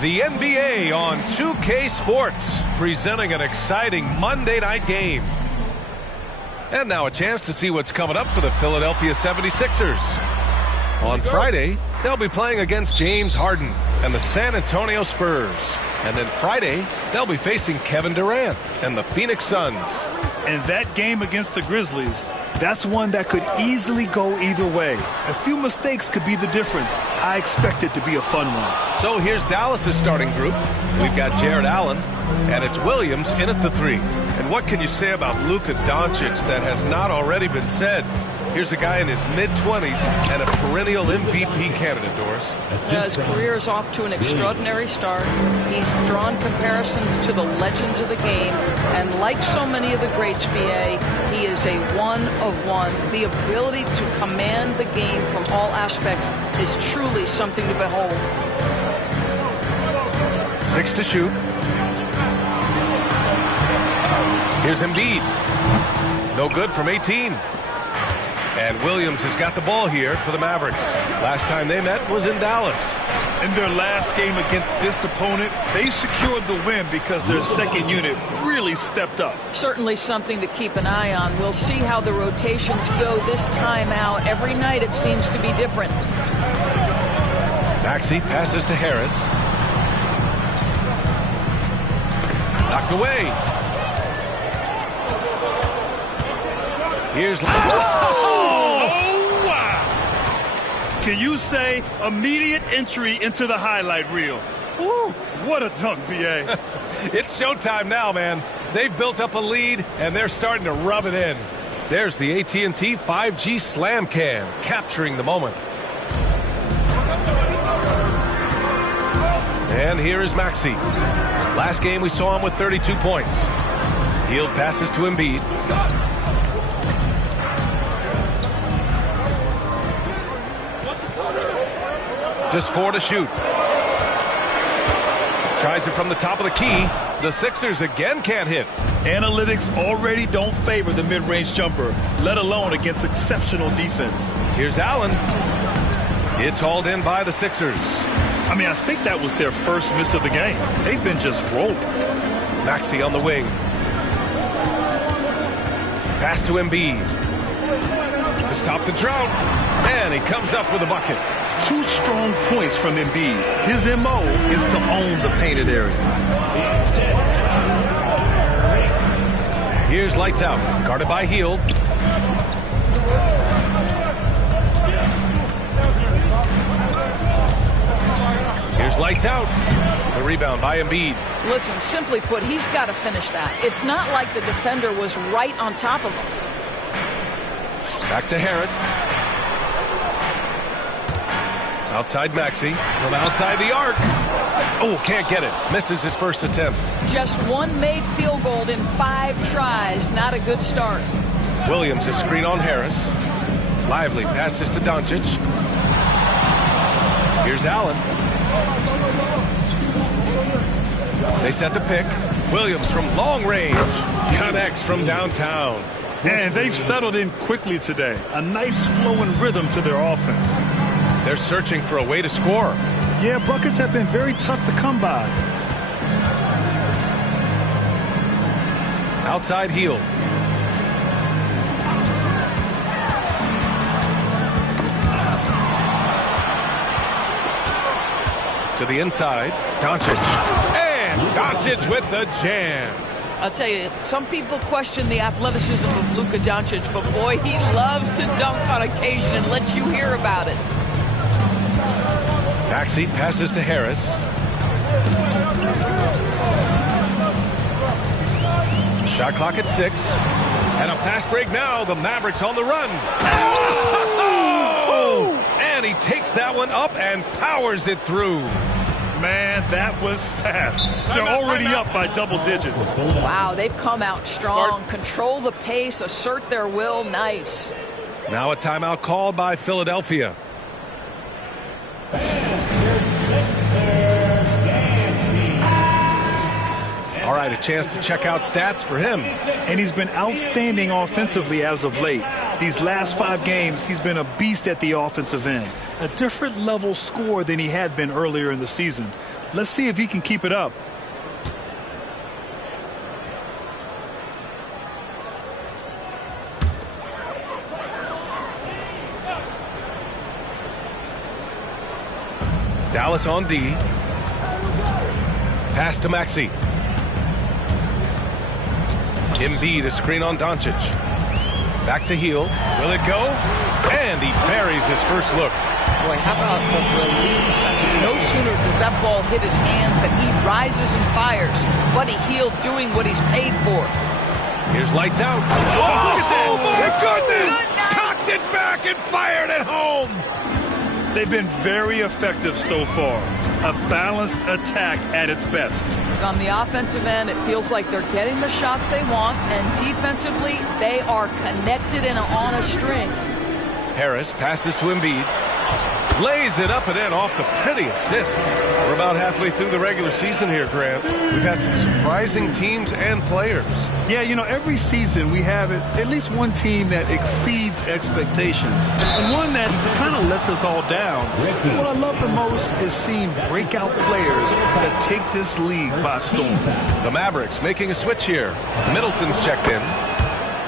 The NBA on 2K Sports, presenting an exciting Monday night game. And now a chance to see what's coming up for the Philadelphia 76ers. On Friday, they'll be playing against James Harden and the San Antonio Spurs. And then Friday, they'll be facing Kevin Durant and the Phoenix Suns. And that game against the Grizzlies, that's one that could easily go either way. A few mistakes could be the difference. I expect it to be a fun one. So here's Dallas's starting group. We've got Jared Allen, and it's Williams in at the 3. And what can you say about Luka Doncic that has not already been said? Here's a guy in his mid-20s and a perennial MVP candidate, Doris. His career is off to an extraordinary start. He's drawn comparisons to the legends of the game. And like so many of the greats, BA, he is a one of one. The ability to command the game from all aspects is truly something to behold. 6 to shoot. Here's Embiid. No good from 18. And Williams has got the ball here for the Mavericks. Last time they met was in Dallas. In their last game against this opponent, they secured the win because their second unit really stepped up. Certainly something to keep an eye on. We'll see how the rotations go this time out. Every night it seems to be different. Maxey passes to Harris. Knocked away. Here's... Can you say immediate entry into the highlight reel? Woo, what a dunk, B.A. It's showtime now, man. They've built up a lead, and they're starting to rub it in. There's the AT&T 5G Slam Cam, capturing the moment. And here is Maxey. Last game we saw him with 32 points. Hield passes to Embiid. Just 4 to shoot. Tries it from the top of the key. The Sixers again can't hit. Analytics already don't favor the mid-range jumper, let alone against exceptional defense. Here's Allen. It's hauled in by the Sixers. I mean, I think that was their first miss of the game. They've been just rolling. Maxey on the wing. Pass to Embiid. To stop the drought. And he comes up with a bucket. 2 strong points from Embiid. His M.O. is to own the painted area. Here's lights out. Guarded by Hield. Here's lights out. The rebound by Embiid. Listen, simply put, he's got to finish that. It's not like the defender was right on top of him. Back to Harris. Outside Maxey, from outside the arc. Oh, can't get it. Misses his first attempt. Just one made field goal in 5 tries. Not a good start. Williams is screen on Harris. Lively passes to Doncic. Here's Allen. They set the pick. Williams from long range. Connects from downtown. And they've settled in quickly today. A nice flowing rhythm to their offense. They're searching for a way to score. Yeah, buckets have been very tough to come by. Outside Hield. To the inside. Doncic. And Doncic with the jam. I'll tell you, some people question the athleticism of Luka Doncic, but boy, he loves to dunk on occasion and let you hear about it. Maxey passes to Harris. Shot clock at 6. And a fast break now. The Mavericks on the run. Oh! And he takes that one up and powers it through. Man, that was fast. They're already up by double digits. Wow, they've come out strong. Control the pace, assert their will. Nice. Now a timeout called by Philadelphia. All right, a chance to check out stats for him. And he's been outstanding offensively as of late. These last 5 games, he's been a beast at the offensive end. A different level score than he had been earlier in the season. Let's see if he can keep it up. Dallas on D. Pass to Maxey. Embiid, a screen on Doncic. Back to Heel. Will it go? And he buries his first look. Boy, how about the release? I mean, no sooner does that ball hit his hands than he rises and fires. Buddy Hield doing what he's paid for. Here's lights out. Oh, look at that! Oh, my goodness! Cocked it back and fired it home! They've been very effective so far. A balanced attack at its best. On the offensive end, it feels like they're getting the shots they want, and defensively, they are connected and on a string. Harris passes to Embiid. Lays it up and in off the pretty assist. We're about halfway through the regular season here, Grant. We've had some surprising teams and players. Yeah, you know, every season we have at least one team that exceeds expectations and one that kind of lets us all down. What I love the most is seeing breakout players that take this league by storm. The Mavericks making a switch here. Middleton's checked in.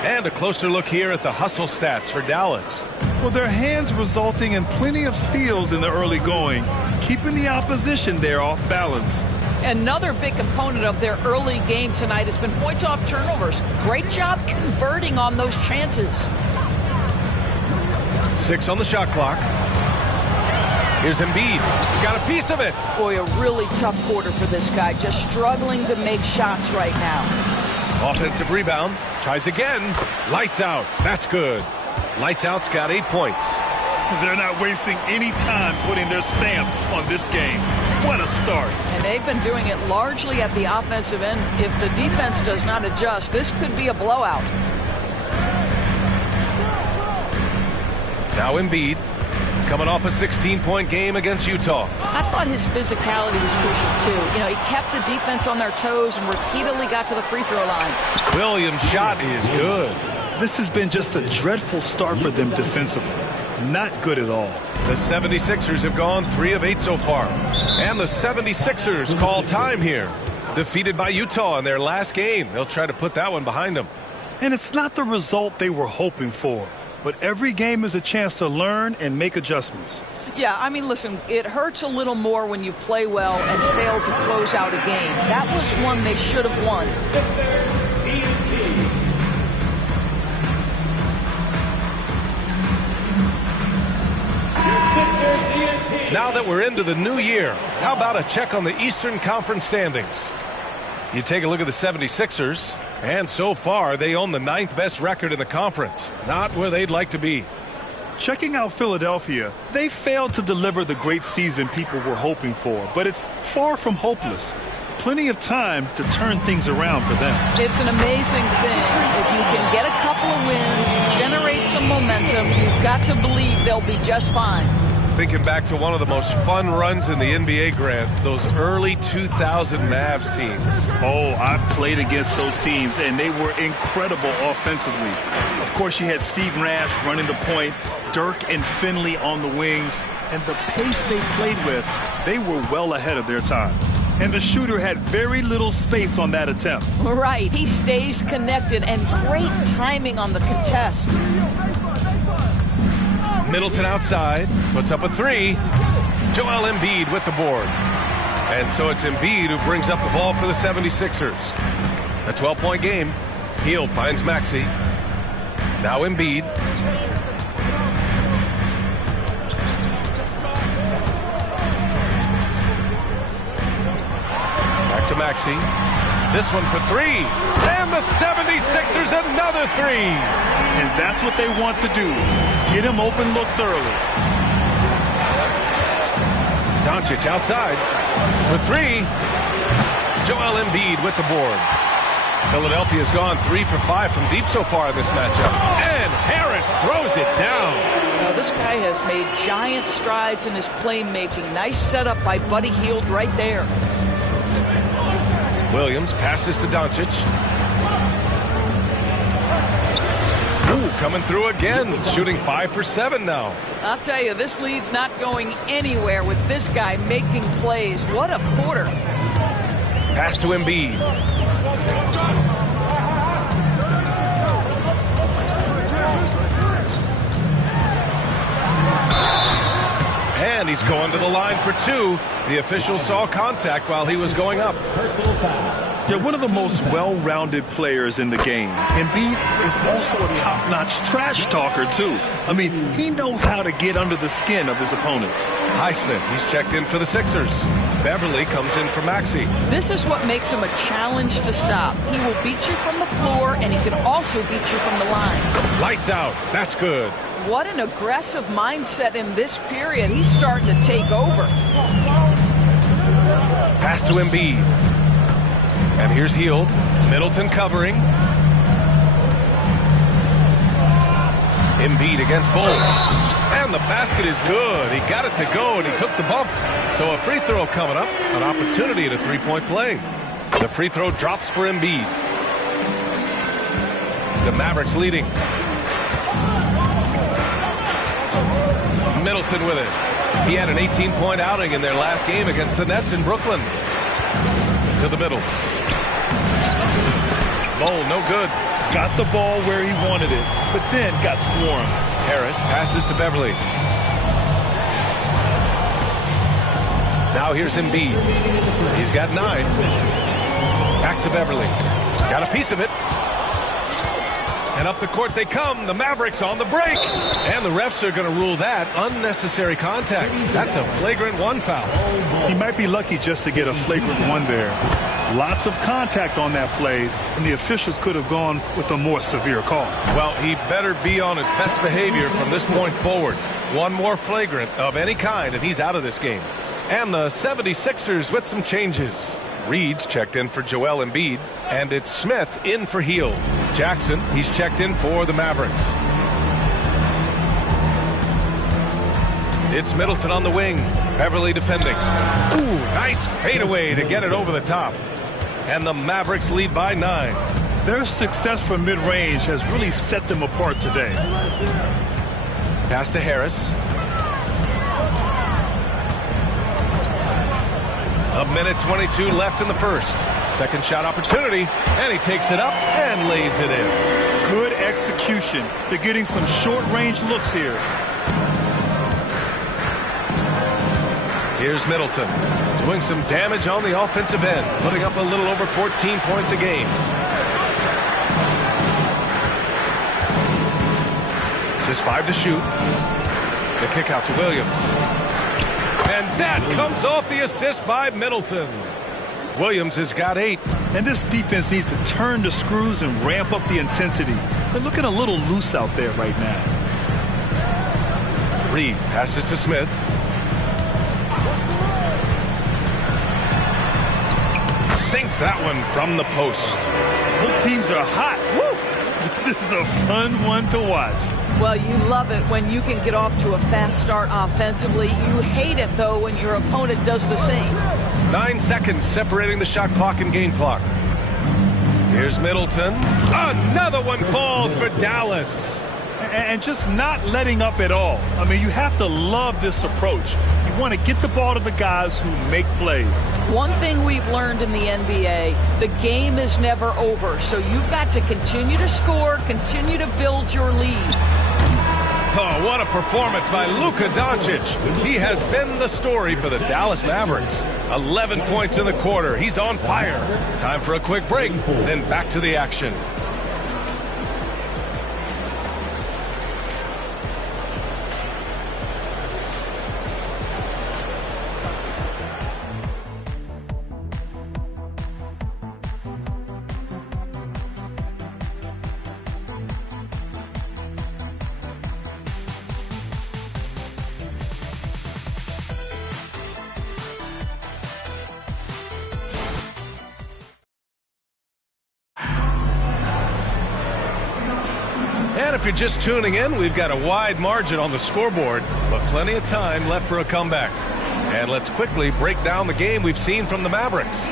And a closer look here at the hustle stats for Dallas. Well, their hands resulting in plenty of steals in the early going, keeping the opposition there off balance. Another big component of their early game tonight has been points off turnovers. Great job converting on those chances. 6 on the shot clock. Here's Embiid. Got a piece of it. Boy, a really tough quarter for this guy. Just struggling to make shots right now. Offensive rebound. Tries again. Lights out. That's good. Lights out's got 8 points. They're not wasting any time putting their stamp on this game. What a start. And they've been doing it largely at the offensive end. If the defense does not adjust, this could be a blowout. Now Embiid, coming off a 16-point game against Utah. I thought his physicality was crucial, too. You know, he kept the defense on their toes and repeatedly got to the free throw line. Williams' shot is good. This has been just a dreadful start for them defensively. Not good at all. The 76ers have gone 3 of 8 so far. And the 76ers call time here. Defeated by Utah in their last game. They'll try to put that one behind them. And it's not the result they were hoping for. But every game is a chance to learn and make adjustments. Yeah, I mean, listen, it hurts a little more when you play well and fail to close out a game. That was one they should have won. Now that we're into the new year, how about a check on the Eastern Conference standings? You take a look at the 76ers, and so far they own the 9th best record in the conference. Not where they'd like to be. Checking out Philadelphia, they failed to deliver the great season people were hoping for, but it's far from hopeless. Plenty of time to turn things around for them. It's an amazing thing. If you can get a couple of wins, generate some momentum, you've got to believe they'll be just fine. Thinking back to one of the most fun runs in the NBA, Grant, those early 2000 Mavs teams. Oh, I played against those teams, and they were incredible offensively. Of course, you had Steve Nash running the point, Dirk and Finley on the wings, and the pace they played with, they were well ahead of their time. And the shooter had very little space on that attempt. Right. He stays connected, and great timing on the contest. Middleton outside, puts up a 3. Joel Embiid with the board. And so it's Embiid who brings up the ball for the 76ers. A 12-point game. Hield finds Maxey. Now Embiid. Back to Maxey. This one for 3. And the 76ers another 3. And that's what they want to do. Get him open looks early. Doncic outside for 3. Joel Embiid with the board. Philadelphia's gone 3 for 5 from deep so far in this matchup. And Harris throws it down. This guy has made giant strides in his playmaking. Nice setup by Buddy Hield right there. Williams passes to Doncic. Ooh, coming through again, shooting 5 for 7 now. I'll tell you, this lead's not going anywhere with this guy making plays. What a quarter. Pass to Embiid. And he's going to the line for 2. The official saw contact while he was going up. They're one of the most well-rounded players in the game. Embiid is also a top-notch trash talker, too. I mean, he knows how to get under the skin of his opponents. Highsmith, he's checked in for the Sixers. Beverly comes in for Maxey. This is what makes him a challenge to stop. He will beat you from the floor, and he can also beat you from the line. Lights out. That's good. What an aggressive mindset in this period. He's starting to take over. Pass to Embiid. And here's Hield. Middleton covering. Embiid against Bull. And the basket is good. He got it to go, and he took the bump. So a free throw coming up. An opportunity at a three-point play. The free throw drops for Embiid. The Mavericks leading. Middleton with it. He had an 18-point outing in their last game against the Nets in Brooklyn. To the middle. Bowl, no good. Got the ball where he wanted it, but then got swarmed. Harris passes to Beverly. Now here's Embiid. He's got 9. Back to Beverly. Got a piece of it. And up the court they come. The Mavericks on the break. And the refs are going to rule that unnecessary contact. That's a flagrant 1 foul. He might be lucky just to get a flagrant 1 there. Lots of contact on that play, and the officials could have gone with a more severe call. Well, he better be on his best behavior from this point forward. One more flagrant of any kind, and he's out of this game. And the 76ers with some changes. Reed's checked in for Joel Embiid, and it's Smith in for Hield. Jackson, he's checked in for the Mavericks. It's Middleton on the wing. Beverly defending. Ooh, nice fadeaway to get it over the top. And the Mavericks lead by 9. Their success from mid-range has really set them apart today. Pass to Harris. A minute 22 left in the first. Second shot opportunity, and he takes it up and lays it in. Good execution. They're getting some short-range looks here. Here's Middleton doing some damage on the offensive end, putting up a little over 14 points a game. Just 5 to shoot. The kick out to Williams. And that comes off the assist by Middleton. Williams has got 8. And this defense needs to turn the screws and ramp up the intensity. They're looking a little loose out there right now. Reed passes to Smith. Sinks that one from the post. Both teams are hot. Woo! This is a fun one to watch. Well, you love it when you can get off to a fast start offensively. You hate it, though, when your opponent does the same. 9 seconds separating the shot clock and game clock. Here's Middleton. Another one falls for Dallas. And just not letting up at all. I mean, you have to love this approach. You want to get the ball to the guys who make plays. One thing we've learned in the NBA, the game is never over. So you've got to continue to score, continue to build your lead. Oh, what a performance by Luka Doncic. He has been the story for the Dallas Mavericks. 11 points in the quarter. He's on fire. Time for a quick break, then back to the action. And if you're just tuning in, we've got a wide margin on the scoreboard, but plenty of time left for a comeback. And let's quickly break down the game we've seen from the Mavericks.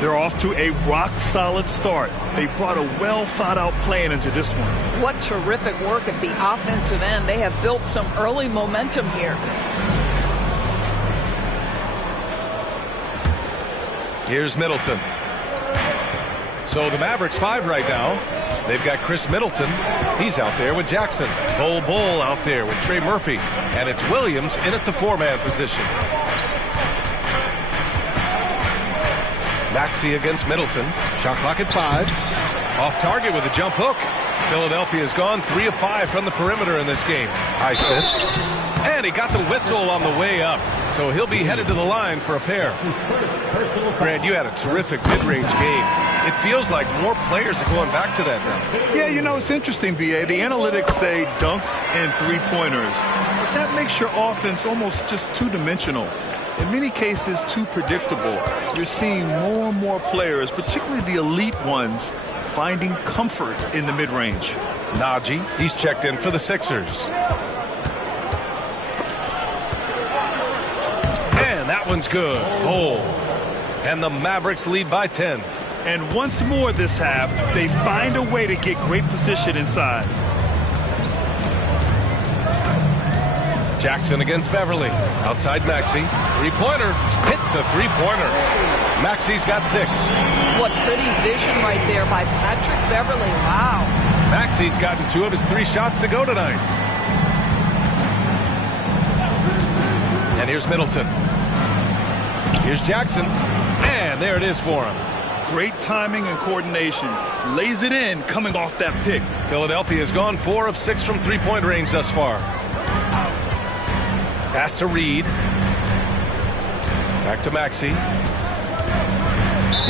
They're off to a rock-solid start. They brought a well-thought-out plan into this one. What terrific work at the offensive end. They have built some early momentum here. Here's Middleton. So the Mavericks 5 right now. They've got Chris Middleton. He's out there with Jackson. Bull out there with Trey Murphy. And it's Williams in at the 4-man position. Maxey against Middleton. Shot clock at 5. Off target with a jump hook. Philadelphia's gone 3 of 5 from the perimeter in this game. Highsmith. And he got the whistle on the way up. So he'll be headed to the line for a pair. Grant, you had a terrific mid-range game. It feels like more players are going back to that now. Yeah, you know, it's interesting, B.A. The analytics say dunks and three-pointers. But that makes your offense almost just two-dimensional. In many cases, too predictable. You're seeing more and more players, particularly the elite ones, finding comfort in the mid-range. Najee, he's checked in for the Sixers. And that one's good. Bull. And the Mavericks lead by 10. And once more this half, they find a way to get great position inside. Jackson against Beverly. Outside Maxey. Three-pointer. Hits a three-pointer. Maxey's got 6. What pretty vision right there by Patrick Beverly. Wow. Maxey's gotten 2 of his 3 shots to go tonight. And here's Middleton. Here's Jackson. And there it is for him. Great timing and coordination. Lays it in coming off that pick. Philadelphia has gone 4 of 6 from three-point range thus far. Pass to Reed. Back to Maxey.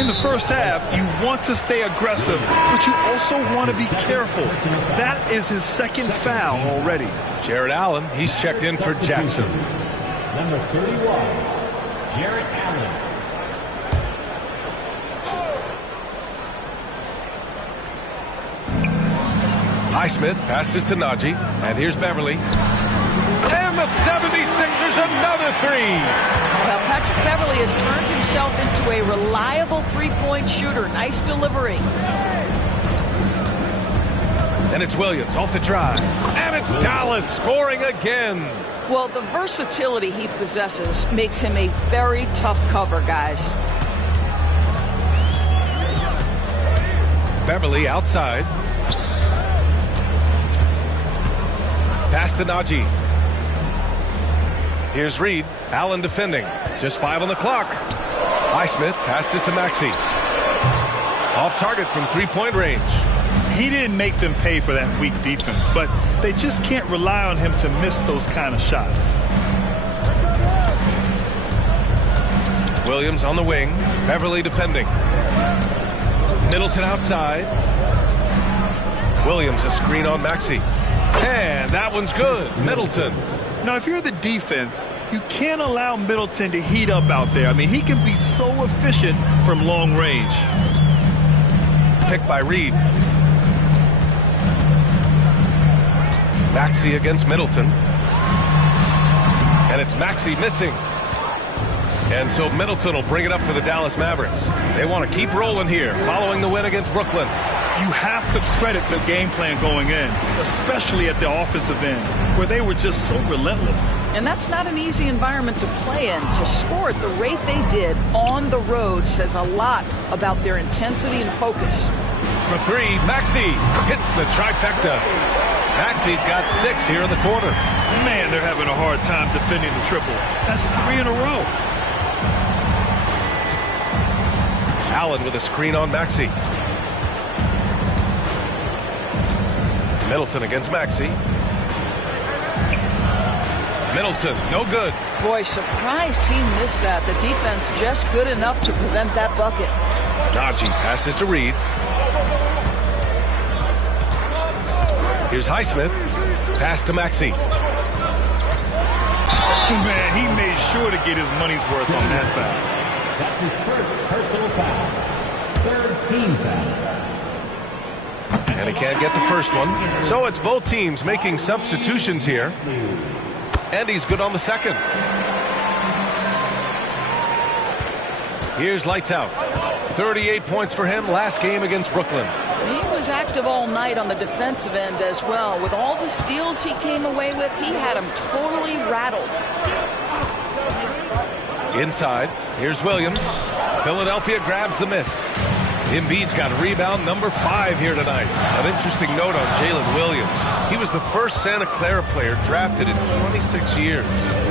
In the first half, you want to stay aggressive, but you also want to be careful. That is his second foul already. Jared Allen, he's checked in for Jackson. Number 31, Jared Allen. Highsmith passes to Najee. And here's Beverly. And the 76ers another 3. Well, Patrick Beverly has turned himself into a reliable three-point shooter. Nice delivery. And it's Williams off the drive. And it's Dallas scoring again. Well, the versatility he possesses makes him a very tough cover, guys. Beverly outside. Pass to Najee. Here's Reed. Allen defending. Just 5 on the clock. Highsmith passes to Maxey. Off target from three-point range. He didn't make them pay for that weak defense, but they just can't rely on him to miss those kind of shots. Williams on the wing. Beverly defending. Middleton outside. Williams a screen on Maxey. And that one's good. Middleton. Now, if you're the defense, you can't allow Middleton to heat up out there. I mean, he can be so efficient from long range. Picked by Reed. Maxey against Middleton. And it's Maxey missing. And so Middleton will bring it up for the Dallas Mavericks. They want to keep rolling here, following the win against Brooklyn. You have to credit the game plan going in, especially at the offensive end, where they were just so relentless. And that's not an easy environment to play in. To score at the rate they did on the road says a lot about their intensity and focus. For 3, Maxey hits the trifecta. Maxey's got 6 here in the quarter. Man, they're having a hard time defending the triple. That's 3 in a row. Allen with a screen on Maxey. Middleton against Maxey. Middleton, no good. Boy, surprised he missed that. The defense just good enough to prevent that bucket. Najee passes to Reed. Here's Highsmith. Pass to Maxey. Man, he made sure to get his money's worth on that foul. That's his first personal foul. Third team foul. And he can't get the first one. So it's both teams making substitutions here. And he's good on the second. Here's lights out. 38 points for him last game against Brooklyn. He was active all night on the defensive end as well. With all the steals he came away with, he had him totally rattled. Inside, here's Williams. Philadelphia grabs the miss. Embiid's got rebound number 5 here tonight. An interesting note on Jalen Williams. He was the first Santa Clara player drafted in 26 years.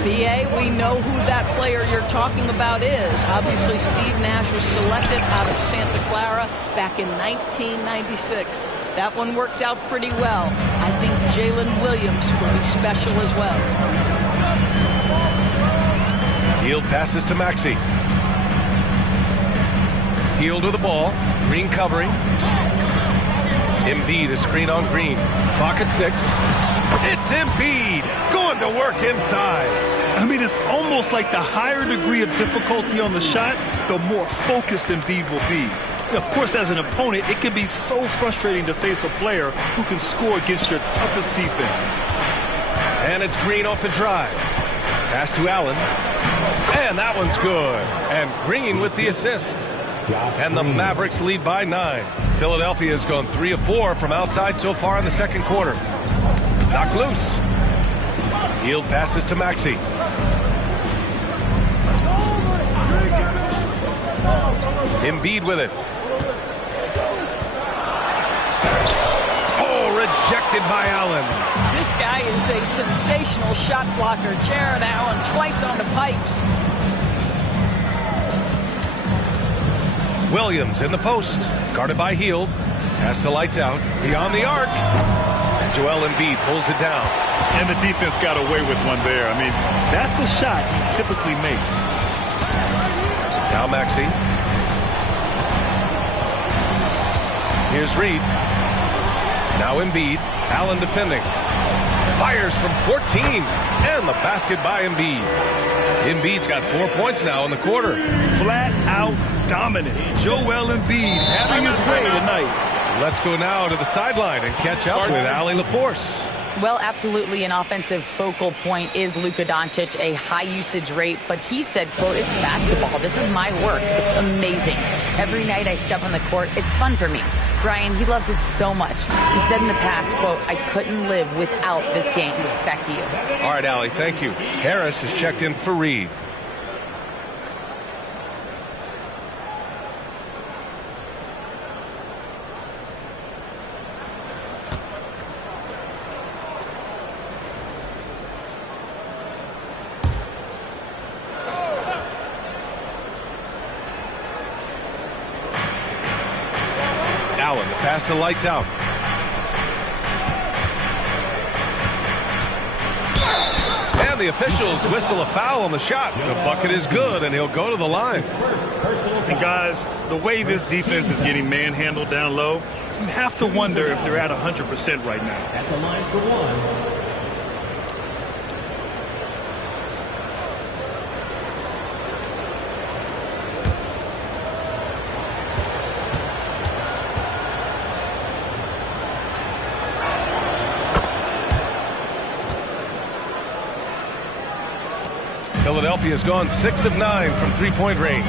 B.A., we know who that player you're talking about is. Obviously, Steve Nash was selected out of Santa Clara back in 1996. That one worked out pretty well. I think Jalen Williams will be special as well. Hield passes to Maxey. Hield with the ball. Green covering. Embiid, a screen on Green. Clock at 6. It's Embiid going to work inside. I mean, it's almost like the higher degree of difficulty on the shot, the more focused Embiid will be. Of course, as an opponent, it can be so frustrating to face a player who can score against your toughest defense. And it's Green off the drive. Pass to Allen. And that one's good. And Green with the assist. And the Mavericks lead by 9. Philadelphia has gone 3 of 4 from outside so far in the second quarter. Knocked loose. Hield passes to Maxey. Embiid with it. Oh, rejected by Allen. This guy is a sensational shot blocker. Jared Allen twice on the pipes. Williams in the post. Guarded by Hield. Pass to lights out. Beyond the arc. And Joel Embiid pulls it down. And the defense got away with one there. I mean, that's a shot he typically makes. Now Maxey. Here's Reed. Now Embiid. Allen defending. Fires from 14. And the basket by Embiid. Embiid's got 4 points now in the quarter. Flat out dominant. Joel Embiid having his way tonight. Let's go now to the sideline and catch up with Allie LaForce. Well, absolutely an offensive focal point is Luka Doncic, a high usage rate, but he said, quote, it's basketball. This is my work. It's amazing. Every night I step on the court, it's fun for me. Brian, he loves it so much. He said in the past, quote, I couldn't live without this game. Back to you. All right, Allie, thank you. Harris has checked in for Reed. Allen, the pass to lights out. And the officials whistle a foul on the shot. The bucket is good, and he'll go to the line. And guys, the way this defense is getting manhandled down low, you have to wonder if they're at 100% right now. At the line for one. Philadelphia's gone 6 of 9 from three-point range.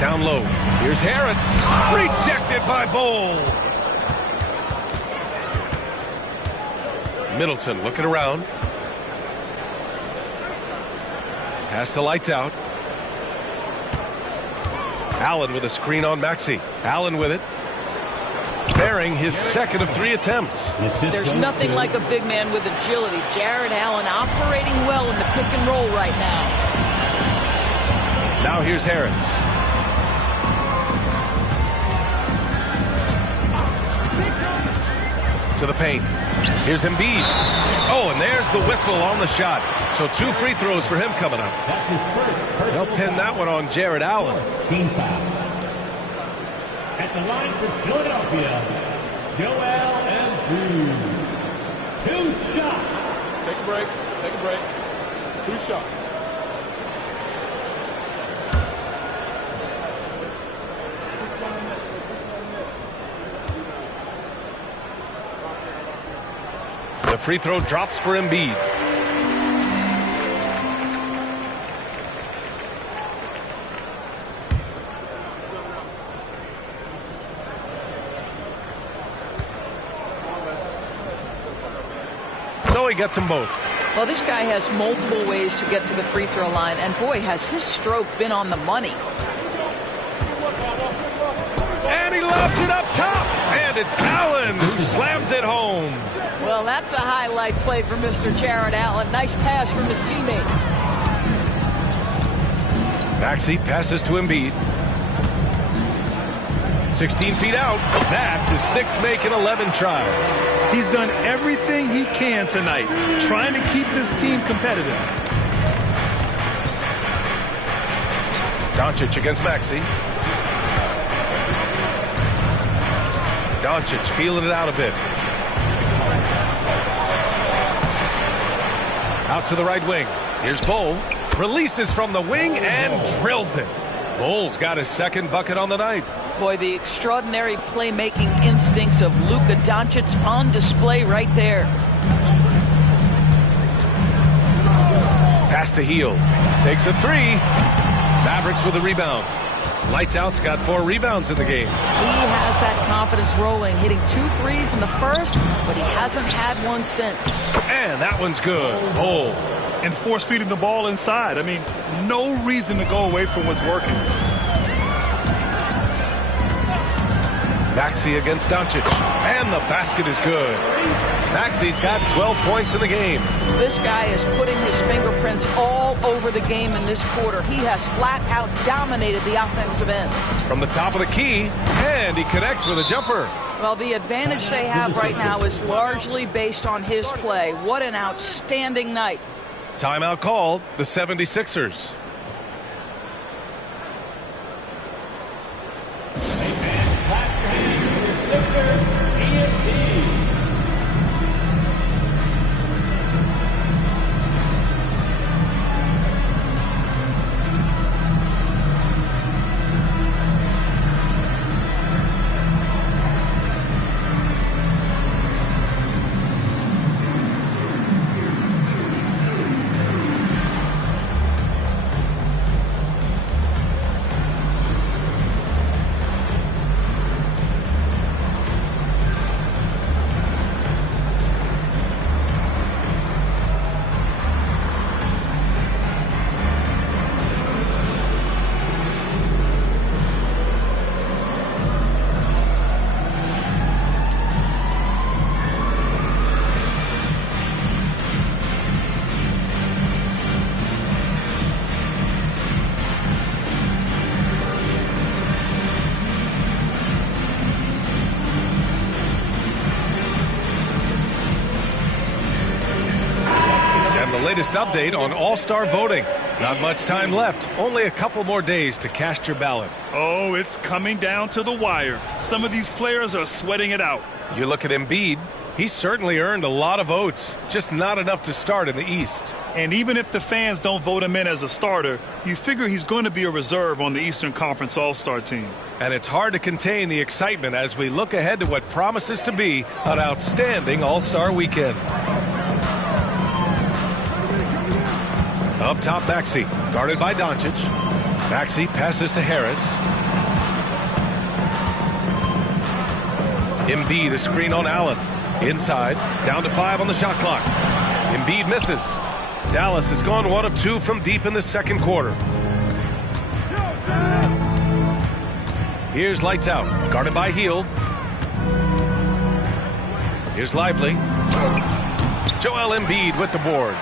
Down low. Here's Harris. Rejected by Bol. Middleton looking around. Pass to lights out. Allen with a screen on Maxey. Allen with it. Bearing his second of 3 attempts. There's nothing like a big man with agility. Jared Allen operating well in the pick and roll right now. Now here's Harris. To the paint. Here's Embiid. Oh, and there's the whistle on the shot. So 2 free throws for him coming up. That's his first. They'll pin that one on Jared Allen. Team foul. At the line for Philadelphia, Joel Embiid. 2 shots. Take a break. Take a break. 2 shots. The free throw drops for Embiid. he gets them both. Well, this guy has multiple ways to get to the free throw line, and boy, has his stroke been on the money. And he lobs it up top, and it's Allen who slams it home. Well, that's a highlight play for Mr. Jared Allen. Nice pass from his teammate. Maxey passes to Embiid. 16 feet out. That's his sixth make in 11 tries. He's done everything he can tonight, trying to keep this team competitive. Doncic against Maxey. Doncic feeling it out a bit. Out to the right wing. Here's Bol. Releases from the wing and drills it. Bol's got his second bucket on the night. Boy, the extraordinary playmaking instincts of Luka Doncic on display right there. Pass to Heel. Takes a three. Mavericks with a rebound. Lights Out's got 4 rebounds in the game. He has that confidence rolling, hitting 2 threes in the first, but he hasn't had one since. And that one's good. Bol. And force feeding the ball inside. I mean, no reason to go away from what's working. Maxey against Doncic. And the basket is good. Maxey's got 12 points in the game. This guy is putting his fingerprints all over the game in this quarter. He has flat out dominated the offensive end. From the top of the key, and he connects with a jumper. Well, the advantage they have right now is largely based on his play. What an outstanding night. Timeout called, the 76ers. Latest update on All-Star voting. Not much time left. Only a couple more days to cast your ballot. Oh, it's coming down to the wire. Some of these players are sweating it out. You look at Embiid. He's certainly earned a lot of votes, just not enough to start in the East. And even if the fans don't vote him in as a starter, you figure he's going to be a reserve on the Eastern Conference All-Star team. And it's hard to contain the excitement as we look ahead to what promises to be an outstanding All-Star weekend. Up top, Maxey, guarded by Doncic. Maxey passes to Harris. Embiid, a screen on Allen. Inside, down to 5 on the shot clock. Embiid misses. Dallas has gone 1 of 2 from deep in the second quarter. Here's Lights Out, guarded by Heel. Here's Lively. Joel Embiid with the board.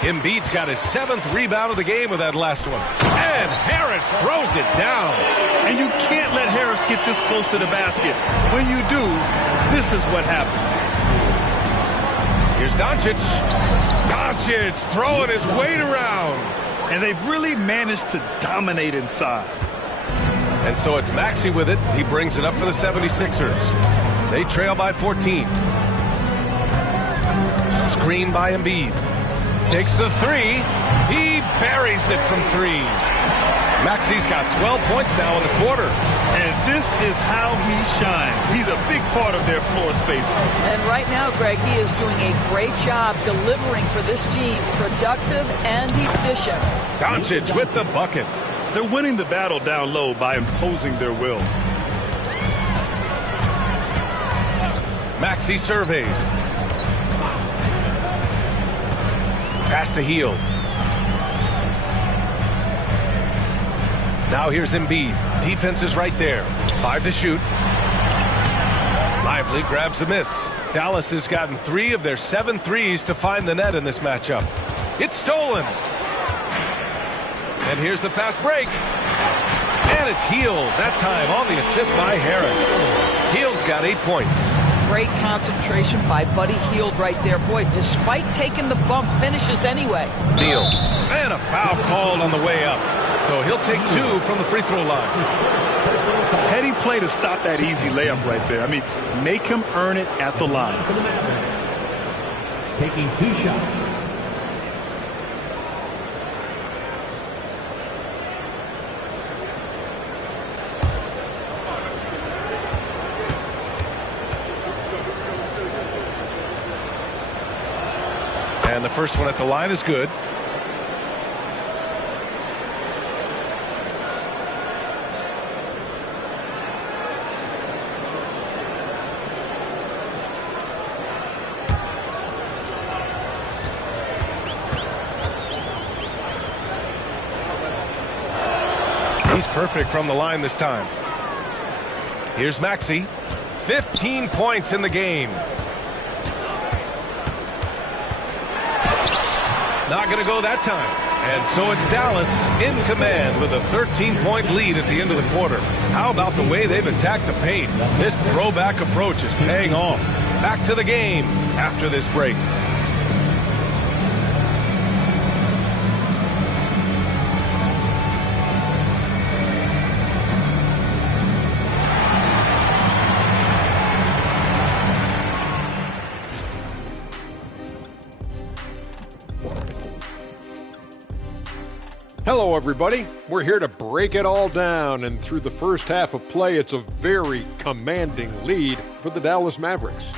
Embiid's got his 7th rebound of the game with that last one. And Harris throws it down. And you can't let Harris get this close to the basket. When you do, this is what happens. Here's Doncic. Doncic throwing his weight around. And they've really managed to dominate inside. And so it's Maxey with it. He brings it up for the 76ers. They trail by 14. Screen by Embiid. Takes the 3. He buries it from 3. Maxey's got 12 points now in the quarter. And this is how he shines. He's a big part of their floor space. And right now, Greg, he is doing a great job delivering for this team. Productive and efficient. Doncic with the bucket. They're winning the battle down low by imposing their will. Maxey surveys. Pass to Hield. Now here's Embiid. Defense is right there. 5 to shoot. Lively grabs a miss. Dallas has gotten 3 of their 7 threes to find the net in this matchup. It's stolen. And here's the fast break. And it's Hield. That time on the assist by Harris. Hield's got 8 points. Great concentration by Buddy Hield right there. Boy, despite taking the bump, finishes anyway. Neal. And a foul called on the way up. So he'll take 2 from the free throw line. Heady play to stop that easy layup right there. I mean, make him earn it at the line. Taking 2 shots. And the first one at the line is good. He's perfect from the line this time. Here's Maxey. 15 points in the game. Not going to go that time. And so it's Dallas in command with a 13-point lead at the end of the quarter. How about the way they've attacked the paint? This throwback approach is paying off. Back to the game after this break. Hello, everybody. We're here to break it all down, and through the first half of play, it's a very commanding lead for the Dallas Mavericks.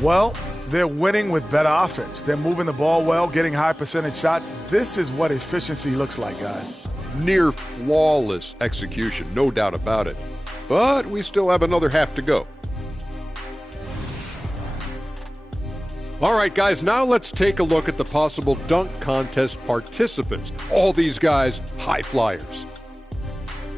Well, they're winning with better offense. They're moving the ball well, getting high percentage shots. This is what efficiency looks like, guys. Near flawless execution, no doubt about it. But we still have another half to go. All right, guys, now let's take a look at the possible dunk contest participants. All these guys, high flyers.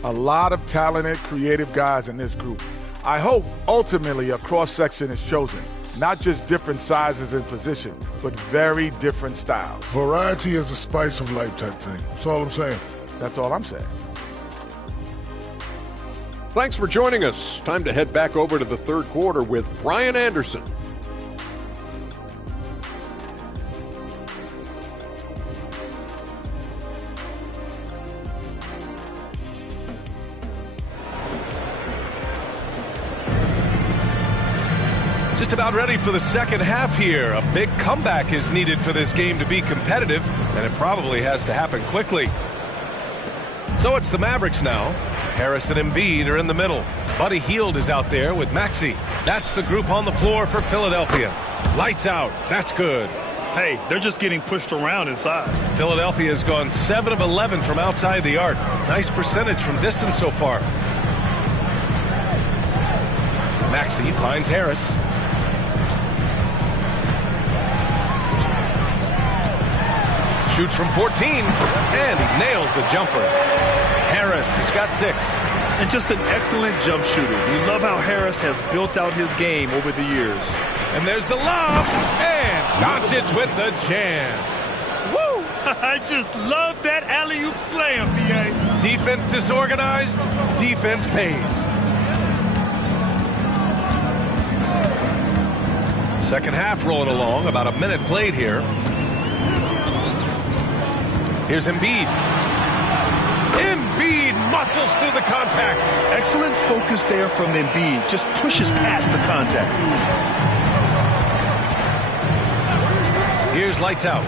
A lot of talented, creative guys in this group. I hope ultimately a cross-section is chosen. Not just different sizes and position, but very different styles. Variety is the spice of life type thing. That's all I'm saying. That's all I'm saying. Thanks for joining us. Time to head back over to the third quarter with Brian Anderson. Just about ready for the second half here. A big comeback is needed for this game to be competitive, and it probably has to happen quickly. So it's the Mavericks now. Harris and Embiid are in the middle. Buddy Hield is out there with Maxey. That's the group on the floor for Philadelphia. Lights out. That's good. Hey, they're just getting pushed around inside. Philadelphia has gone 7 of 11 from outside the arc. Nice percentage from distance so far. Maxey finds Harris. Shoots from 14, and he nails the jumper. Harris has got 6. And just an excellent jump shooter. We love how Harris has built out his game over the years. And there's the lob, and Doncic with the jam. Woo! I just love that alley-oop slam, B.A. Defense disorganized, defense pays. Second half rolling along, about a minute played here. Here's Embiid. Embiid muscles through the contact. Excellent focus there from Embiid. Just pushes past the contact. Here's lights out.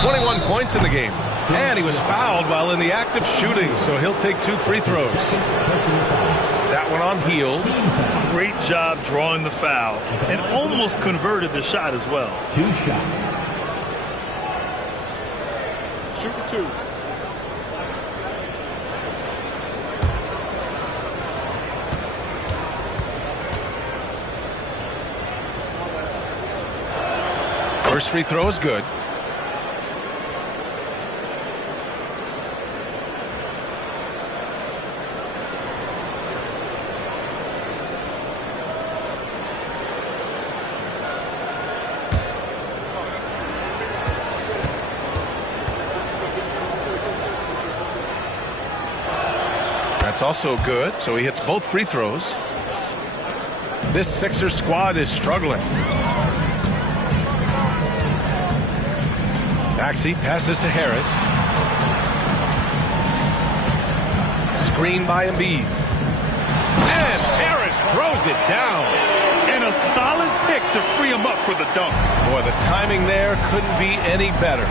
21 points in the game. And he was fouled while in the act of shooting, so he'll take 2 free throws. That one on Hield. Great job drawing the foul and almost converted the shot as well. 2 shots. Shooting 2. First free throw is good. That's also good, so he hits both free throws. This Sixers squad is struggling. Maxey passes to Harris. Screen by Embiid. And Harris throws it down. And a solid pick to free him up for the dunk. Boy, the timing there couldn't be any better.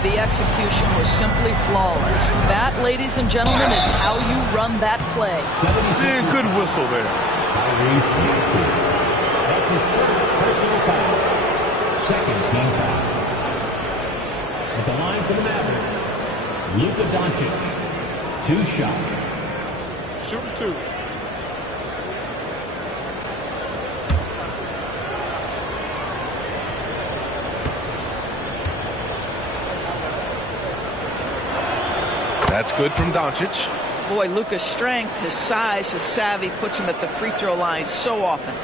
The execution was simply flawless. That, ladies and gentlemen, is how you run that play. Yeah, good whistle there. That's his first personal foul. Second team foul. At the line for the Mavericks, Luka Doncic. 2 shots. Shooting 2. That's good from Doncic. Boy, Luka's strength, his size, his savvy puts him at the free throw line so often.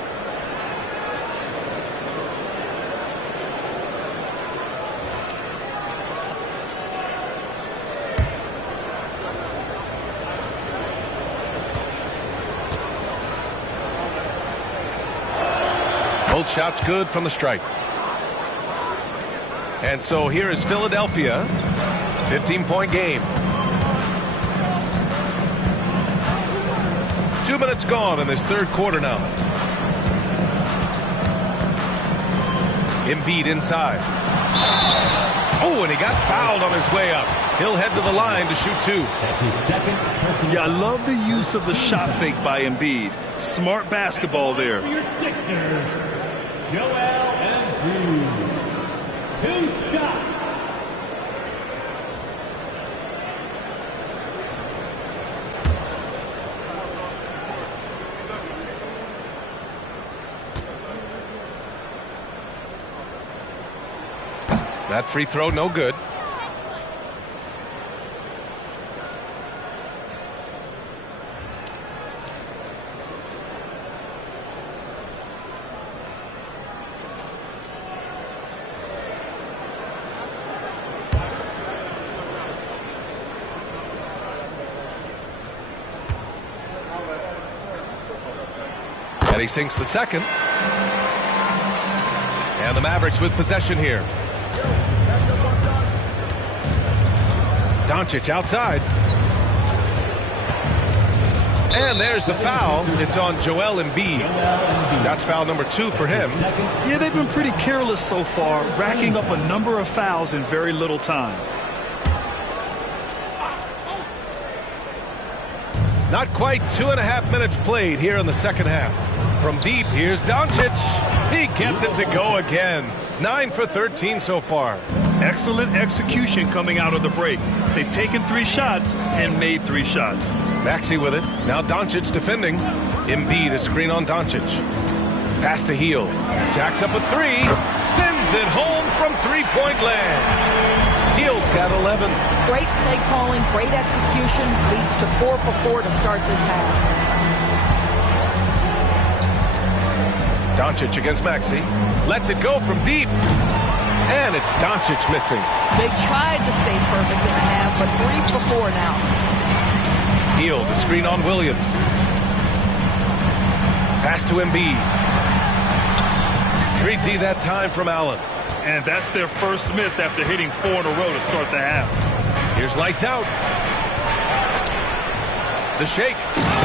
Both shots good from the stripe. And so here is Philadelphia. 15-point game. 2 minutes gone in this third quarter now. Embiid inside. Oh, and he got fouled on his way up. He'll head to the line to shoot 2. That's his second personal. Yeah, I love the use of the shot fake by Embiid. Smart basketball there. For your Sixers, Joel Embiid. 2 shots. That free throw, no good. And he sinks the second. And the Mavericks with possession here. Doncic outside. And there's the foul. It's on Joel Embiid. That's foul number 2 for him. Yeah, they've been pretty careless so far, racking up a number of fouls in very little time. Not quite 2.5 minutes played here in the second half. From deep, here's Doncic. He gets it to go again. 9 for 13 so far. Excellent execution coming out of the break. They've taken 3 shots and made 3 shots. Maxey with it. Now Doncic defending. Embiid a screen on Doncic. Pass to Heel. Jacks up a 3. Sends it home from three-point land. Hield's got 11. Great play calling, great execution, leads to 4 for 4 to start this half. Doncic against Maxey. Lets it go from deep. And it's Doncic missing. They tried to stay perfect in the half, but 3 for 4 now. Heel, the screen on Williams. Pass to Embiid. 3D that time from Allen. And that's their first miss after hitting 4 in a row to start the half. Here's lights out. The shake.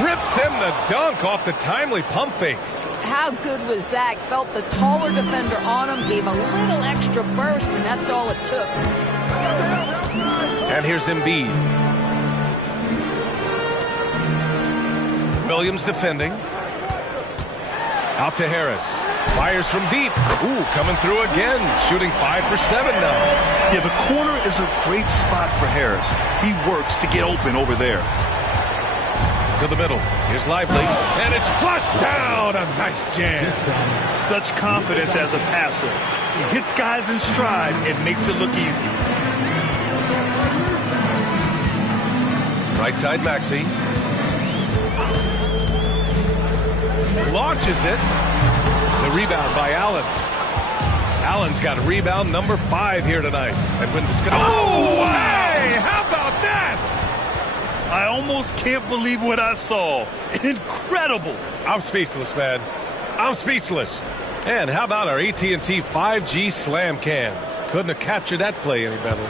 Rips in the dunk off the timely pump fake. How good was Zach? Felt the taller defender on him, gave a little extra burst, and that's all it took. And here's Embiid. Williams defending. Out to Harris. Fires from deep. Ooh, coming through again. Shooting 5 for 7 now. Yeah, the corner is a great spot for Harris. He works to get open over there. To the middle. Here's Lively. And it's flushed down. A nice jam. Such confidence as a passer. He hits guys in stride and makes it look easy. Right side, Maxey. Launches it. The rebound by Allen. Allen's got rebound number 5 here tonight. Oh, hey! How about that? I almost can't believe what I saw. Incredible. I'm speechless, man. I'm speechless. And how about our AT&T 5G Slam Cam? Couldn't have captured that play any better.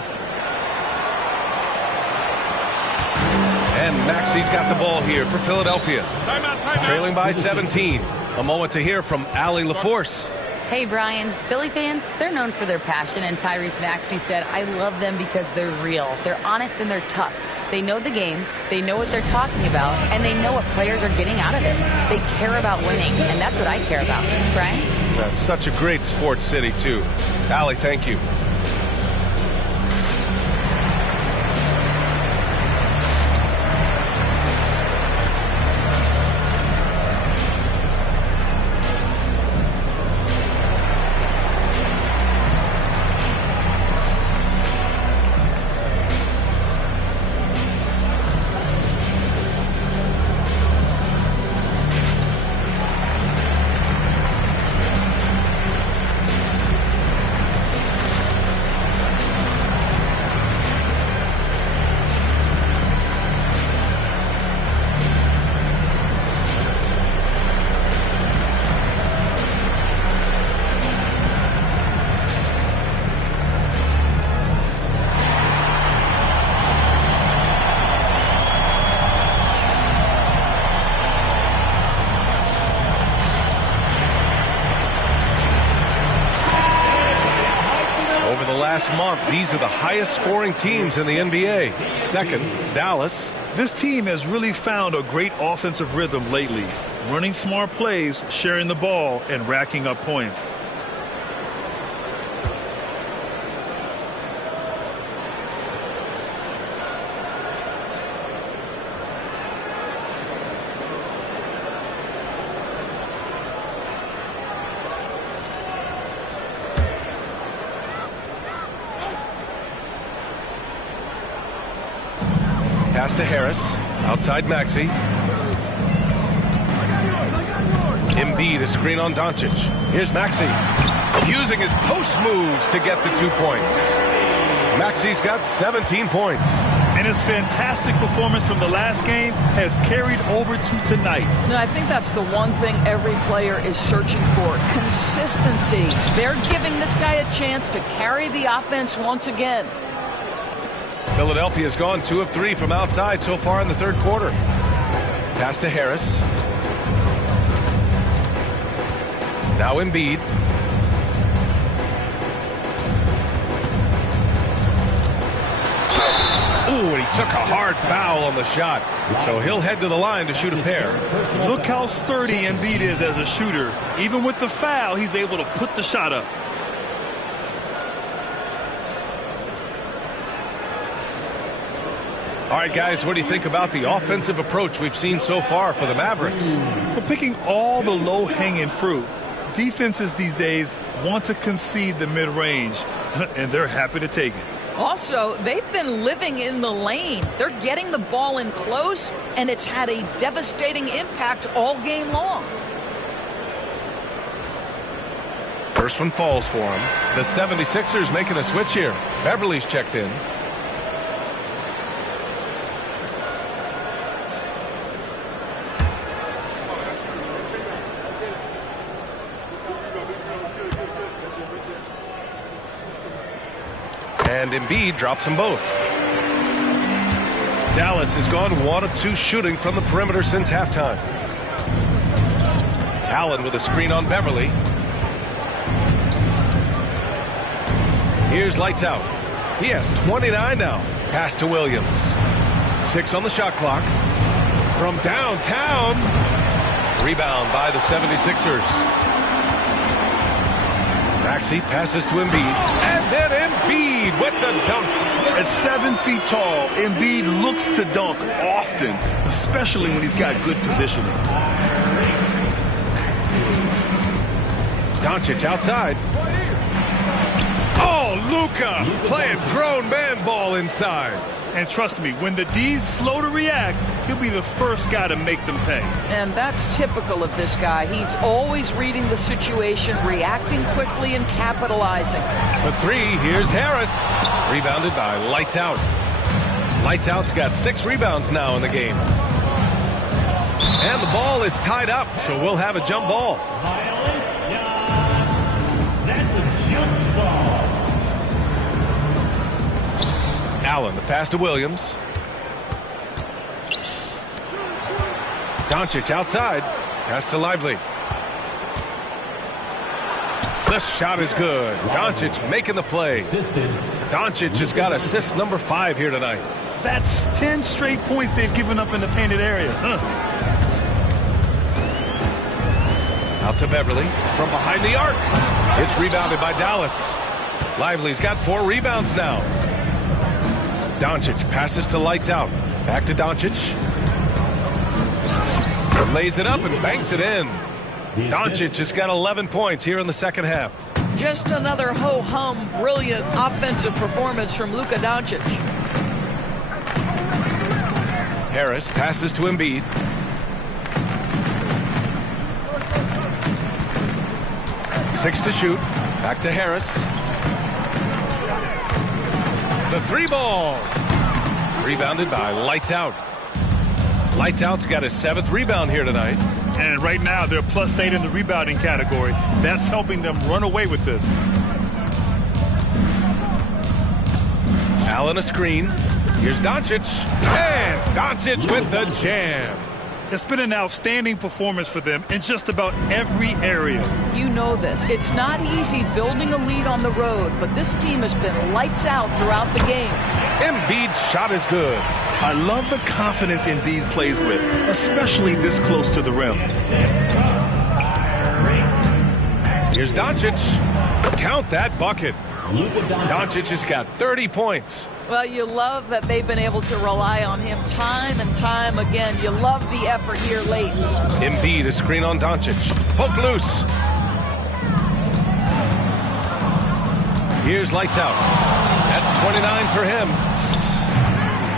And Maxey's got the ball here for Philadelphia. Timeout. Trailing by 17. A moment to hear from Allie LaForce. Hey, Brian, Philly fans, they're known for their passion, and Tyrese Maxey said, I love them because they're real. They're honest and they're tough. They know the game, they know what they're talking about, and they know what players are getting out of it. They care about winning, and that's what I care about. Brian? That's such a great sports city, too. Allie, thank you. Month, these are the highest scoring teams in the NBA. Second, Dallas. This team has really found a great offensive rhythm lately. Running smart plays, sharing the ball, and racking up points. Pass to Harris. Outside Maxey. Embiid, a screen on Doncic. Here's Maxey. Using his post moves to get the 2 points. Maxey's got 17 points. And his fantastic performance from the last game has carried over to tonight. No, I think that's the one thing every player is searching for. Consistency. They're giving this guy a chance to carry the offense once again. Philadelphia's gone 2 of 3 from outside so far in the third quarter. Pass to Harris. Now Embiid. Ooh, and he took a hard foul on the shot. So he'll head to the line to shoot a pair. Look how sturdy Embiid is as a shooter. Even with the foul, he's able to put the shot up. All right, guys, what do you think about the offensive approach we've seen so far for the Mavericks? We're picking all the low-hanging fruit. Defenses these days want to concede the mid-range, and they're happy to take it. Also, they've been living in the lane. They're getting the ball in close, and it's had a devastating impact all game long. First one falls for him. The 76ers making a switch here. Beverly's checked in. And Embiid drops them both. Dallas has gone 1 of 2 shooting from the perimeter since halftime. Allen with a screen on Beverly. Here's lights out. He has 29 now. Pass to Williams. 6 on the shot clock. From downtown. Rebound by the 76ers. Maxey passes to Embiid. And then Embiid with the dunk. As At 7 feet tall, Embiid looks to dunk often, especially when he's got good positioning. Doncic outside. Oh, Luka playing grown man ball inside. And trust me, when the D's slow to react, he'll be the first guy to make them pay. And that's typical of this guy. He's always reading the situation, reacting quickly and capitalizing. For three, here's Harris. Rebounded by Lights Out. Lights Out's got 6 rebounds now in the game. And the ball is tied up, so we'll have a jump ball. That's a jump ball. Allen, the pass to Williams. Doncic outside. Pass to Lively. The shot is good. Doncic making the play. Doncic has got assist number 5 here tonight. That's 10 straight points they've given up in the painted area. Out to Beverly from behind the arc. It's rebounded by Dallas. Lively's got 4 rebounds now. Doncic passes to Lights Out. Back to Doncic. Lays it up and banks it in. Doncic has got 11 points here in the second half. Just another ho-hum, brilliant offensive performance from Luka Doncic. Harris passes to Embiid. Six to shoot. Back to Harris. The 3 ball. Rebounded by Lights Out. Lights Out's got his 7th rebound here tonight. And right now they're +8 in the rebounding category. That's helping them run away with this. Allen a screen. Here's Doncic. And Doncic with the jam. It's been an outstanding performance for them in just about every area. You know this. It's not easy building a lead on the road, but this team has been lights out throughout the game. Embiid's shot is good. I love the confidence Embiid plays with, especially this close to the rim. Here's Doncic. Count that bucket. Doncic has got 30 points. Well, you love that they've been able to rely on him time and time again. You love the effort here late. Embiid a screen on Doncic. Poked loose. Here's Lights Out. That's 29 for him.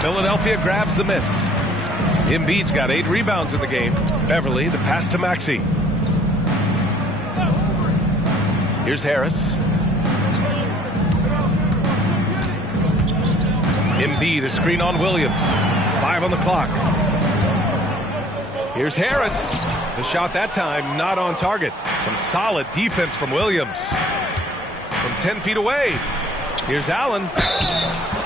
Philadelphia grabs the miss. Embiid's got 8 rebounds in the game. Beverly, the pass to Maxey. Here's Harris. Embiid a screen on Williams. 5 on the clock. Here's Harris. The shot that time not on target. Some solid defense from Williams. From 10 feet away. Here's Allen.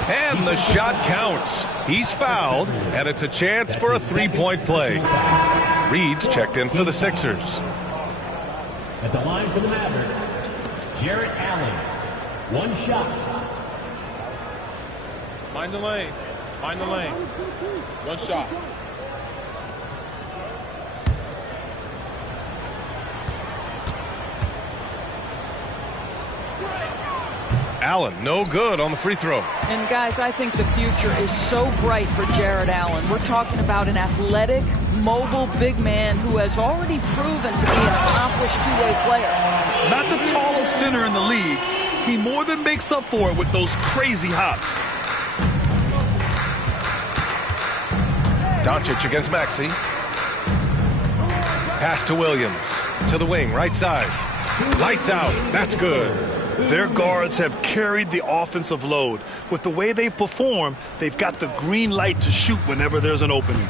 And the shot counts. He's fouled, and it's a chance for a 3-point play. Reed's checked in for the Sixers. At the line for the Mavericks, Jarrett Allen. 1 shot. Mind the lanes. Mind the lanes. 1 shot. Allen, no good on the free throw. And guys, I think the future is so bright for Jarrett Allen. We're talking about an athletic, mobile big man who has already proven to be an accomplished two-way player. Not the tallest center in the league. He more than makes up for it with those crazy hops. Doncic against Maxey. Pass to Williams. To the wing, right side. Lights Out. That's good. Their guards have carried the offensive load. With the way they've performed, they've got the green light to shoot whenever there's an opening.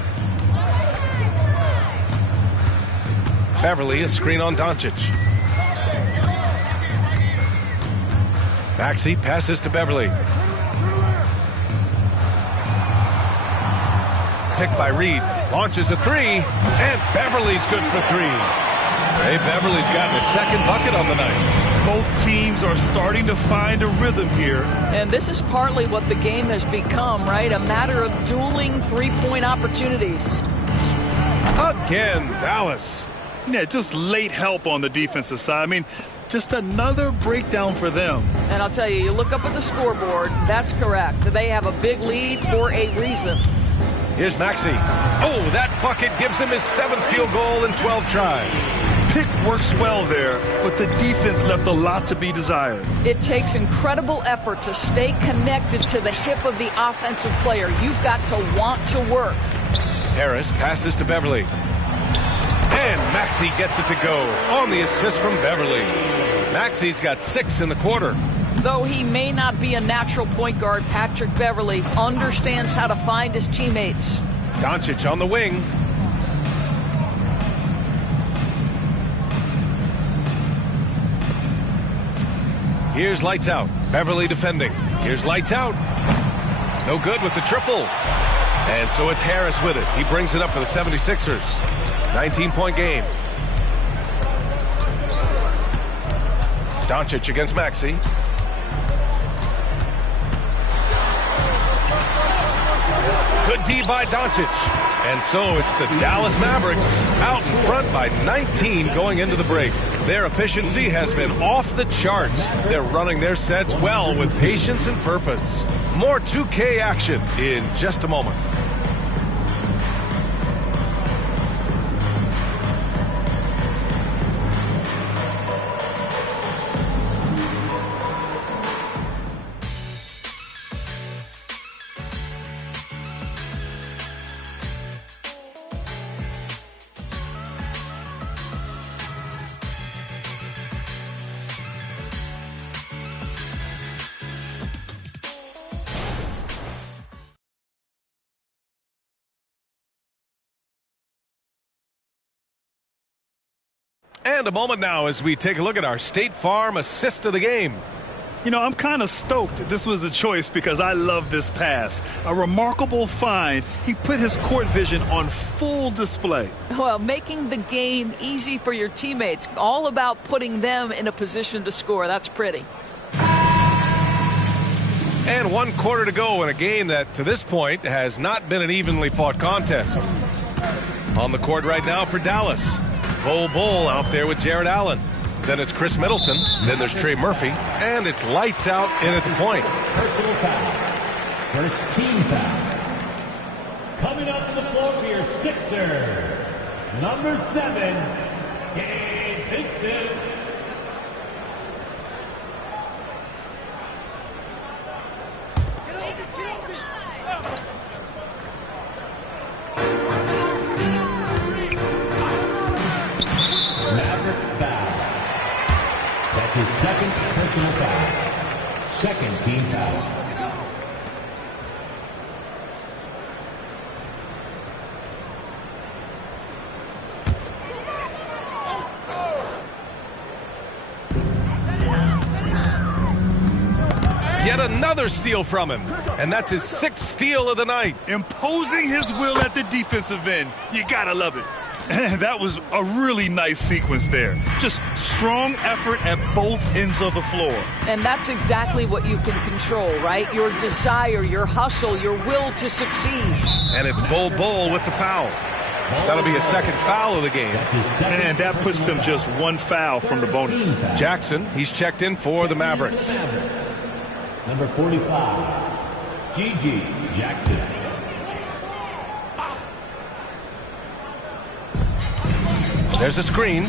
Beverly, a screen on Doncic. Maxey passes to Beverly. Picked by Reed. Launches a 3. And Beverly's good for 3. Hey, Beverly's gotten his 2nd bucket on the night. Both teams are starting to find a rhythm here. And this is partly what the game has become, right? A matter of dueling 3-point opportunities. Again, Dallas. Yeah, just late help on the defensive side. I mean, Just another breakdown for them. And I'll tell you, you look up at the scoreboard, that's correct. They have a big lead for a reason. Here's Maxey. Oh, that bucket gives him his 7th field goal in 12 tries. Pick works well there, but the defense left a lot to be desired. It takes incredible effort to stay connected to the hip of the offensive player. You've got to want to work. Harris passes to Beverly. And Maxey gets it to go on the assist from Beverly. Maxey's got 6 in the quarter. Though he may not be a natural point guard, Patrick Beverly understands how to find his teammates. Doncic on the wing. Here's lights out. Beverly defending. Here's lights out. No good with the triple. And so it's Harris with it. He brings it up for the 76ers. 19-point game. Doncic against Maxey. Good D by Doncic. And so it's the Dallas Mavericks out in front by 19 going into the break. Their efficiency has been off the charts. They're running their sets well with patience and purpose. More 2K action in just a moment. And a moment now as we take a look at our State Farm assist of the game. You know, I'm kind of stoked this was a choice because I love this pass. A remarkable find. He put his court vision on full display. Well, making the game easy for your teammates. All about putting them in a position to score. That's pretty. And 1 quarter to go in a game that, to this point, has not been an evenly fought contest. On the court right now for Dallas. Bull out there with Jared Allen. Then it's Chris Middleton. Then there's Trey Murphy. And it's lights out in at the point. Personal foul. First team foul. Coming up to the floor for your Sixer. Number 7, Gabe Vincent. His 2nd personal foul. 2nd team foul. Yet another steal from him. And that's his 6th steal of the night. Imposing his will at the defensive end. You gotta love it. That was a really nice sequence there. Just strong effort at both ends of the floor. And that's exactly what you can control, right? Your desire, your hustle, your will to succeed. And it's Bull with the foul. That'll be his 2nd foul of the game. And that puts them just 1 foul from the bonus. Jackson, he's checked in for the Mavericks. Number 45, Gigi Jackson. There's a screen.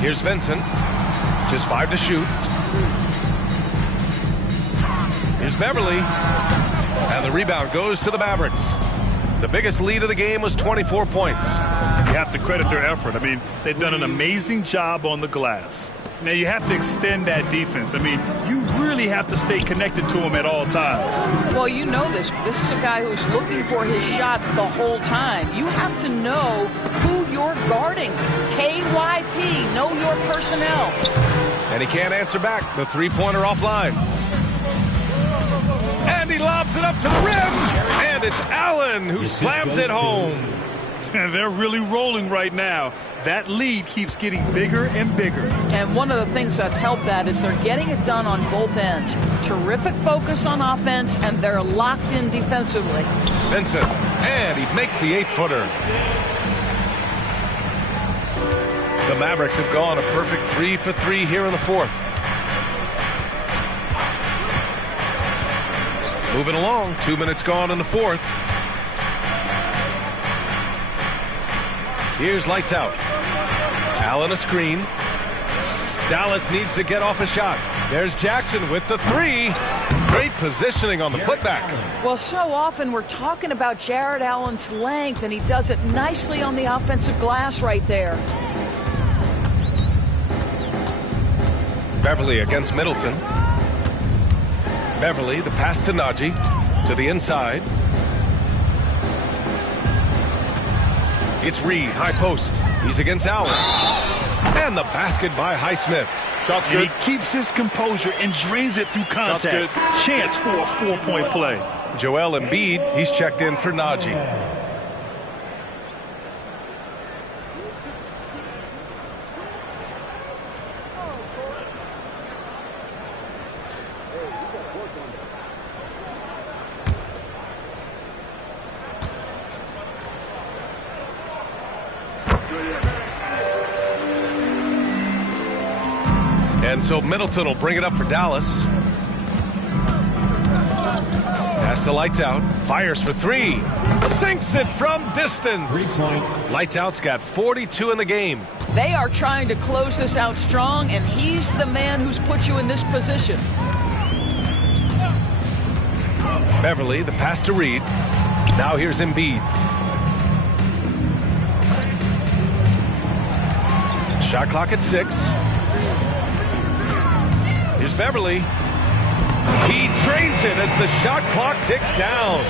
Here's Vincent. Just 5 to shoot. Here's Beverly. And the rebound goes to the Mavericks. The biggest lead of the game was 24 points. You have to credit their effort. I mean, they've done an amazing job on the glass. Now, you have to extend that defense. I mean, you really have to stay connected to him at all times. Well, you know this. This is a guy who's looking for his shot the whole time. You have to know who you're guarding. KYP, know your personnel. And he can't answer back. The 3-pointer offline. And he lobs it up to the rim. And it's Allen who slams it home. And they're really rolling right now. That lead keeps getting bigger and bigger. And one of the things that's helped that is they're getting it done on both ends. Terrific focus on offense, and they're locked in defensively. Vincent, and he makes the 8-footer. The Mavericks have gone a perfect 3 for 3 here in the fourth. Moving along, 2 minutes gone in the fourth. Here's lights out. Allen a screen. Dallas needs to get off a shot. There's Jackson with the three. Great positioning on the putback. Well, so often we're talking about Jared Allen's length, and he does it nicely on the offensive glass right there. Beverly against Middleton. Beverly, the pass to Najee, to the inside. It's Reed, high post. He's against Allen. And the basket by Highsmith. And he keeps his composure and drains it through contact. Chance for a 4-point play. Joel Embiid, he's checked in for Najee. And so Middleton will bring it up for Dallas. Pass to Lights Out. Fires for three. Sinks it from distance. 3 points. Lights Out's got 42 in the game. They are trying to close this out strong, and he's the man who's put you in this position. Beverly, the pass to Reed. Now here's Embiid. Shot clock at 6. Here's Beverly. He drains it as the shot clock ticks down.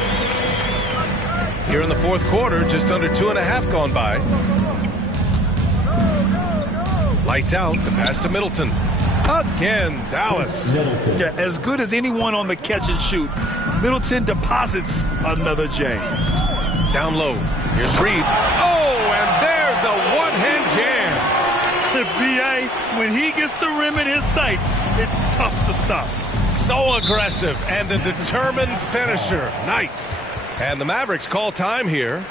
Here in the fourth quarter, just under 2.5 gone by. Lights Out, the pass to Middleton. Again, Dallas. Yeah, as good as anyone on the catch and shoot, Middleton deposits another J. Down low. Here's Reed. Oh, and there's a one-hand jam. The BA, when he gets the rim in his sights, it's tough to stop. So aggressive and a determined finisher. Nice. And the Mavericks call time here.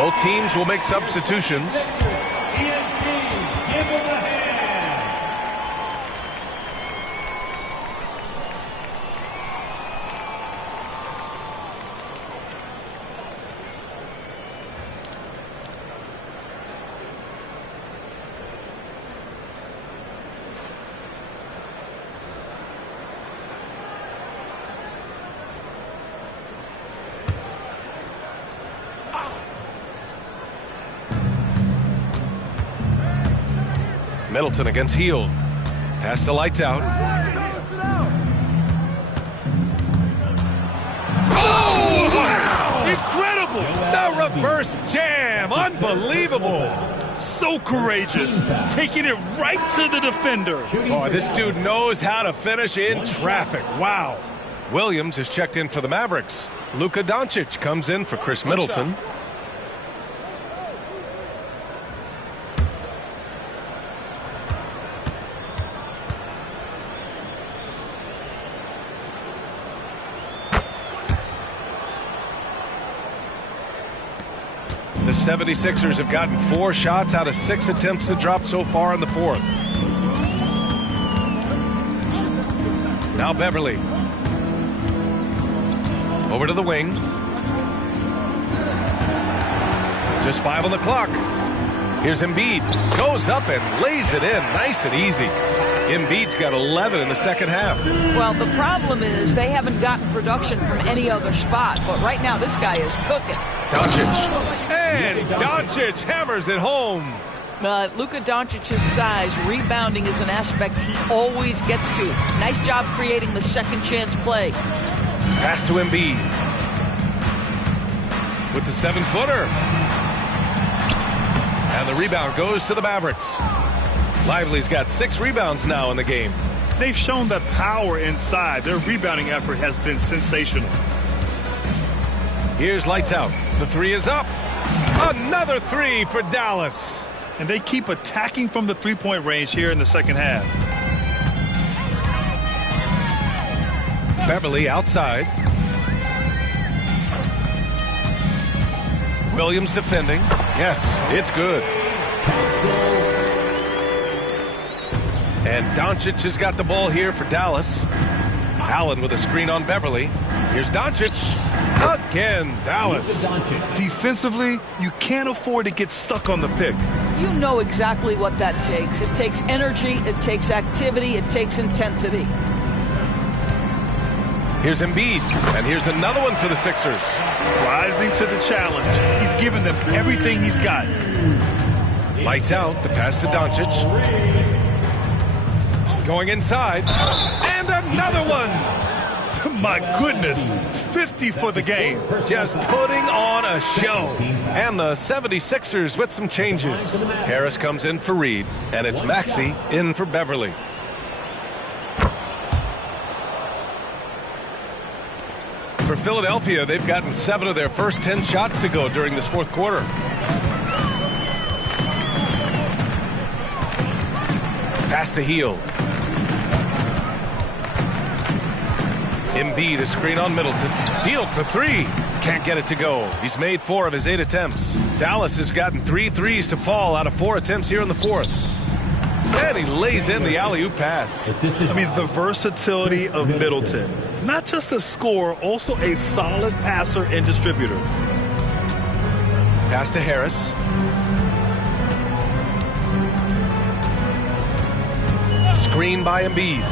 Both teams will make substitutions. Middleton against Hield. Pass to Lights Out. Oh, wow! Incredible! The reverse jam. Unbelievable. So courageous. Taking it right to the defender. Oh, this dude knows how to finish in traffic. Wow. Williams is checked in for the Mavericks. Luka Doncic comes in for Chris Middleton. The 76ers have gotten 4 shots out of 6 attempts to drop so far in the fourth. Now Beverly. Over to the wing. Just 5 on the clock. Here's Embiid. Goes up and lays it in. Nice and easy. Embiid's got 11 in the second half. Well, the problem is they haven't gotten production from any other spot. But right now, this guy is cooking. Doncic. And Doncic hammers it home. Luka Doncic's size, rebounding is an aspect he always gets to. Nice job creating the second chance play. Pass to Embiid. With the 7-footer. And the rebound goes to the Mavericks. Lively's got 6 rebounds now in the game. They've shown the power inside. Their rebounding effort has been sensational. Here's lights out. The 3 is up. Another 3 for Dallas. And they keep attacking from the three-point range here in the second half. Beverly outside. Williams defending. Yes, it's good. And Doncic has got the ball here for Dallas. Allen with a screen on Beverly. Here's Doncic. Again, Dallas. Defensively, you can't afford to get stuck on the pick. You know exactly what that takes. It takes energy, it takes activity, it takes intensity. Here's Embiid, and here's another one for the Sixers. Rising to the challenge. He's given them everything he's got. Lights out, the pass to Doncic. Going inside, and another one. My goodness, 50 for the game. Just putting on a show. And the 76ers with some changes. Harris comes in for Reed, and it's Maxey in for Beverly. For Philadelphia, they've gotten 7 of their first 10 shots to go during this fourth quarter. Pass to Hield. Embiid, a screen on Middleton. Hield for 3. Can't get it to go. He's made 4 of his 8 attempts. Dallas has gotten 3 threes to fall out of 4 attempts here in the fourth. And he lays in the alley-oop pass. I mean, the versatility of Middleton. Not just a scorer, also a solid passer and distributor. Pass to Harris. Screen by Embiid.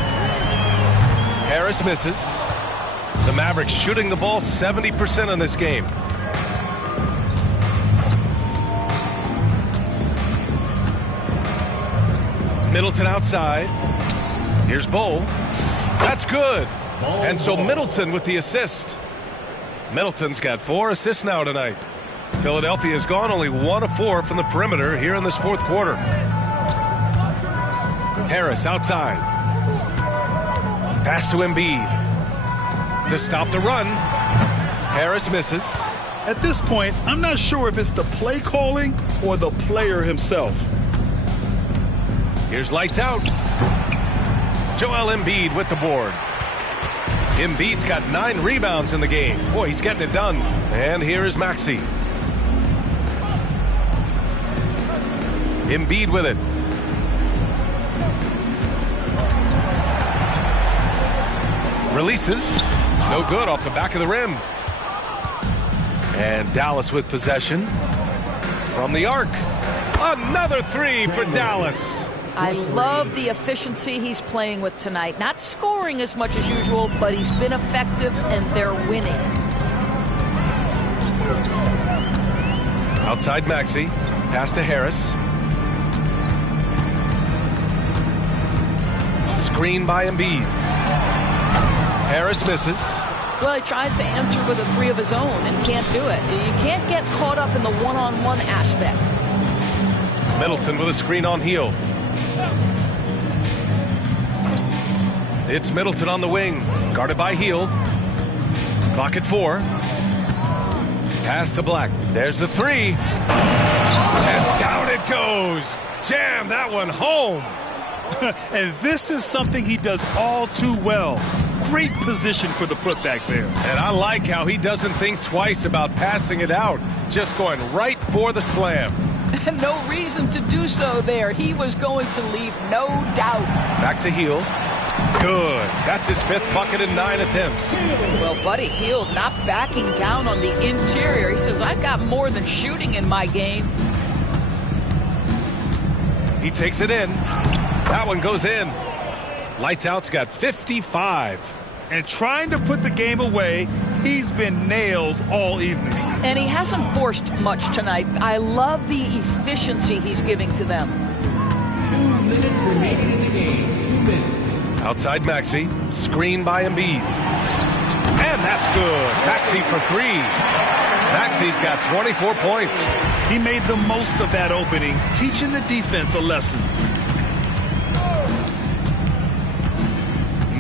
Harris misses. The Mavericks shooting the ball 70% in this game. Middleton outside. Here's Bowl. That's good. And so Middleton with the assist. Middleton's got 4 assists now tonight. Philadelphia has gone only 1 of 4 from the perimeter here in this fourth quarter. Harris outside. Pass to Embiid. To stop the run. Harris misses. At this point, I'm not sure if it's the play calling or the player himself. Here's lights out. Joel Embiid with the board. Embiid's got 9 rebounds in the game. Boy, he's getting it done. And here is Maxey. Embiid with it. Releases. No good off the back of the rim. And Dallas with possession. From the arc. Another 3 for Dallas. I love the efficiency he's playing with tonight. Not scoring as much as usual, but he's been effective and they're winning. Outside Maxey. Pass to Harris. Screen by Embiid. Harris misses. Well, he tries to answer with a 3 of his own and can't do it. You can't get caught up in the one-on-one aspect. Middleton with a screen on Hield. It's Middleton on the wing, guarded by Hield. Clock at 4. Pass to Black. There's the 3. And down it goes. Jam that one home. And this is something he does all too well. Great position for the putback there. And I like how he doesn't think twice about passing it out, just going right for the slam. No reason to do so there. He was going to leave no doubt. Back to Heel. Good. That's his 5th bucket in 9 attempts. Well, Buddy Hield not backing down on the interior. He says, I've got more than shooting in my game. He takes it in. That one goes in. Lights Out's got 55. And trying to put the game away, he's been nails all evening. And he hasn't forced much tonight. I love the efficiency he's giving to them. 2 minutes remaining in the game. 2 minutes. Outside Maxey. Screen by Embiid. And that's good. Maxey for 3. Maxey's got 24 points. He made the most of that opening, teaching the defense a lesson.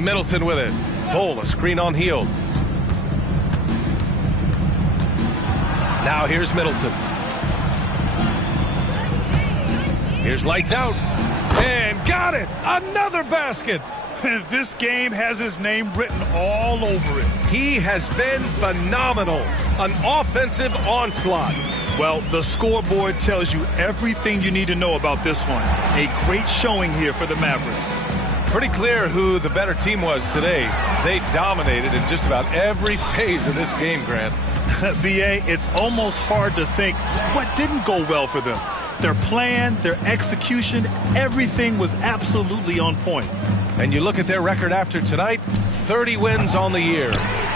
Middleton with it. Pull, a screen on Heel. Now here's Middleton. Here's Lights Out. And got it! Another basket! This game has his name written all over it. He has been phenomenal. An offensive onslaught. Well, the scoreboard tells you everything you need to know about this one. A great showing here for the Mavericks. Pretty clear who the better team was today. They dominated in just about every phase of this game, Grant. B.A., it's almost hard to think what didn't go well for them. Their plan, their execution, everything was absolutely on point. And you look at their record after tonight, 30 wins on the year.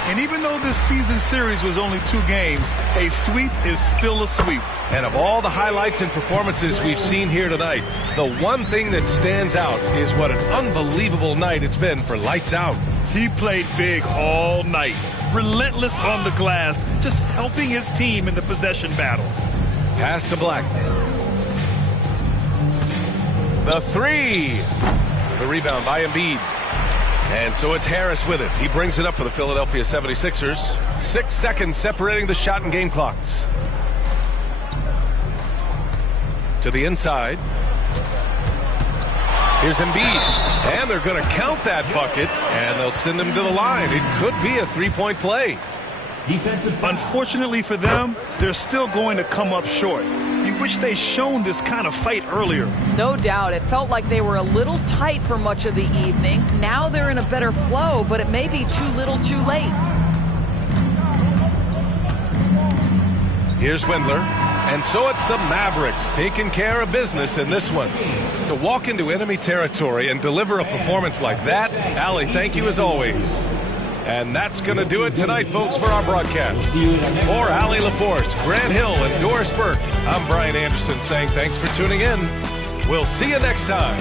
And even though this season series was only 2 games, a sweep is still a sweep. And of all the highlights and performances we've seen here tonight, the one thing that stands out is what an unbelievable night it's been for Lights Out. He played big all night, relentless on the glass, just helping his team in the possession battle. Pass to Black. The 3. The rebound by Embiid. And so it's Harris with it. He brings it up for the Philadelphia 76ers. 6 seconds separating the shot and game clocks. To the inside. Here's Embiid. And they're going to count that bucket. And they'll send him to the line. It could be a 3-point play. Unfortunately for them, they're still going to come up short. You wish they'd shown this kind of fight earlier. No doubt. It felt like they were a little tight for much of the evening. Now they're in a better flow, but it may be too little too late. Here's Windler. And so it's the Mavericks taking care of business in this one. To walk into enemy territory and deliver a performance like that, Allie, thank you as always. And that's going to do it tonight, folks, for our broadcast. For Allie LaForce, Grant Hill, and Doris Burke, I'm Brian Anderson saying thanks for tuning in. We'll see you next time.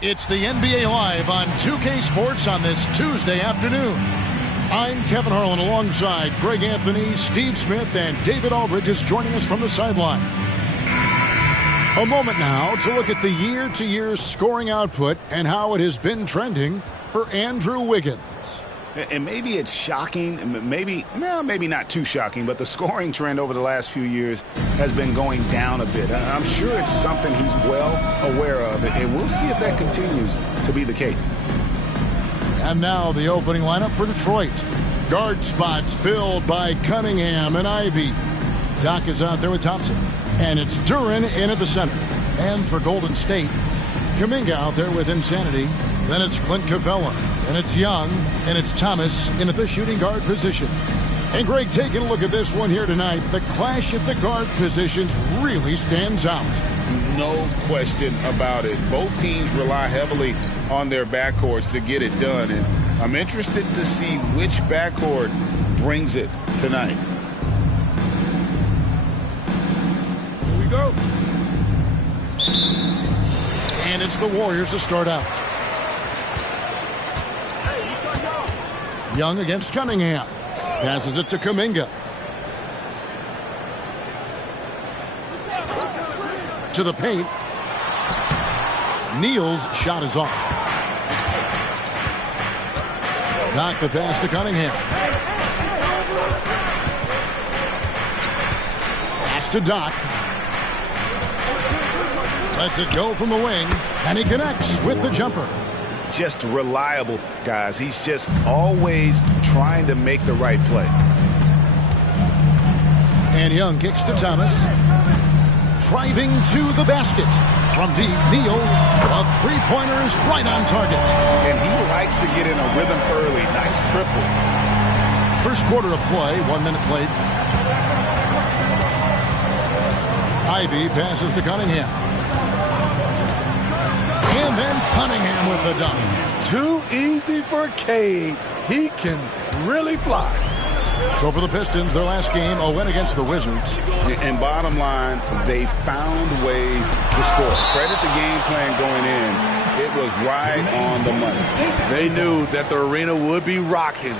It's the NBA Live on 2K Sports on this Tuesday afternoon. I'm Kevin Harlan alongside Greg Anthony, Steve Smith, and David Aldridge is joining us from the sideline. A moment now to look at the year-to-year scoring output and how it has been trending for Andrew Wiggins. And maybe it's shocking, maybe not too shocking, but the scoring trend over the last few years has been going down a bit. I'm sure it's something he's well aware of, and we'll see if that continues to be the case. And now the opening lineup for Detroit. Guard spots filled by Cunningham and Ivy. Doc is out there with Thompson. And it's Duren in at the center. And for Golden State, Kuminga out there with Insanity. Then it's Clint Capella. And it's Young. And it's Thomas in at the shooting guard position. And Greg, taking a look at this one here tonight, the clash at the guard positions really stands out. No question about it. Both teams rely heavily on their backcourts to get it done. And I'm interested to see which backcourt brings it tonight. Here we go. And it's the Warriors to start out. Young against Cunningham. Passes it to Kuminga. To the paint. Neal's shot is off. Knock the pass to Cunningham. Pass to Doc. Lets it go from the wing. And he connects with the jumper. Just reliable, guys. He's just always trying to make the right play. And Young kicks to Thomas. Driving to the basket. From deep, Neal. A three-pointer is right on target. And he likes to get in a rhythm early. Nice triple. First quarter of play. 1 minute played. Ivy passes to Cunningham. And then Cunningham with the dunk. Too easy for Cade. He can really fly. So for the Pistons, their last game, a win against the Wizards. And bottom line, they found ways to score. Credit the game plan going in. It was right on the money. They knew that the arena would be rocking.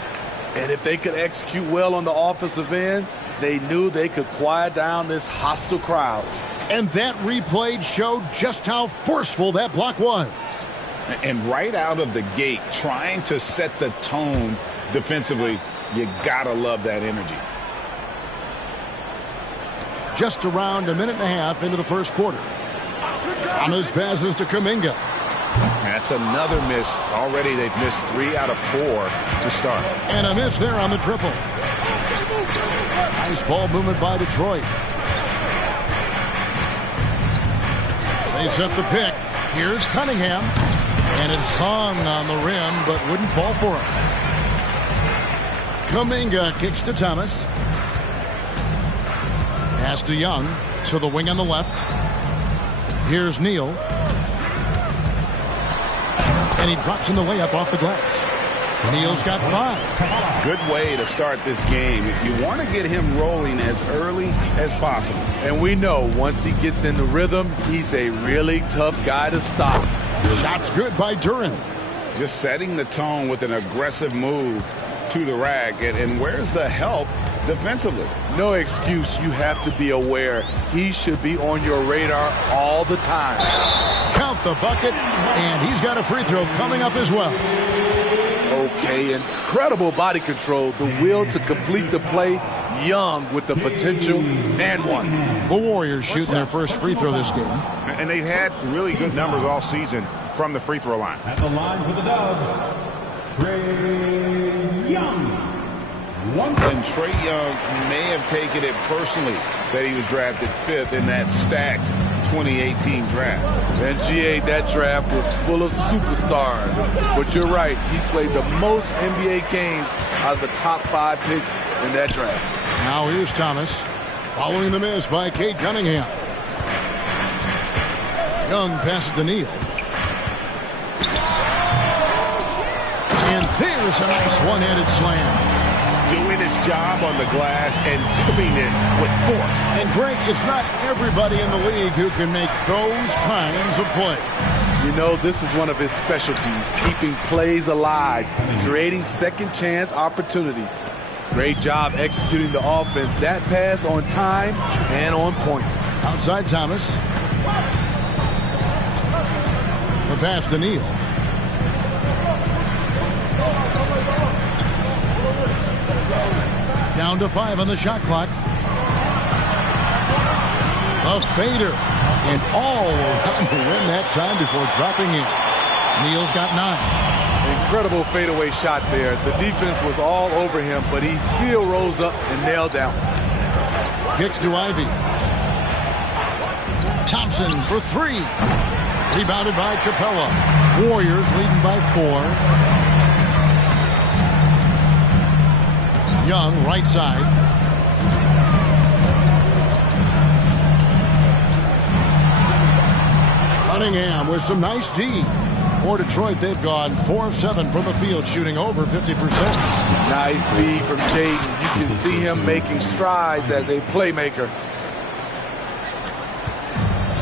And if they could execute well on the offensive end, they knew they could quiet down this hostile crowd. And that replay showed just how forceful that block was. And right out of the gate, trying to set the tone defensively, you gotta love that energy. Just around a minute and a half into the first quarter. Thomas passes to Kuminga. That's another miss. Already they've missed 3 out of 4 to start. And a miss there on the triple. Nice ball movement by Detroit. They set the pick. Here's Cunningham. And it hung on the rim, but wouldn't fall for him. Kuminga kicks to Thomas. Pass to Young. To the wing on the left. Here's Neal. And he drops in the layup off the glass. Neal's got 5. Good way to start this game. You want to get him rolling as early as possible. And we know once he gets in the rhythm, he's a really tough guy to stop. Shot's good by Duren. Just setting the tone with an aggressive move to the rack. And where's the help defensively? No excuse. You have to be aware. He should be on your radar all the time. Count the bucket, and he's got a free throw coming up as well. Okay, incredible body control, the will to complete the play. Young with the potential, and one. The Warriors shooting their first free throw this game. And they've had really good numbers all season from the free throw line. At the line for the Dubs, Trae Young. And Trae Young may have taken it personally that he was drafted 5th in that stacked 2018 draft. And GA, that draft was full of superstars. But you're right, he's played the most NBA games out of the top 5 picks in that draft. Now here's Thomas, following the miss by Cade Cunningham. Young passes to Neal. And there's a nice one-handed slam. Doing his job on the glass and doing it with force. And Greg, it's not everybody in the league who can make those kinds of plays. You know, this is one of his specialties, keeping plays alive, creating second chance opportunities. Great job executing the offense. That pass on time and on point. Outside Thomas. The pass to Neal. Down to 5 on the shot clock. A fader. And all around to win that time before dropping in. Neal's got 9. Incredible fadeaway shot there. The defense was all over him, but he still rose up and nailed down. Kicks to Ivy. Thompson for 3. Rebounded by Capella. Warriors leading by 4. Young, right side. Cunningham with some nice D. For Detroit, they've gone 4 of 7 from the field, shooting over 50%. Nice speed from Jaden. You can see him making strides as a playmaker.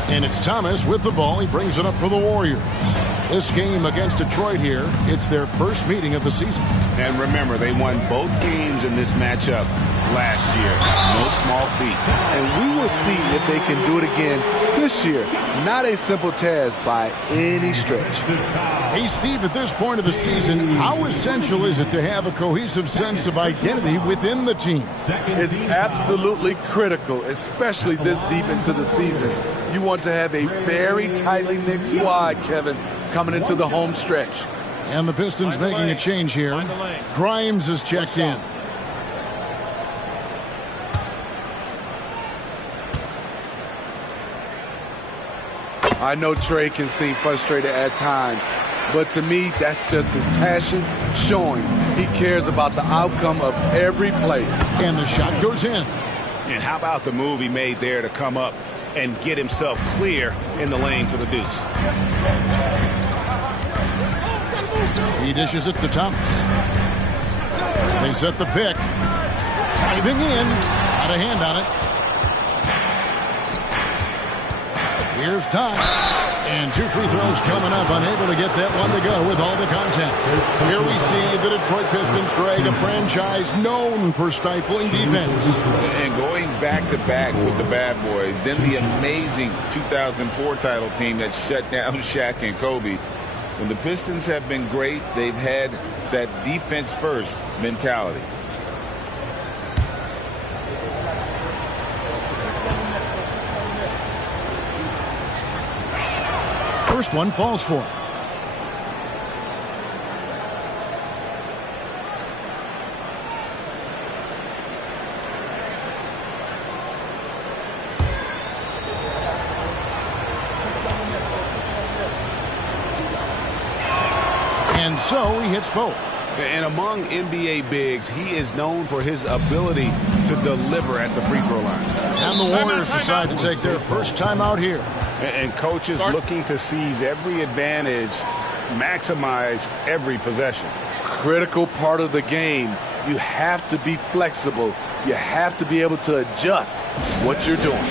And it's Thomas with the ball. He brings it up for the Warriors. This game against Detroit here, it's their first meeting of the season. And remember, they won both games in this matchup last year. No small feat. And we will see if they can do it again this year. Not a simple task by any stretch. Hey, Steve, at this point of the season, how essential is it to have a cohesive sense of identity within the team? It's absolutely critical, especially this deep into the season. You want to have a very tightly knit squad, Kevin, coming into the home stretch. And the Pistons making a change here. Grimes is checked in. I know Trey can seem frustrated at times, but to me, that's just his passion showing. He cares about the outcome of every play. And the shot goes in. And how about the move he made there to come up and get himself clear in the lane for the deuce? He dishes it to Thomas. They set the pick. Driving in. Got a hand on it. Here's time. And 2 free throws coming up. Unable to get that one to go with all the contact. Here we see the Detroit Pistons, Greg, a franchise known for stifling defense. And going back-to-back with the bad boys. Then the amazing 2004 title team that shut down Shaq and Kobe. When the Pistons have been great, they've had that defense-first mentality. First one falls for him. And so he hits both. And among NBA bigs, he is known for his ability to deliver at the free throw line. And the Warriors decide to take their first time out here. And coaches looking to seize every advantage, maximize every possession. Critical part of the game. You have to be flexible. You have to be able to adjust what you're doing.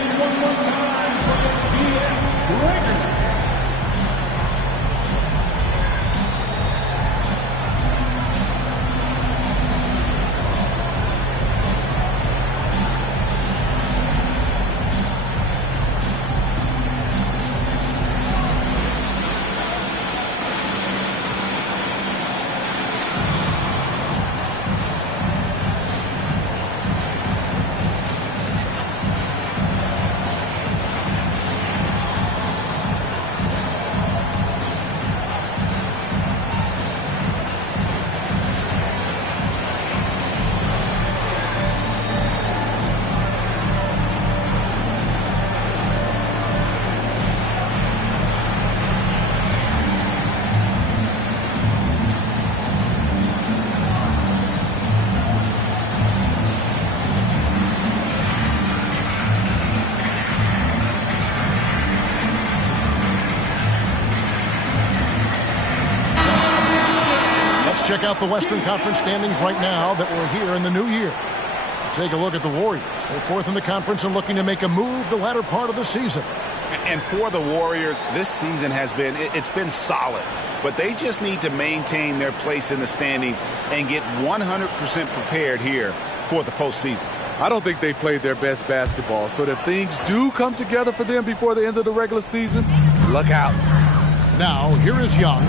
Check out the Western Conference standings right now that we're here in the new year. Take a look at the Warriors. They're 4th in the conference and looking to make a move the latter part of the season. And for the Warriors, this season has been, it's been solid. But they just need to maintain their place in the standings and get 100% prepared here for the postseason. I don't think they played their best basketball. So if things do come together for them before the end of the regular season, look out. Now, here is Young.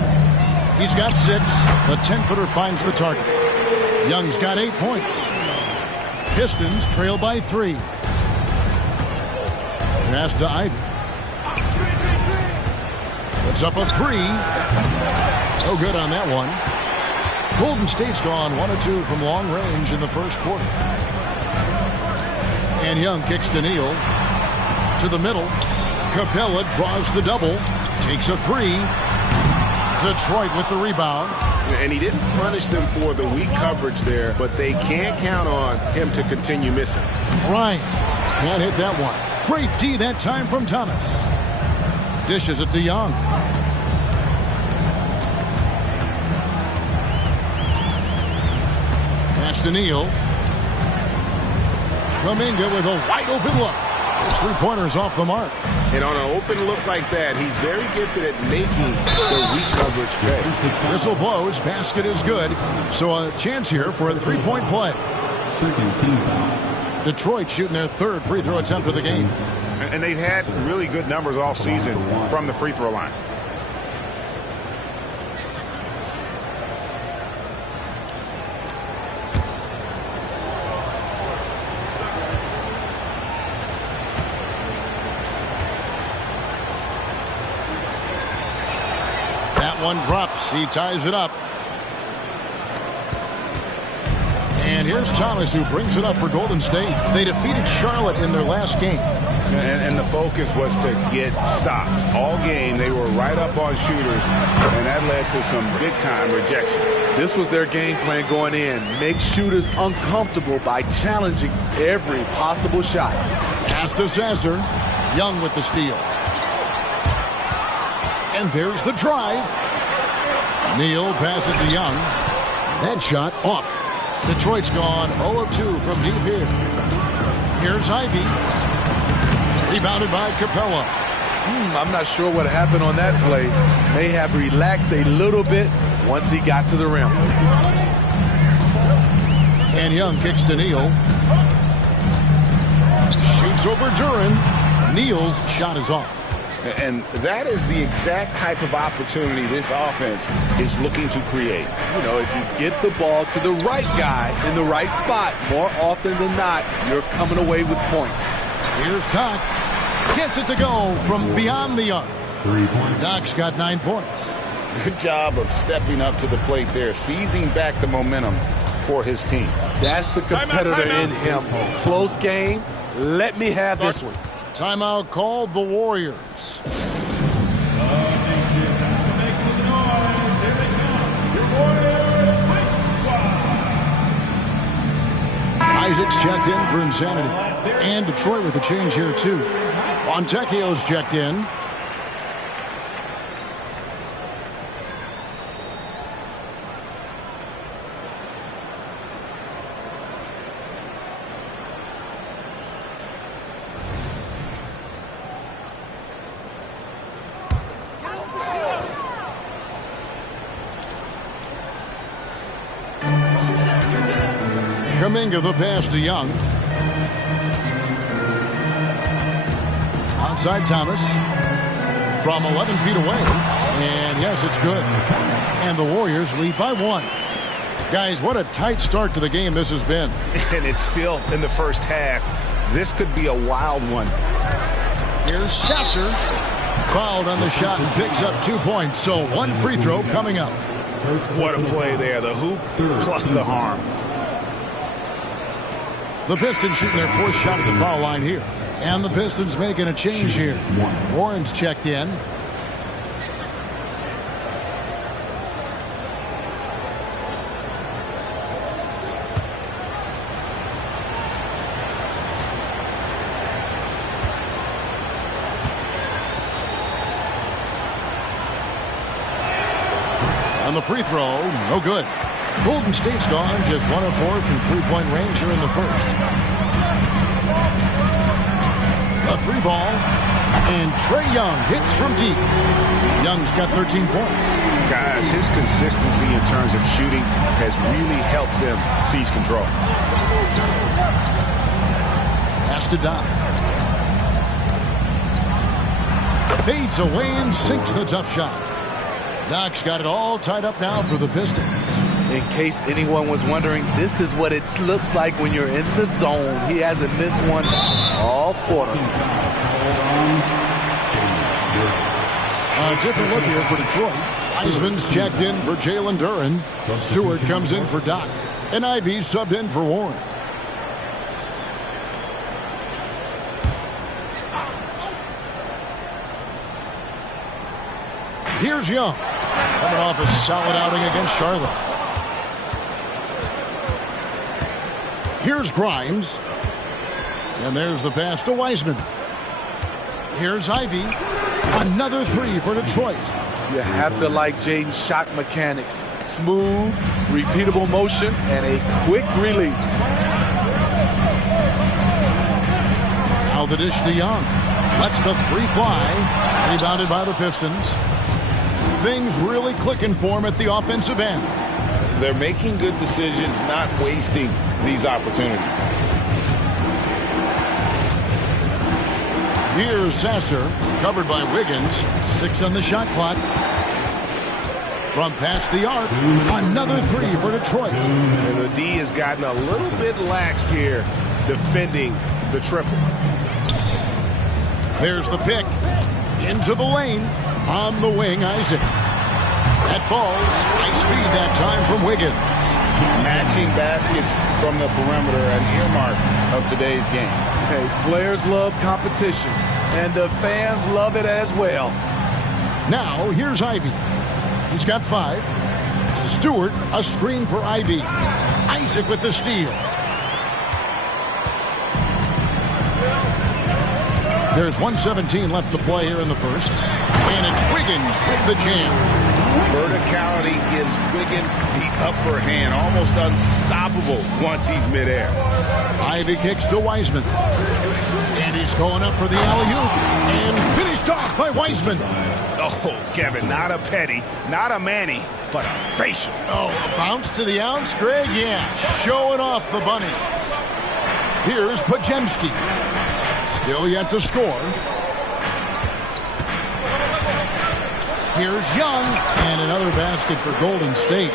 He's got 6. The 10-footer finds the target. Young's got 8 points. Pistons trail by 3. Pass to Ivy. Puts up a 3. No good on that one. Golden State's gone 1 of 2 from long range in the first quarter. And Young kicks to Neal. To the middle. Capella draws the double. Takes a 3. Detroit with the rebound. And he didn't punish them for the weak coverage there, but they can't count on him to continue missing. Bryant can't hit that one. Great D that time from Thomas. Dishes it to Young. Pass to Neal. Kuminga with a wide open look. His 3-pointers off the mark. And on an open look like that, he's very gifted at making the weak coverage pay. Whistle blows. Basket is good. So a chance here for a 3-point play. Second team foul. Detroit shooting their 3rd free throw attempt of the game. And they've had really good numbers all season from the free throw line. One drops. He ties it up. And here's Thomas, who brings it up for Golden State. They defeated Charlotte in their last game. And the focus was to get stops. All game, they were right up on shooters, and that led to some big-time rejections. This was their game plan going in. Make shooters uncomfortable by challenging every possible shot. Pass to Sasser. Young with the steal. And there's the drive. Neal passes to Young. That shot off. Detroit's gone 0 of 2 from deep here. Here's Ivy. Rebounded by Capella. I'm not sure what happened on that play. May have relaxed a little bit once he got to the rim. And Young kicks to Neal. Shoots over Duran. Neal's shot is off. And that is the exact type of opportunity this offense is looking to create. You know, if you get the ball to the right guy in the right spot, more often than not, you're coming away with points. Here's Doc. Gets it to go from beyond the arc. 3 points. Doc's got 9 points. Good job of stepping up to the plate there, seizing back the momentum for his team. That's the competitor in him. Close game. Let me have this one. Timeout called the Warriors. Isaac's checked in for insanity. And Detroit with a change here, too. Fontecchio's checked in. Kuminga the pass to Young. Outside Thomas. From 11 feet away. And yes, it's good. And the Warriors lead by 1. Guys, what a tight start to the game this has been. And it's still in the first half. This could be a wild one. Here's Sasser. Fouled on the shot and picks up 2 points. So 1 free throw coming up. What a play there. The hoop plus the harm. The Pistons shooting their 4th shot at the foul line here. And the Pistons making a change here. Warren's checked in. On the free throw, no good. Golden State's gone just 1 of 4 from 3-point range here in the first. A 3 ball. And Trae Young hits from deep. Young's got 13 points. Guys, his consistency in terms of shooting has really helped them seize control. Pass to Doc. Fades away and sinks the tough shot. Doc's got it all tied up now for the Pistons. In case anyone was wondering, this is what it looks like when you're in the zone. He hasn't missed one all quarter. A different look here for Detroit. Wiseman's checked in for Jalen Duren. Stewart comes in for Doc. And Ivy subbed in for Warren. Here's Young. Coming off a solid outing against Charlotte. Here's Grimes. And there's the pass to Wiseman. Here's Ivy. Another three for Detroit. You have to like Jaden's shot mechanics. Smooth, repeatable motion, and a quick release. Now the dish to Young. Lets the three fly. Rebounded by the Pistons. Things really clicking for him at the offensive end. They're making good decisions, not wasting these opportunities. Here's Sasser, covered by Wiggins. 6 on the shot clock. From past the arc, another three for Detroit. And the D has gotten a little bit laxed here, defending the triple. There's the pick. Into the lane. On the wing, Isaac. That falls. Nice feed that time from Wiggins. Matching baskets from the perimeter, an earmark of today's game. Hey, players love competition, and the fans love it as well. Now, here's Ivy. He's got 5. Stewart, a screen for Ivy. Isaac with the steal. There's 1:17 left to play here in the first. And it's Wiggins with the jam. Verticality gives Wiggins the upper hand, almost unstoppable once he's midair. Ivy kicks to Wiseman. And he's going up for the alley-oop. And finished off by Wiseman. Oh, Kevin, not a petty, not a Manny, but a facial. Oh, a bounce to the ounce, Greg? Yeah, showing off the bunnies. Here's Pajemski. Still yet to score. Here's Young, and another basket for Golden State.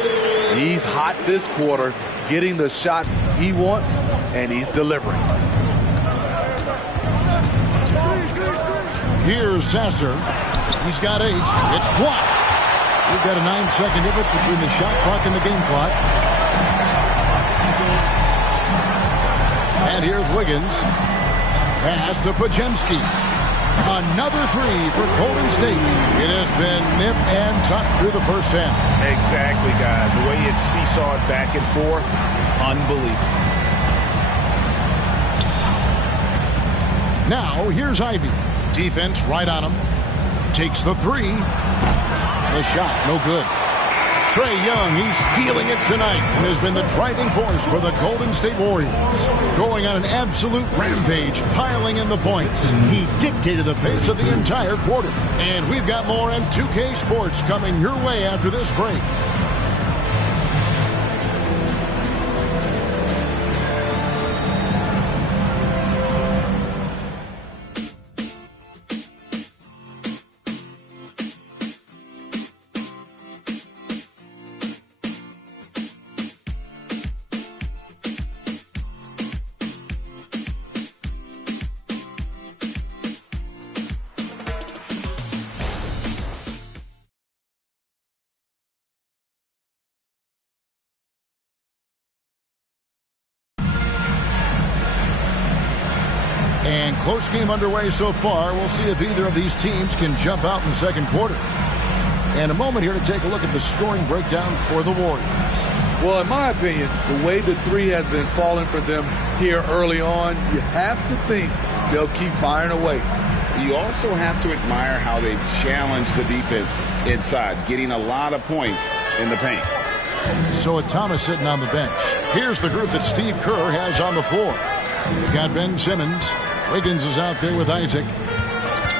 He's hot this quarter, getting the shots he wants, and he's delivering. Here's Sasser. He's got 8. It's blocked. We've got a 9-second difference between the shot clock and the game clock. And here's Wiggins. Pass to Pajemski. Another three for Golden State. It has been nip and tuck through the first half. Exactly, guys. The way it's seesawed back and forth, unbelievable. Now, here's Ivy. Defense right on him. Takes the three. The shot, no good. Trae Young, he's feeling it tonight and has been the driving force for the Golden State Warriors. Going on an absolute rampage, piling in the points. He dictated the pace of the entire quarter. And we've got more on 2K Sports coming your way after this break. And close game underway so far. We'll see if either of these teams can jump out in the second quarter. And a moment here to take a look at the scoring breakdown for the Warriors. Well, in my opinion, the way the three has been falling for them here early on, you have to think they'll keep firing away. You also have to admire how they've challenged the defense inside, getting a lot of points in the paint. So with Thomas sitting on the bench, here's the group that Steve Kerr has on the floor. We've got Ben Simmons. Wiggins is out there with Isaac.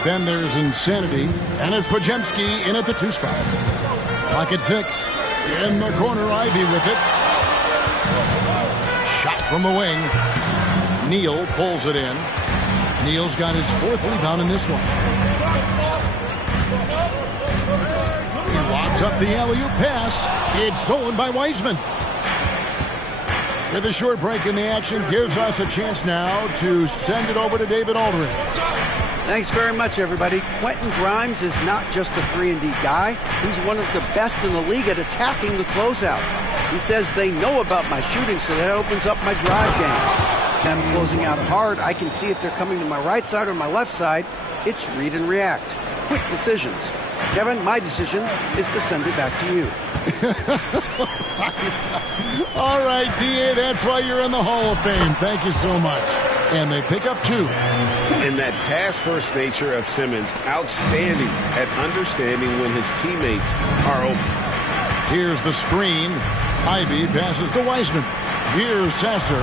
Then there's Insanity, and it's Pajemski in at the 2 spot. Pocket 6. In the corner, Ivy with it. Shot from the wing. Neal pulls it in. Neal's got his 4th rebound in this one. He lobs up the alley-oop pass. It's stolen by Wiseman. With a short break in the action, gives us a chance now to send it over to David Aldridge. Thanks very much, everybody. Quentin Grimes is not just a 3-and-D guy. He's one of the best in the league at attacking the closeout. He says they know about my shooting, so that opens up my drive game. Them closing out hard, I can see if they're coming to my right side or my left side. It's read and react. Quick decisions. Kevin, my decision is to send it back to you. All right, D.A., that's why you're in the Hall of Fame. Thank you so much. And they pick up 2. And that pass-first nature of Simmons, outstanding at understanding when his teammates are open. Here's the screen. Ivy passes to Wiseman. Here's Sasser.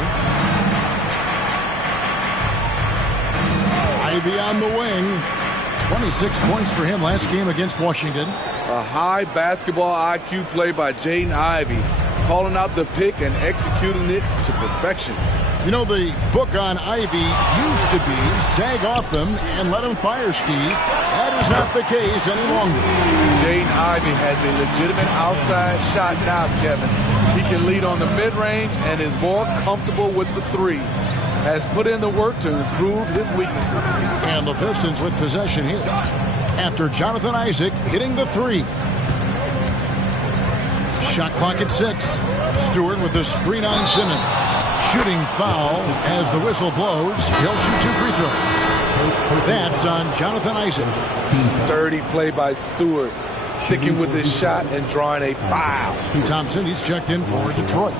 Ivy on the wing. 26 points for him last game against Washington. A high basketball IQ play by Jaden Ivey, calling out the pick and executing it to perfection. You know, the book on Ivy used to be sag off them and let him fire, Steve. That is not the case any longer. Jaden Ivey has a legitimate outside shot now, Kevin. He can lead on the mid-range and is more comfortable with the 3. Has put in the work to improve his weaknesses. And the Pistons with possession here. After Jonathan Isaac hitting the 3. Shot clock at 6. Stewart with the screen on Simmons. Shooting foul as the whistle blows. He'll shoot 2 free throws. That's on Jonathan Isaac. Sturdy play by Stewart. Sticking with his shot and drawing a foul. Thompson, he's checked in for Detroit.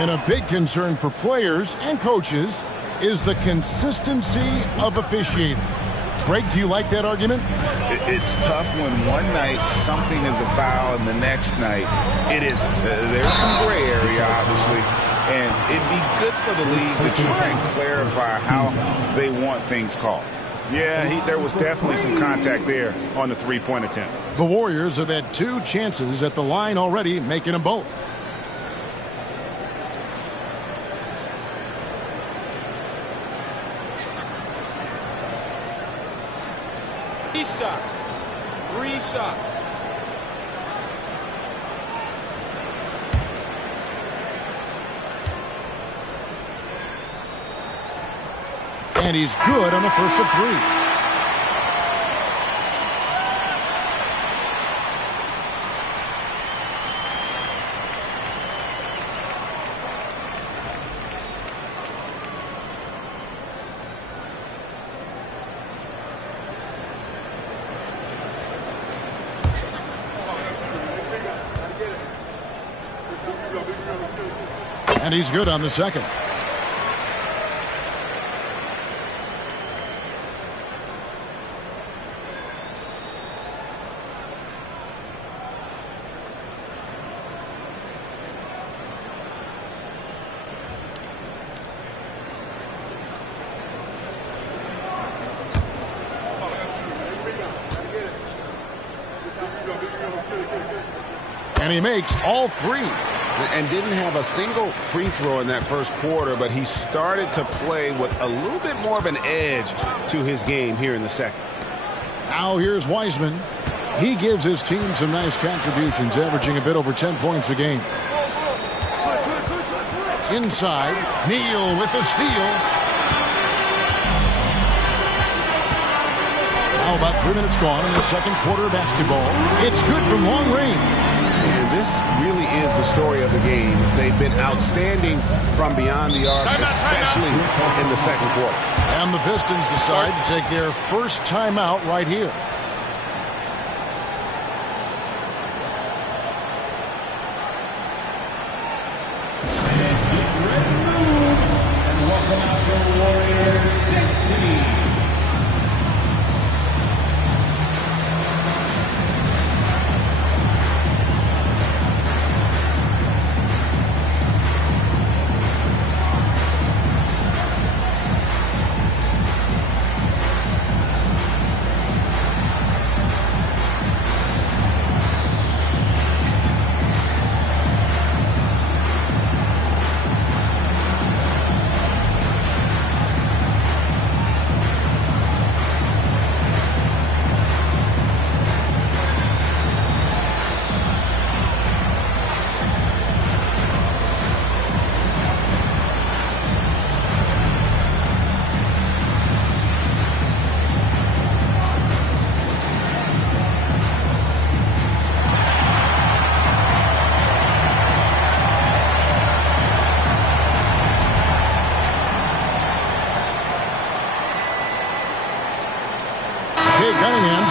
And a big concern for players and coaches is the consistency of officiating. Greg, do you like that argument? It's tough when one night something is a foul and the next night it isn't. There's some gray area, obviously, and it'd be good for the league to try and clarify how they want things called. Yeah, there was definitely some contact there on the 3-point attempt. The Warriors have had 2 chances at the line already, making them both. Three shots. And he's good on the first of 3. And he's good on the second. And he makes all 3. And didn't have a single free throw in that first quarter, but he started to play with a little bit more of an edge to his game here in the second. Now here's Wiseman. He gives his team some nice contributions, averaging a bit over 10 points a game. Inside, Neal with the steal. Now about 3 minutes gone in the second quarter of basketball. It's good from long range. And this really is the story of the game. They've been outstanding from beyond the arc, especially in the second quarter. And the Pistons decide to take their first timeout right here. And welcome out the Warriors 16.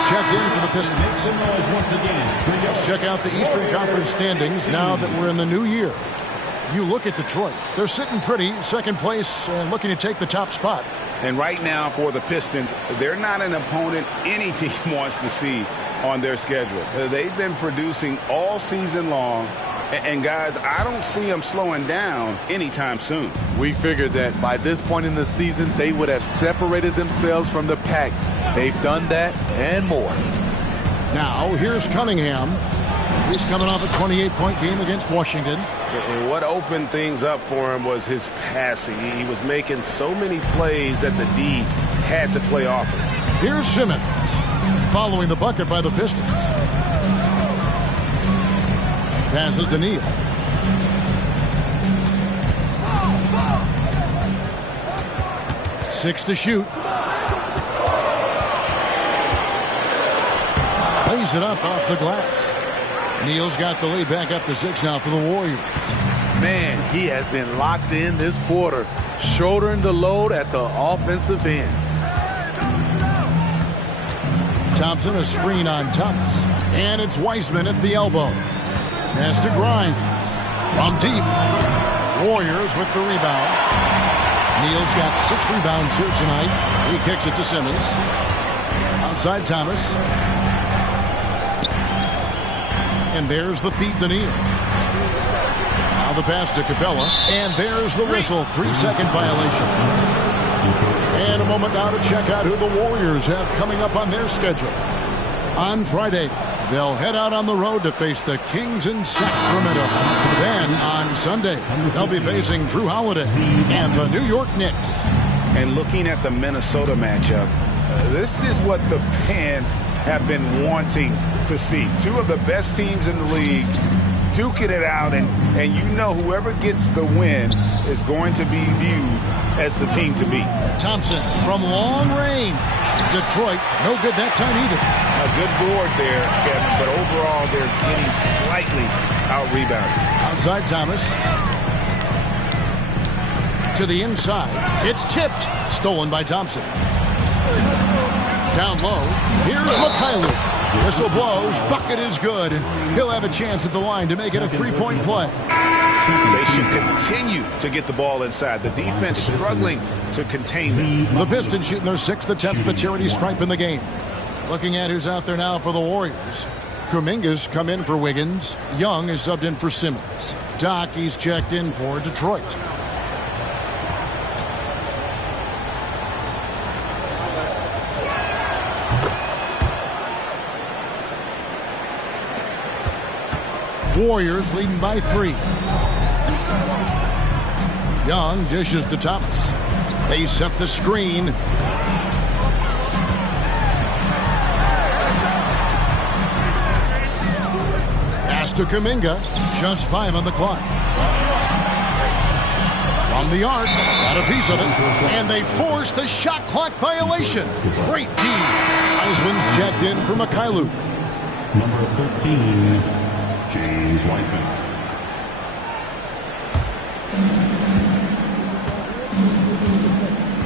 checked in for the Pistons. Let's check out the Eastern Conference standings now that we're in the new year. You look at Detroit. They're sitting pretty, second place, and looking to take the top spot. And right now for the Pistons, they're not an opponent any team wants to see on their schedule. They've been producing all season long. And guys, I don't see them slowing down anytime soon. We figured that by this point in the season, they would have separated themselves from the pack. They've done that and more. Now, here's Cunningham. He's coming off a 28-point game against Washington. And what opened things up for him was his passing. He was making so many plays that the D had to play off him. Here's Simmons, following the bucket by the Pistons. Passes to Neal. Six to shoot. Plays it up off the glass. Neal's got the lead back up to 6 now for the Warriors. Man, he has been locked in this quarter, shouldering the load at the offensive end. Thompson, a screen on Thomas. And it's Weissman at the elbow. Pass to Grimes. From deep. Warriors with the rebound. Neal's got 6 rebounds here tonight. He kicks it to Simmons. Outside Thomas. And there's the feed to Neal. Now the pass to Capella. And there's the whistle. 3-second violation. And a moment now to check out who the Warriors have coming up on their schedule. On Friday, they'll head out on the road to face the Kings in Sacramento. Then on Sunday, they'll be facing Drew Holiday and the New York Knicks. And looking at the Minnesota matchup, this is what the fans have been wanting to see. 2 of the best teams in the league duking it out, and you know whoever gets the win is going to be viewed as the team to beat. Thompson from long range. Detroit, no good that time either. A good board there, Kevin, but overall they're getting slightly out-rebounded. Outside Thomas. To the inside. It's tipped. Stolen by Thompson. Down low. Here's Mikhailuk. Whistle blows. Bucket is good. And he'll have a chance at the line to make it a 3-point play. They should continue to get the ball inside. The defense struggling to contain them. The Pistons shooting their 6th attempt at the charity stripe in the game. Looking at who's out there now for the Warriors. Kuminga's come in for Wiggins. Young is subbed in for Simmons. Doc, he's checked in for Detroit. Warriors leading by 3. Young dishes to Thomas. They set the screen. Pass to Kuminga. Just 5 on the clock. From the arc. Got a piece of it. And they force the shot clock violation. Great D. Heisman's checked in for Mikhailuk. Number 13, James Wiseman.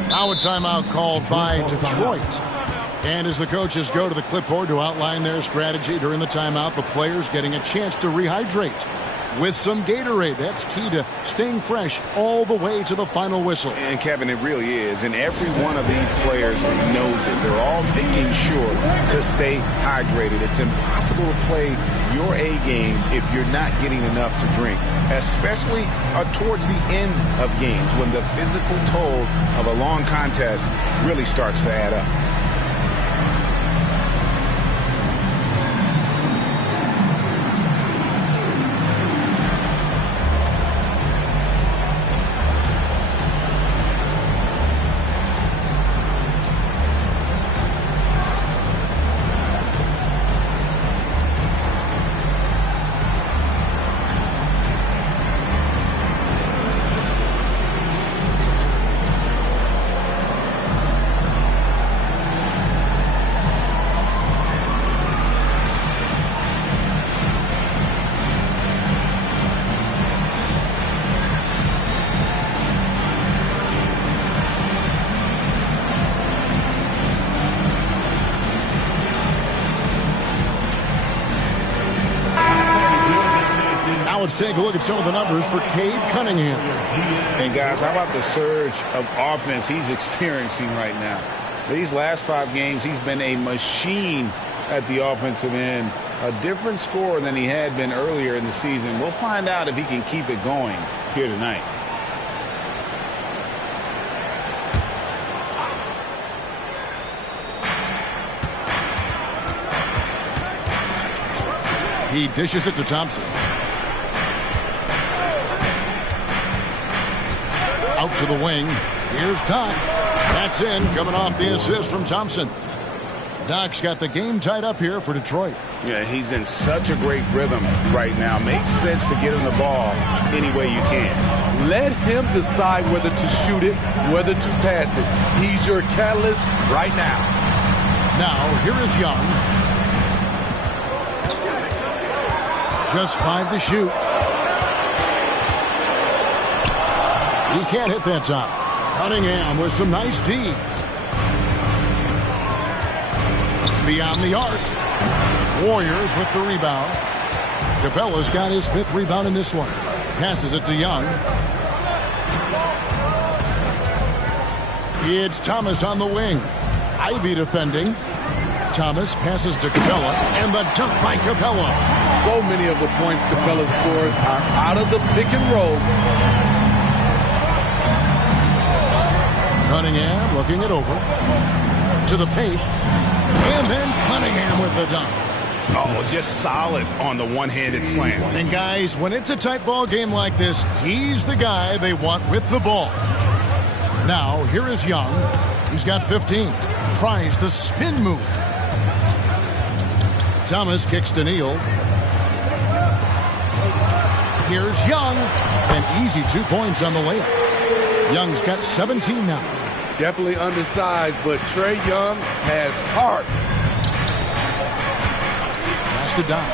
Now a timeout called by Detroit. And as the coaches go to the clipboard to outline their strategy during the timeout, the players getting a chance to rehydrate with some Gatorade. That's key to staying fresh all the way to the final whistle. And Kevin, it really is. And every one of these players knows it. They're all making sure to stay hydrated. It's impossible to play your A game if you're not getting enough to drink, especially towards the end of games when the physical toll of a long contest really starts to add up. take a look at some of the numbers for Cade Cunningham. And guys, how about the surge of offense he's experiencing right now? These last 5 games, he's been a machine at the offensive end. A different scorer than he had been earlier in the season. We'll find out if he can keep it going here tonight. He dishes it to Thompson. Out to the wing. Here's Doc. That's in, coming off the assist from Thompson. Doc's got the game tied up here for Detroit. Yeah, he's in such a great rhythm right now. Makes sense to get him the ball any way you can. Let him decide whether to shoot it, whether to pass it. He's your catalyst right now. Now, here is Young. Just 5 to shoot. He can't hit that time. Cunningham with some nice D. Beyond the arc. Warriors with the rebound. Capella's got his 5th rebound in this one. Passes it to Young. It's Thomas on the wing. Ivy defending. Thomas passes to Capella, and the dunk by Capella. So many of the points Capella scores are out of the pick and roll. Cunningham looking it over. To the paint. And then Cunningham with the dunk. Oh, just solid on the one-handed slam. And guys, when it's a tight ball game like this, he's the guy they want with the ball. Now, here is Young. He's got 15. Tries the spin move. Thomas kicks to Neal. Here's Young. An easy 2 points on the layup. Young's got 17 now. Definitely undersized, but Trae Young has heart. Pass to Doc.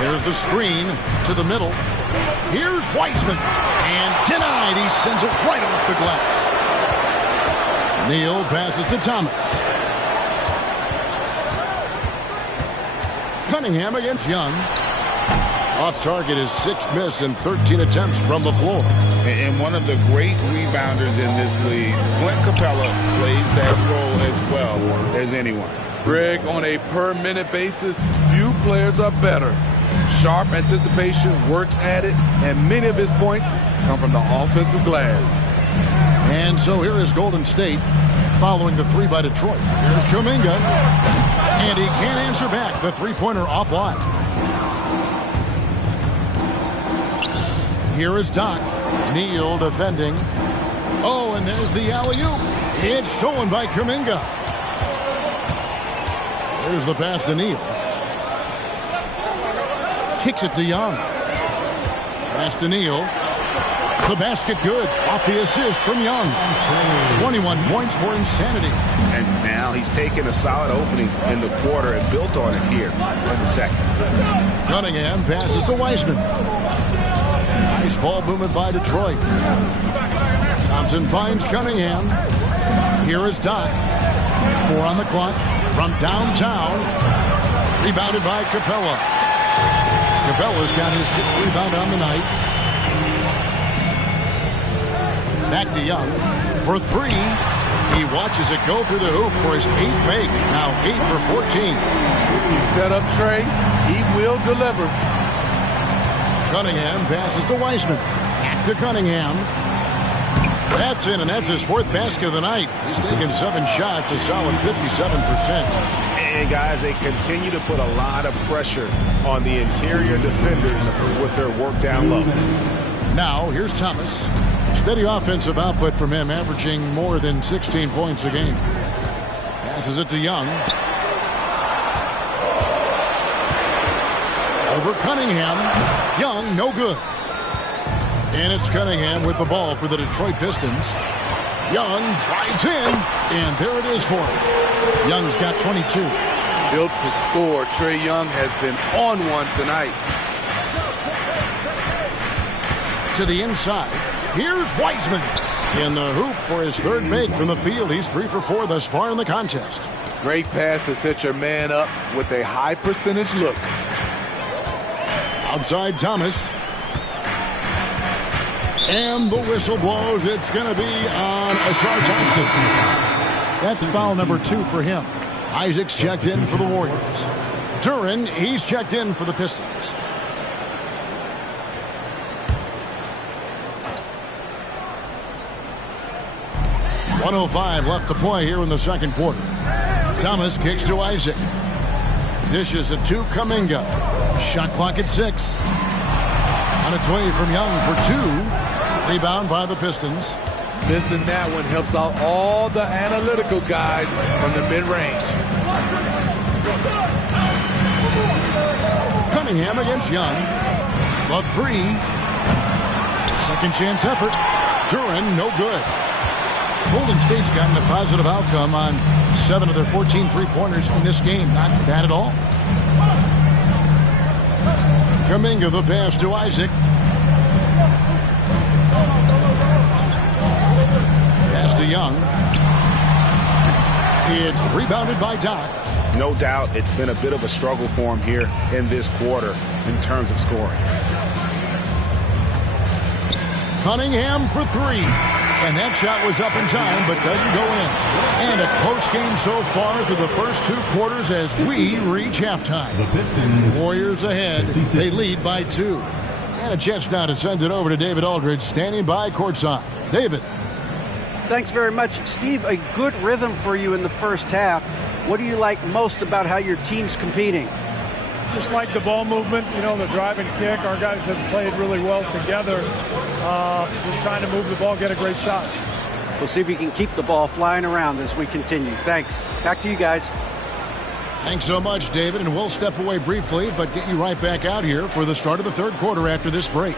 There's the screen to the middle. Here's Wiseman. And denied. He sends it right off the glass. Neal passes to Thomas. Cunningham against Young. Off target is 6th miss and 13 attempts from the floor. And one of the great rebounders in this league, Clint Capella, plays that role as well as anyone. Greg, on a per-minute basis, few players are better. Sharp anticipation, works at it, and many of his points come from the offensive glass. And so here is Golden State following the 3 by Detroit. Here's Kuminga. And he can't answer back. The 3-pointer offline. Here is Doc. Neal defending. Oh, and there's the alley-oop. It's stolen by Kuminga. There's the pass to Neal. Kicks it to Young. Pass to Neal. The basket good. Off the assist from Young. 21 points for insanity. And now he's taken a solid opening in the quarter and built on it here in the second. Cunningham passes to Wiseman. Nice ball movement by Detroit. Thompson finds Cunningham. Here is Doc. 4 on the clock from downtown. Rebounded by Capella. Capella's got his 6th rebound on the night. Back to Young for 3. He watches it go through the hoop for his 8th make. Now 8 for 14. If he set up Trae, he will deliver. Cunningham passes to Wiseman. Back to Cunningham. That's in, and that's his 4th basket of the night. He's taken 7 shots, a solid 57%. And guys, they continue to put a lot of pressure on the interior defenders with their work down low. Now, here's Thomas. Steady offensive output from him, averaging more than 16 points a game. Passes it to Young. Over Cunningham. Young, no good. And it's Cunningham with the ball for the Detroit Pistons. Young drives in, and there it is for him. Young's got 22. Built to score, Trae Young has been on one tonight. To the inside. Here's Wiseman in the hoop for his 3rd make from the field. He's 3 for 4 thus far in the contest. Great pass to set your man up with a high percentage look. Outside Thomas. And the whistle blows. It's going to be on Ashar Thompson. That's foul number 2 for him. Isaac's checked in for the Warriors. Duran, he's checked in for the Pistons. .105 left to play here in the second quarter. Thomas kicks to Isaac. Dishes it to Kuminga. Shot clock at 6. On its way from Young for 2. Rebound by the Pistons. Missing that one helps out all the analytical guys from the mid-range. Cunningham against Young. The 3. Second chance effort. Duran, no good. Golden State's gotten a positive outcome on 7 of their 14 three-pointers in this game. Not bad at all. Kuminga the pass to Isaac. Pass to Young. It's rebounded by Doc. No doubt it's been a bit of a struggle for him here in this quarter in terms of scoring. Cunningham for 3. And that shot was up in time, but doesn't go in. And a close game so far through the first 2 quarters as we reach halftime. The Pistons. Warriors ahead. 56. They lead by 2. And a chance now to send it over to David Aldridge, standing by courtside. David. Thanks very much. Steve, a good rhythm for you in the first half. What do you like most about how your team's competing? Just like the ball movement, you know, the drive and kick. Our guys have played really well together. Just trying to move the ball, get a great shot. We'll see if we can keep the ball flying around as we continue. Thanks. Back to you guys. Thanks so much, David. And we'll step away briefly, but get you right back out here for the start of the third quarter after this break.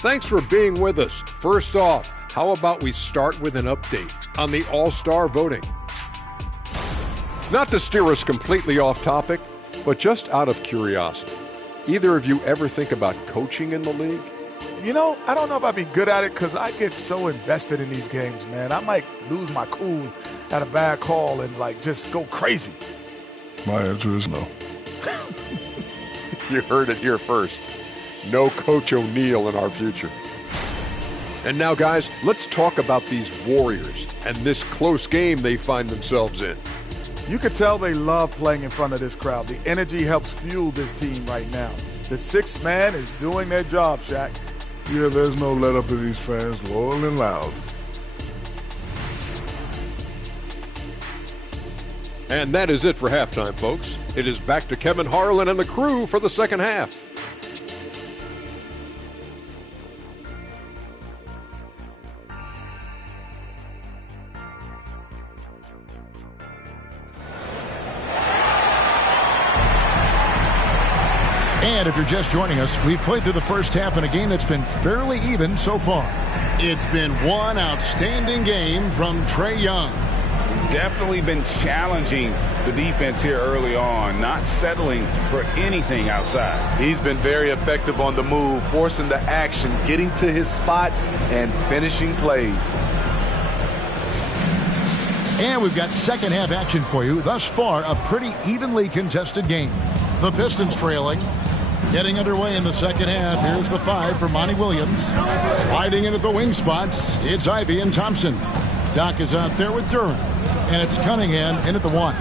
Thanks for being with us. First off, how about we start with an update on the All-Star voting? Not to steer us completely off topic, but just out of curiosity, either of you ever think about coaching in the league? You know, I don't know if I'd be good at it because I get so invested in these games, man. I might lose my cool at a bad call and, like, just go crazy. My answer is no. You heard it here first. No Coach O'Neal in our future. And now, guys, let's talk about these Warriors and this close game they find themselves in. You could tell they love playing in front of this crowd. The energy helps fuel this team right now. The sixth man is doing their job, Shaq. Yeah, there's no let up in these fans, loyal and loud. And that is it for halftime, folks. It is back to Kevin Harlan and the crew for the second half. And if you're just joining us, we've played through the first half in a game that's been fairly even so far. It's been one outstanding game from Trae Young. Definitely been challenging the defense here early on, not settling for anything outside. He's been very effective on the move, forcing the action, getting to his spots, and finishing plays. And we've got second half action for you. Thus far, a pretty evenly contested game. The Pistons trailing. Getting underway in the second half. Here's the 5 for Monty Williams. Sliding into the wing spots, it's Ivy and Thompson. Doc is out there with Duran. And it's Cunningham in at the 1.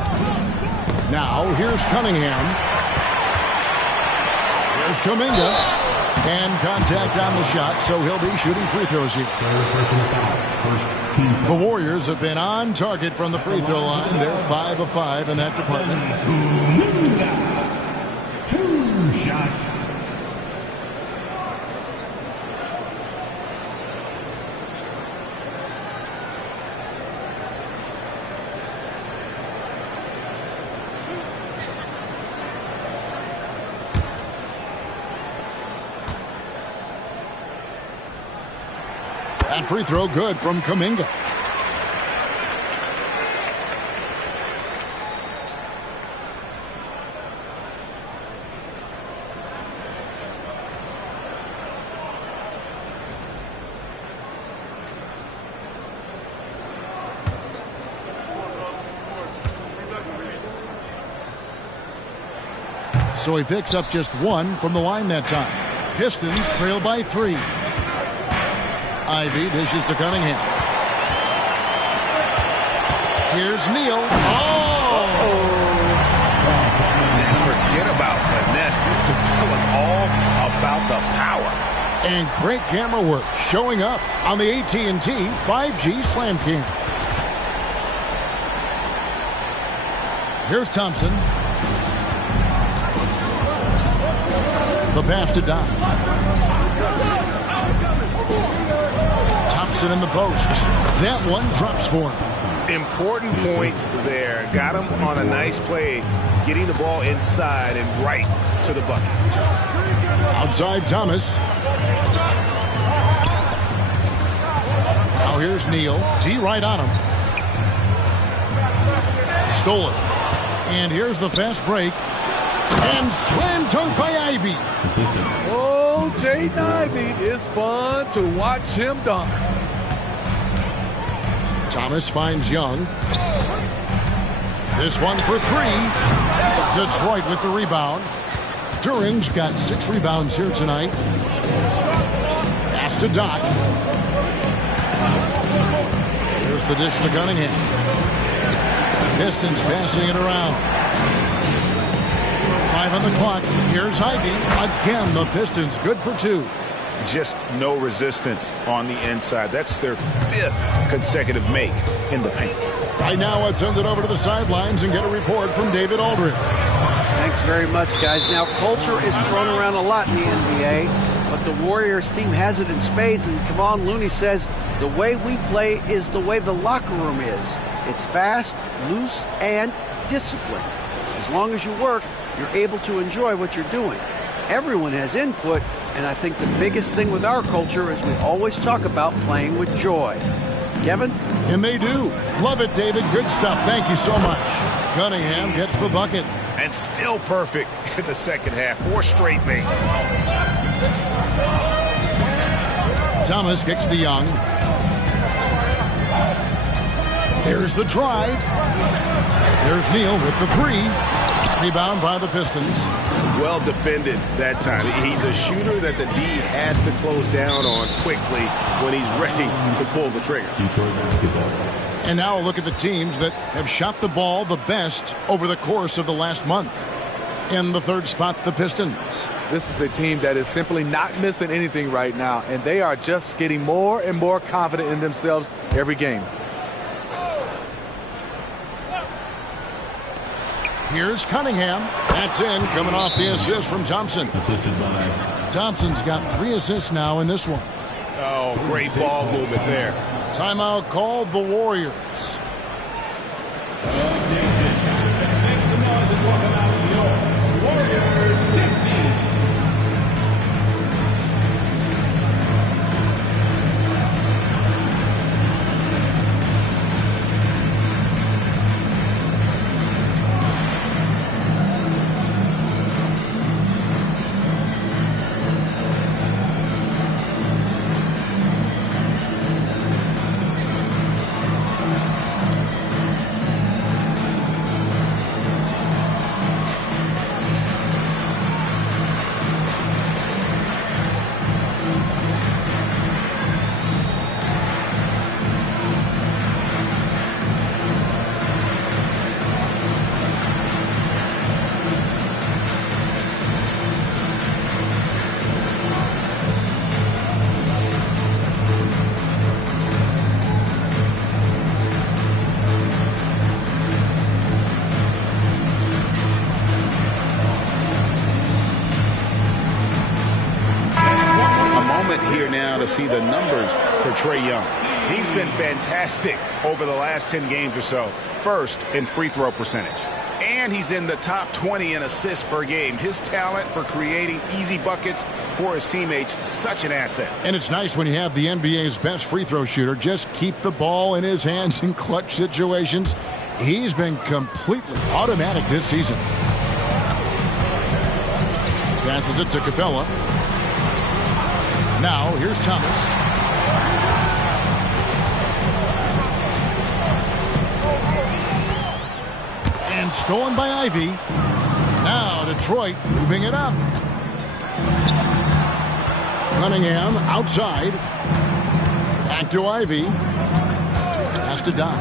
Now, here's Cunningham. Here's Kuminga. And contact on the shot, so he'll be shooting free throws here. The Warriors have been on target from the free throw line. They're 5 of 5 in that department. 2 shots. That free throw good from Kuminga. So he picks up just 1 from the line that time. Pistons trail by 3. Ivy dishes to Cunningham. Here's Neal. And forget about finesse. This was all about the power. And great camera work showing up on the AT&T 5G Slam Cam. Here's Thompson. The pass to Doc. Thompson in the post. That one drops for him. Important points there. Got him on a nice play, getting the ball inside and right to the bucket. Outside Thomas. Now here's Neal. D right on him. Stole it. And here's the fast break. And slam dunk by Ivy. Oh, Jaden Ivey, it's fun to watch him dunk. Thomas finds Young. This one for 3. Detroit with the rebound. Duran's got 6 rebounds here tonight. Pass to Doc. Here's the dish to Cunningham. Pistons passing it around. 5 on the clock. Here's Ivy. Again, the Pistons good for 2. Just no resistance on the inside. That's their 5th consecutive make in the paint. Right now, let's send it over to the sidelines and get a report from David Aldridge. Thanks very much, guys. Now, culture is thrown around a lot in the NBA, but the Warriors team has it in spades, and Kevon Looney says the way we play is the way the locker room is. It's fast, loose, and disciplined. As long as you work, you're able to enjoy what you're doing. Everyone has input, and I think the biggest thing with our culture is we always talk about playing with joy. Kevin? And they do. Love it, David. Good stuff. Thank you so much. Cunningham gets the bucket. And still perfect in the second half. 4 straight makes. Thomas kicks to Young. There's the drive. There's Neal with the 3. Rebound by the Pistons. Well defended that time. He's a shooter that the D has to close down on quickly when he's ready to pull the trigger. And now look at the teams that have shot the ball the best over the course of the last month. In the 3rd spot, the Pistons. This is a team that is simply not missing anything right now, and they are just getting more and more confident in themselves every game. Here's Cunningham. That's in, coming off the assist from Thompson. Thompson's got 3 assists now in this one. Oh, great ball movement there. Timeout called the Warriors. Here now to see the numbers for Trae Young. He's been fantastic over the last 10 games or so. 1st in free throw percentage. And he's in the top 20 in assists per game. His talent for creating easy buckets for his teammates, such an asset. And it's nice when you have the NBA's best free throw shooter just keep the ball in his hands in clutch situations. He's been completely automatic this season. Passes it to Capella. Now, here's Thomas. And stolen by Ivy. Now Detroit moving it up. Cunningham outside. Back to Ivy. Pass to Doc.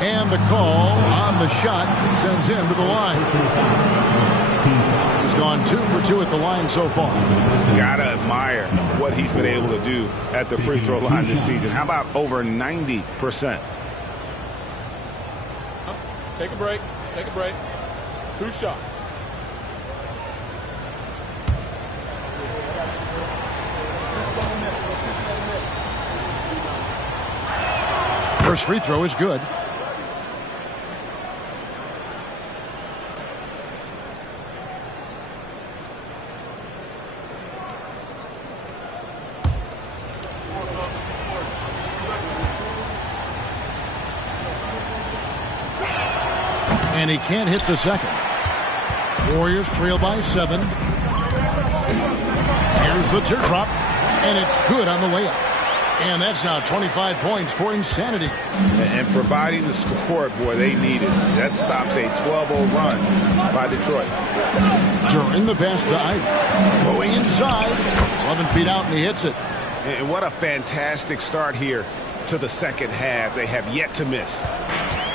And the call on the shot that sends him to the line. He's gone 2 for 2 at the line so far. Gotta admire what he's been able to do at the free throw line this season. How about over 90%? Take a break. Take a break. 2 shots. First free throw is good. And he can't hit the second. Warriors trail by 7. Here's the teardrop, and it's good on the layup. And that's now 25 points for Insanity. And providing the support, boy, they needed. That stops a 12-0 run by Detroit. During the pass to Ivy. Going inside. 11 feet out, and he hits it. And what a fantastic start here to the second half. They have yet to miss.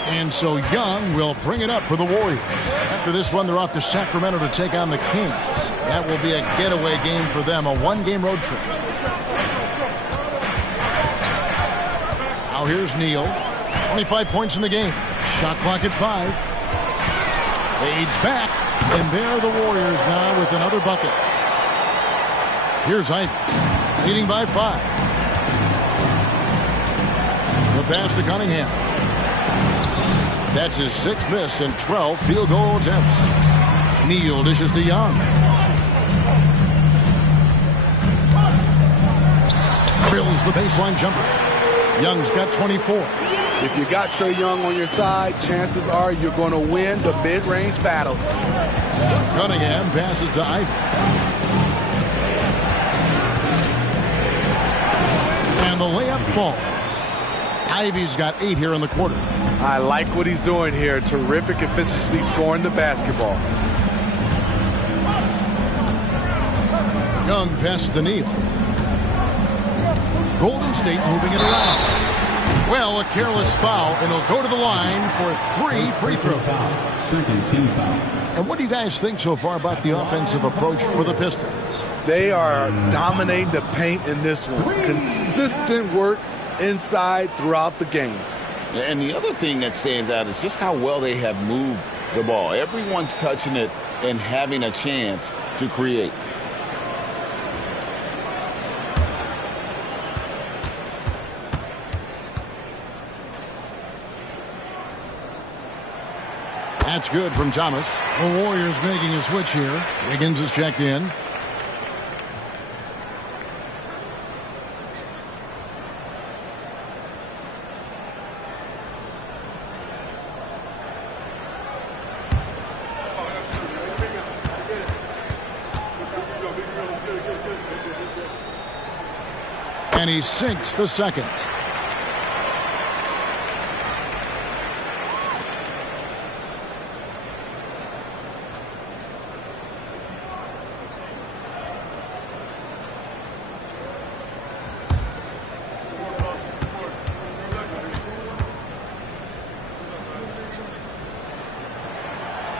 And so Young will bring it up for the Warriors. After this one, they're off to Sacramento to take on the Kings. That will be a getaway game for them, a 1-game road trip. Now here's Neal. 25 points in the game. Shot clock at 5. Fades back. And there are the Warriors now with another bucket. Here's Ivy. Leading by 5. The pass to Cunningham. That's his 6th miss and 12 field goal attempts. Neal dishes to Young. Drills the baseline jumper. Young's got 24. If you got Trae Young on your side, chances are you're going to win the mid-range battle. Cunningham passes to Ivy. And the layup falls. Ivy's got 8 here in the quarter. I like what he's doing here. Terrific efficiency scoring the basketball. Young passes to Neal. Golden State moving it around. Well, a careless foul, and he'll go to the line for 3 free throws. Second team foul. And what do you guys think so far about the offensive approach for the Pistons? They are dominating the paint in this one. Consistent work inside throughout the game. And the other thing that stands out is just how well they have moved the ball. Everyone's touching it and having a chance to create. That's good from Thomas. The Warriors making a switch here. Wiggins is checked in. And he sinks the second.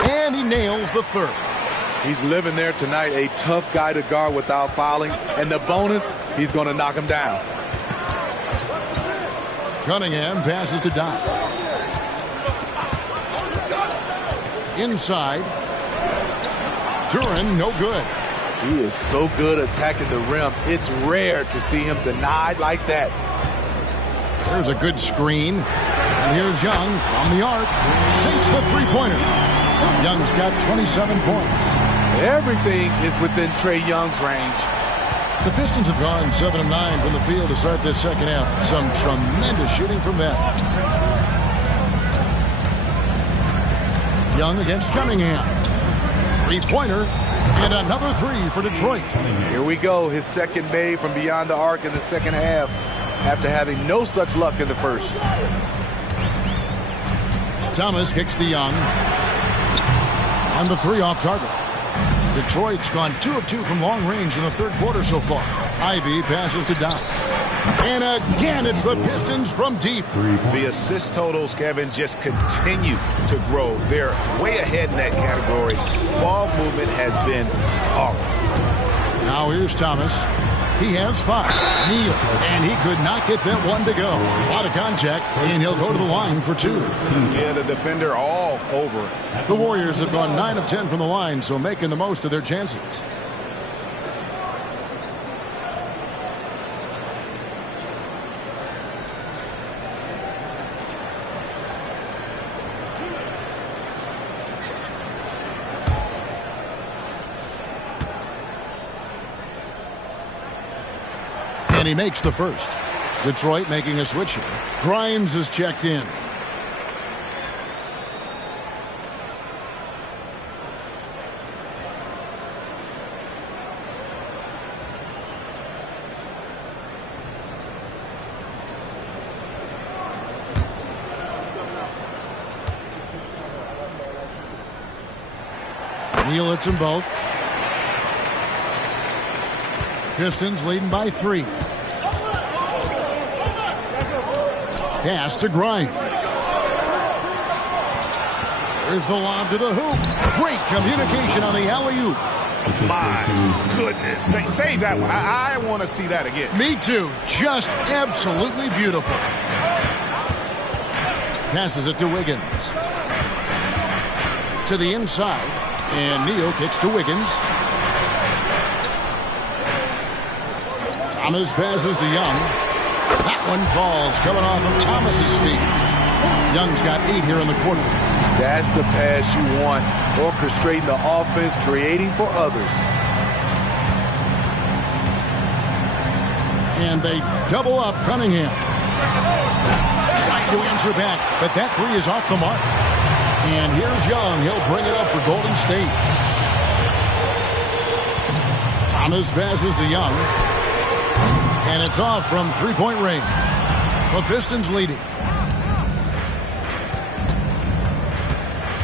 And he nails the third. He's living there tonight, a tough guy to guard without fouling. And the bonus, he's going to knock him down. Cunningham passes to Doc. Inside. Duran, no good. He is so good attacking the rim. It's rare to see him denied like that. There's a good screen. And here's Young from the arc. Sinks the three-pointer. Young's got 27 points. Everything is within Trae Young's range. The Pistons have gone 7 of 9 from the field to start this second half. Some tremendous shooting from them. Young against Cunningham. Three-pointer and another 3 for Detroit. Here we go. His second made from beyond the arc in the second half after having no such luck in the first. Thomas kicks to Young. And the 3 off target. Detroit's gone 2 of 2 from long range in the third quarter so far. Ivy passes to Doc. And again, it's the Pistons from deep. The assist totals, Kevin, just continue to grow. They're way ahead in that category. Ball movement has been flawless. Now here's Thomas. He has 5. Neal, and he could not get that one to go. A lot of contact, and he'll go to the line for 2. Yeah, the defender all over it. The Warriors have gone 9 of 10 from the line, so making the most of their chances. And he makes the first. Detroit making a switch here. Grimes is checked in. Neal hits them both. Pistons leading by 3. Pass to Grimes. There's the lob to the hoop. Great communication on the alley-oop. My goodness. Save that one. I want to see that again. Me too. Just absolutely beautiful. Passes it to Wiggins. To the inside. And Neal kicks to Wiggins. Thomas passes to Young. That one falls, coming off of Thomas's feet. Young's got 8 here in the quarter. That's the pass you want. Orchestrating the offense, creating for others. And they double up Cunningham. Trying to answer back, but that 3 is off the mark. And here's Young. He'll bring it up for Golden State. Thomas passes to Young. And it's off from 3-point range. The Pistons leading.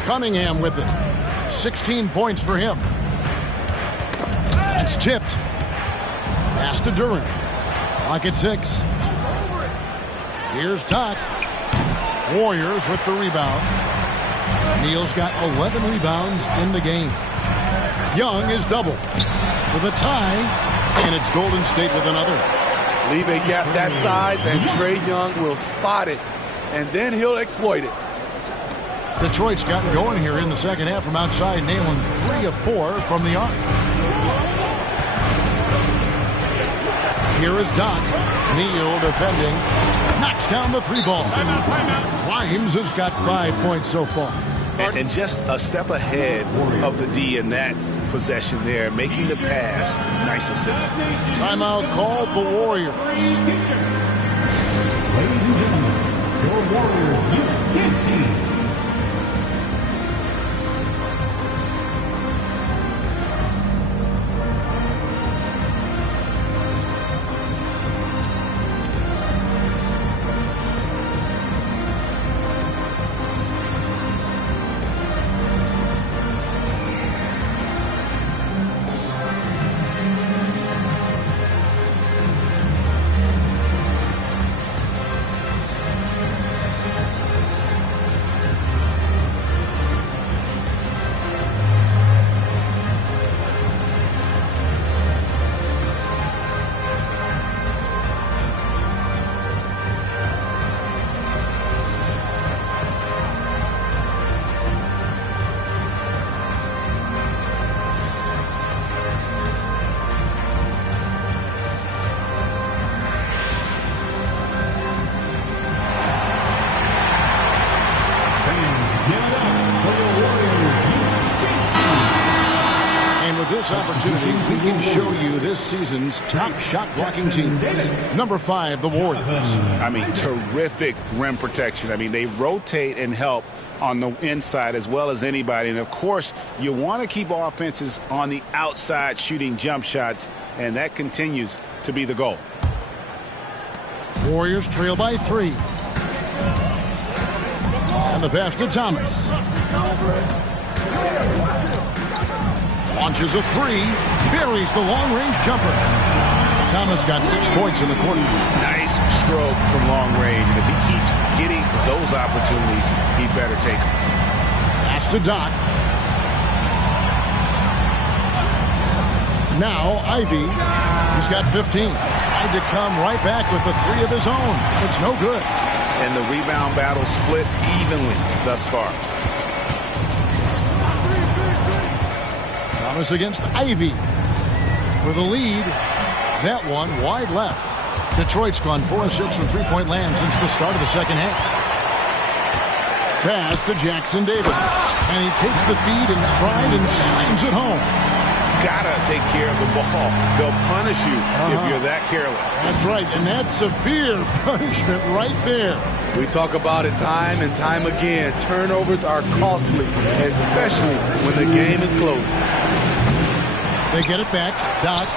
Cunningham with it. 16 points for him. It's tipped. Pass to Durant. Clock at 6. Here's Doc. Warriors with the rebound. Neal's got 11 rebounds in the game. Young is double for the tie, and it's Golden State with another. Leave a gap that size, and Trae Young will spot it, and then he'll exploit it. Detroit's gotten going here in the second half from outside, nailing 3 of 4 from the arc. Here is Doc. Neal defending. Knocks down the 3-ball. Grimes has got 5 points so far. And just a step ahead of the D in that possession there, making the pass. Nice assist. Timeout called the Warriors. Ladies and gentlemen, your Warriors Youth Kids team. Opportunity, we can show you this season's top shot blocking teams. Number 5, the Warriors. I mean, terrific rim protection. I mean, they rotate and help on the inside as well as anybody. And, of course, you want to keep offenses on the outside shooting jump shots, and that continues to be the goal. Warriors trail by 3. And the pass to Thomas. Launches a three. Buries the long-range jumper. Thomas got 6 points in the quarter. Nice stroke from long range. And if he keeps getting those opportunities, he better take them. Pass to Doc. Now Ivy. He's got 15. Tried to come right back with the 3 of his own. It's no good. And the rebound battle split evenly thus far. Thomas against Ivy for the lead. That one wide left. Detroit's gone 4 of 6 from three-point land since the start of the second half. Pass to Jackson Davis. And he takes the feed in stride and slams it home. Gotta take care of the ball. They'll punish you if you're that careless. That's right, and that's severe punishment right there. We talk about it time and time again. Turnovers are costly, especially when the game is close. They get it back. Doc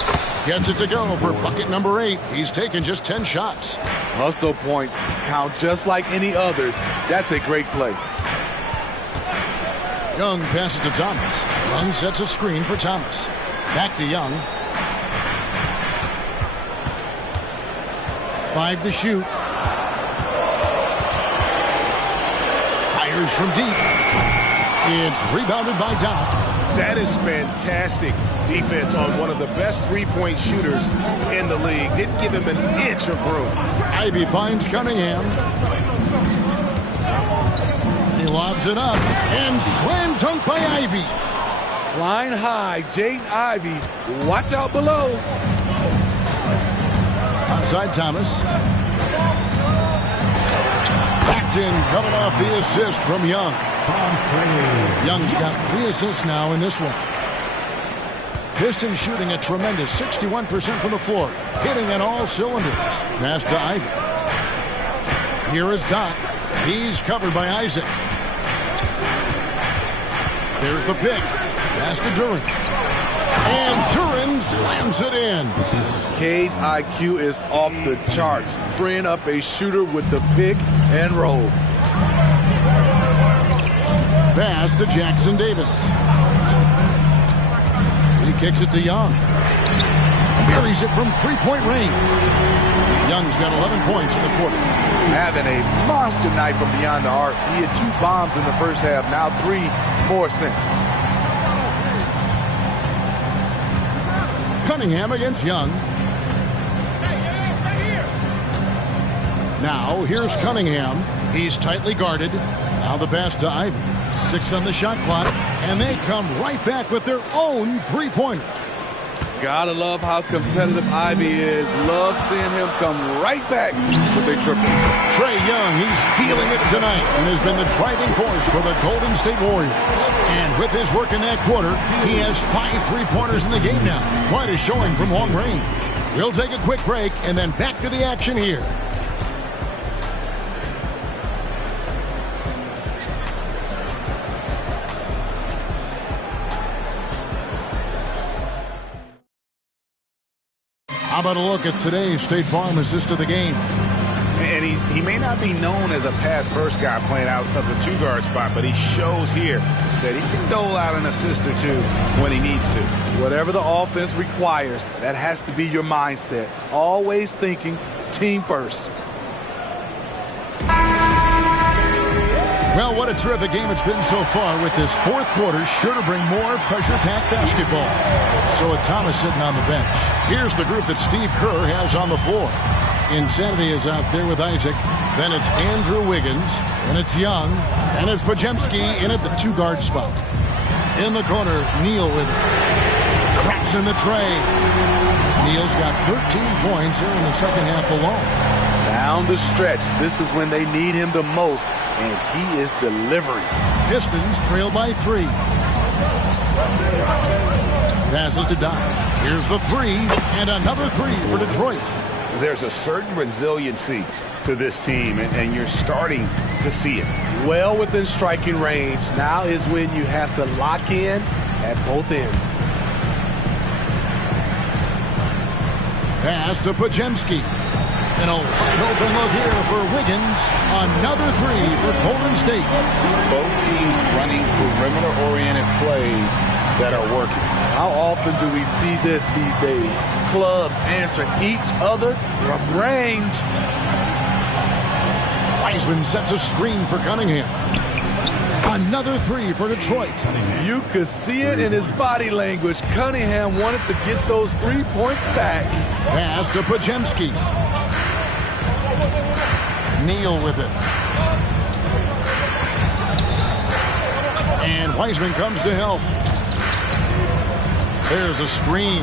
gets it to go for bucket number 8. He's taken just 10 shots. Hustle points count just like any others. That's a great play. Young passes to Thomas. Young sets a screen for Thomas. Back to Young. 5 to shoot. Fires from deep. It's rebounded by Doc. That is fantastic defense on one of the best three-point shooters in the league. Didn't give him an inch of room. Ivy finds Cunningham. He lobs it up and slam dunk by Ivy. Flying high, Jaden Ivy. Watch out below. Outside Thomas. That's in, coming off the assist from Young. Young's got 3 assists now in this one. Pistons shooting a tremendous 61% from the floor, hitting on all cylinders. Pass to Ivy. Here is Doc. He's covered by Isaac. There's the pick. Pass to Duran. And Duran slams it in. K's IQ is off the charts, freeing up a shooter with the pick and roll. Pass to Jackson Davis. He kicks it to Young. Buries it from three-point range. Young's got 11 points in the quarter. Having a monster night from beyond the arc. He had 2 bombs in the first half, now 3 more since. Cunningham against Young. Now here's Cunningham. He's tightly guarded. Now the pass to Ivy. 6 on the shot clock, and they come right back with their own three-pointer. Gotta love how competitive Ivy is. Love seeing him come right back with a triple. Trae Young, he's feeling it tonight and has been the driving force for the Golden State Warriors. And with his work in that quarter, he has 5 three-pointers in the game now. Quite a showing from long range. We'll take a quick break and then back to the action here. How about a look at today's State Farm assist of the game? And he may not be known as a pass-first guy playing out of the 2-guard spot, but he shows here that he can dole out an assist or 2 when he needs to. Whatever the offense requires, that has to be your mindset. Always thinking team first. Well, what a terrific game it's been so far, with this 4th quarter sure to bring more pressure-packed basketball. So with Thomas sitting on the bench, here's the group that Steve Kerr has on the floor. Insanity is out there with Isaac. Then it's Andrew Wiggins. And it's Young. And it's Pajemski in at the 2-guard spot. In the corner, Neal with it. Traps in the tray. Neal's got 13 points here in the second half alone. Down the stretch, this is when they need him the most, and he is delivering. Pistons trail by 3. Passes to Doc. Here's the 3, and another 3 for Detroit. There's a certain resiliency to this team, and you're starting to see it. Well within striking range. Now is when you have to lock in at both ends. Pass to Pajemski. And a wide open look here for Wiggins. Another three for Golden State. Both teams running perimeter-oriented plays that are working. How often do we see this these days? Clubs answering each other from range. Wiseman sets a screen for Cunningham. Another three for Detroit. You could see it in his body language. Cunningham wanted to get those 3 points back. Pass to Podziemski. Neal with it. And Wiseman comes to help. There's a screen.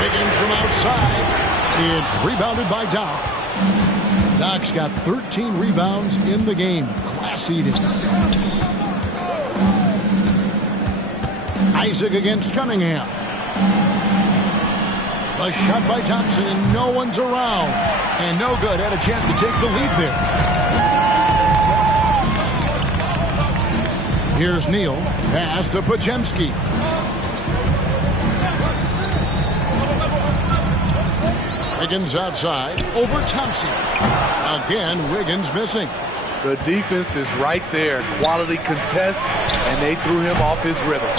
Wiggins from outside. It's rebounded by Doc. Doc's got 13 rebounds in the game. Class eating. Isaac against Cunningham. A shot by Thompson, and no one's around. And no good. Had a chance to take the lead there. Here's Neal. Pass to Podziemski. Wiggins outside. Over Thompson. Again, Wiggins missing. The defense is right there. Quality contest, and they threw him off his rhythm.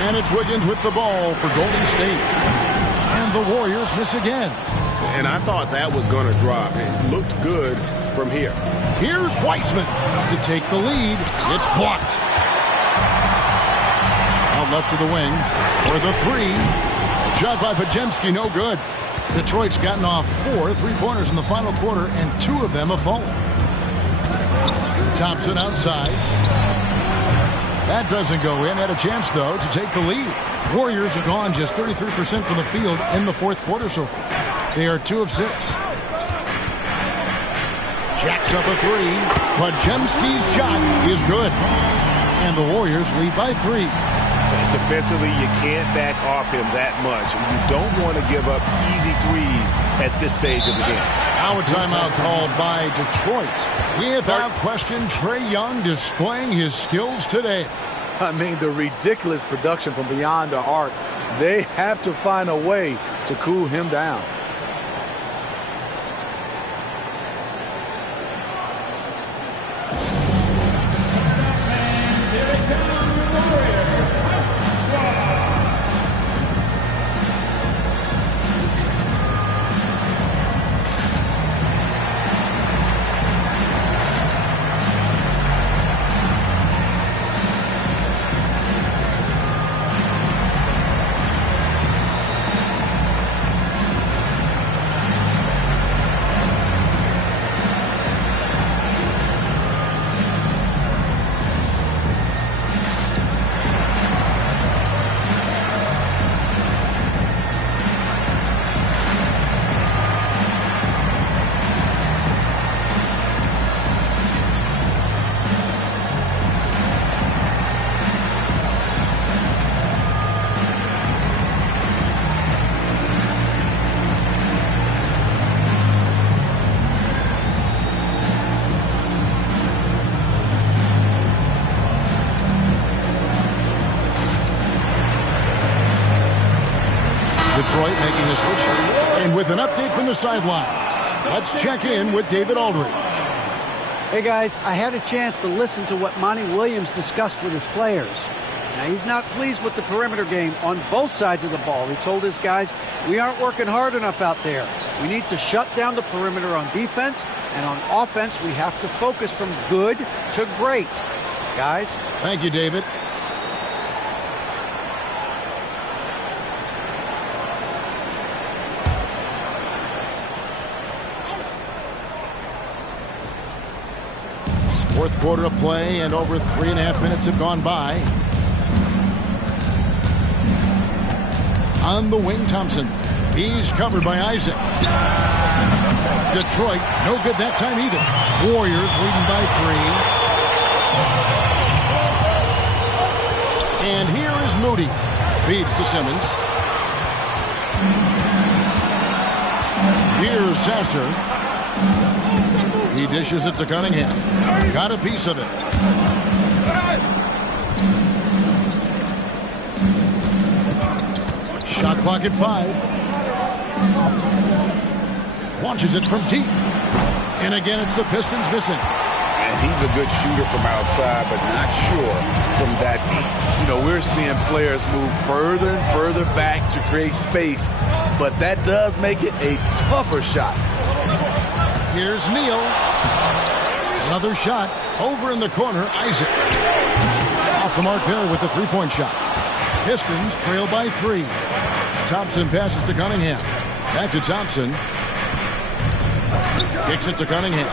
And it's Wiggins with the ball for Golden State. And the Warriors miss again. And I thought that was going to drop. It looked good from here. Here's Wiseman to take the lead. It's blocked. Out left to the wing for the three. Shot by Podziemski, no good. Detroit's gotten off 4 3-pointers in the final quarter, and 2 of them have fallen. Thompson outside. That doesn't go in. Had a chance, though, to take the lead. Warriors have gone just 33% from the field in the fourth quarter so far. They are 2 of 6. Jacks up a three. Podziemski's shot is good. And the Warriors lead by 3. Defensively, you can't back off him that much. You don't want to give up easy threes at this stage of the game. Now a timeout called by Detroit. Without question, Trae Young displaying his skills today. I mean, the ridiculous production from beyond the arc. They have to find a way to cool him down. Detroit making a switch. And with an update from the sidelines, let's check in with David Aldridge. Hey, guys, I had a chance to listen to what Monty Williams discussed with his players. Now, he's not pleased with the perimeter game on both sides of the ball. He told his guys, we aren't working hard enough out there. We need to shut down the perimeter on defense, and on offense, we have to focus from good to great. Guys? Thank you, David. Fourth quarter of play, and over 3.5 minutes have gone by. On the wing, Thompson. He's covered by Isaac. Detroit, no good that time either. Warriors leading by 3. And here is Moody. Feeds to Simmons. Here's Sasser. He dishes it to Cunningham. Got a piece of it. Shot clock at 5. Launches it from deep. And again, it's the Pistons missing. And he's a good shooter from outside, but not sure from that deep. You know, we're seeing players move further and further back to create space, but that does make it a tougher shot. Here's Neal. Another shot over in the corner. Isaac. Off the mark there with the three-point shot. Pistons trail by 3. Thompson passes to Cunningham. Back to Thompson. Kicks it to Cunningham.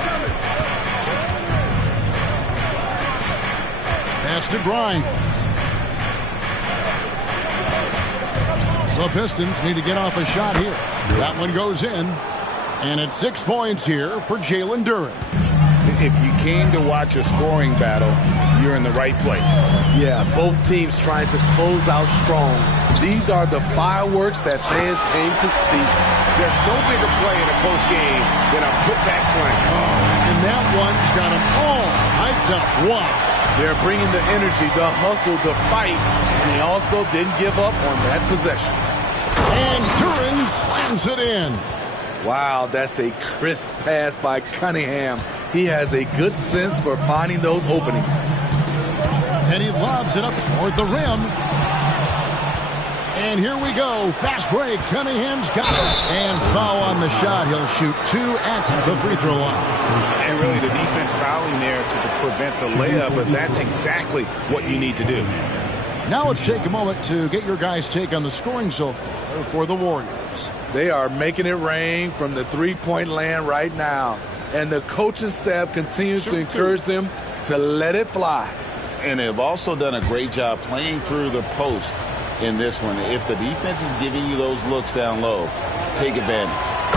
Pass to Grimes. The Pistons need to get off a shot here. That one goes in. And it's 6 points here for Jalen Duren. If you came to watch a scoring battle, you're in the right place. Yeah, both teams trying to close out strong. These are the fireworks that fans came to see. There's no bigger play in a close game than a putback slam. And that one's got them all hyped up. Wow. They're bringing the energy, the hustle, the fight, and they also didn't give up on that possession. And Duren slams it in. Wow, that's a crisp pass by Cunningham. He has a good sense for finding those openings. And he lobs it up toward the rim. And here we go. Fast break. Cunningham's got it. And foul on the shot. He'll shoot 2 at the free throw line. And really the defense fouling there to prevent the layup, but that's exactly what you need to do. Now let's take a moment to get your guys' take on the scoring so far for the Warriors. They are making it rain from the three-point land right now. And the coaching staff continues to encourage them to let it fly. And they've also done a great job playing through the post in this one. If the defense is giving you those looks down low, take advantage.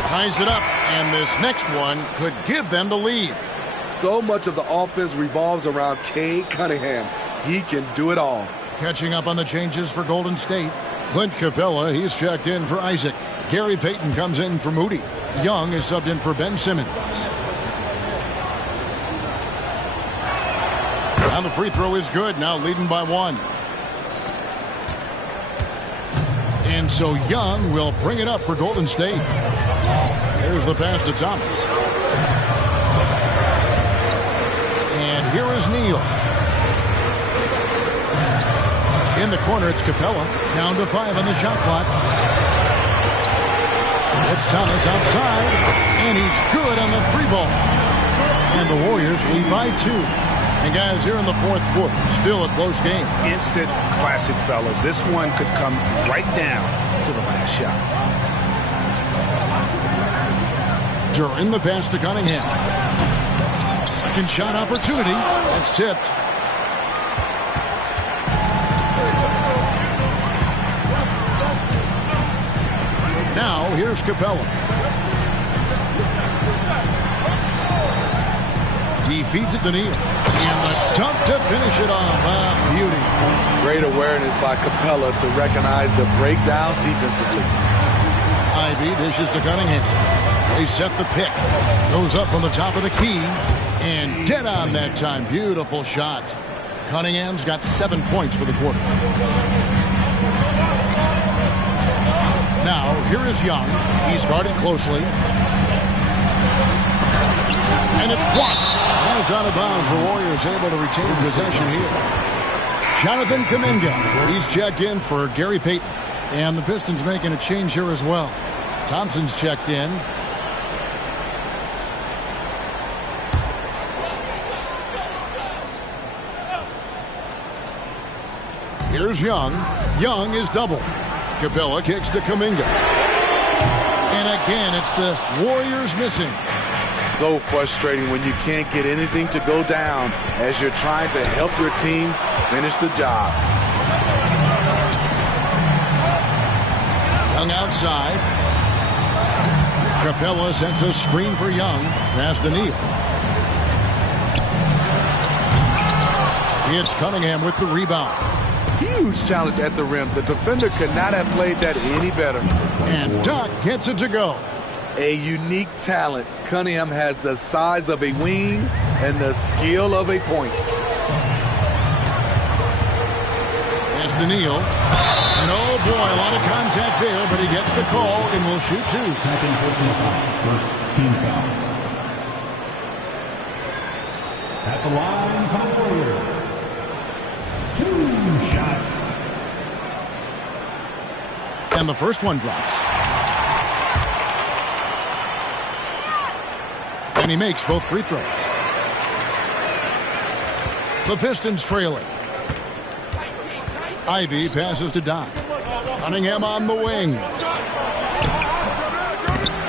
Ties it up, and this next one could give them the lead. So much of the offense revolves around Cade Cunningham. He can do it all. Catching up on the changes for Golden State. Clint Capella, he's checked in for Isaac. Gary Payton comes in for Moody. Young is subbed in for Ben Simmons. And the free throw is good, now leading by 1. And so Young will bring it up for Golden State. Here's the pass to Thomas. And here is Neal. In the corner, it's Capella. Down to 5 on the shot clock. It's Thomas outside. And he's good on the 3-ball. And the Warriors lead by 2. And guys, here in the fourth quarter, still a close game. Instant classic, fellas. This one could come right down to the last shot. Duren the pass to Cunningham. Second shot opportunity. That's tipped. Now, here's Capella. He feeds it to Neal. And the dunk to finish it off. Beauty. Great awareness by Capella to recognize the breakdown defensively. Ivy dishes to Cunningham. They set the pick. Goes up on the top of the key. And dead on that time. Beautiful shot. Cunningham's got 7 points for the quarter. Now, here is Young. He's guarded closely. And it's blocked. And it's out of bounds. The Warriors able to retain possession here. Jonathan Kuminga. He's checked in for Gary Payton. And the Pistons making a change here as well. Thompson's checked in. Here's Young. Young is double. Capella kicks to Kuminga. And again, it's the Warriors missing. So frustrating when you can't get anything to go down as you're trying to help your team finish the job. Young outside. Capella sends a screen for Young. Pass to Neal. It's Cunningham with the rebound. Huge challenge at the rim. The defender could not have played that any better. And Doc gets it to go. A unique talent. Cunningham has the size of a wing and the skill of a point. Pass to Neal. And oh boy, a lot of contact there, but he gets the call and will shoot 2. Second personal foul. First team foul. At the line for the Warriors. 2 shots. And the first one drops. And he makes both free throws. The Pistons trailing. Ivy passes to Doc. Cunningham on the wing.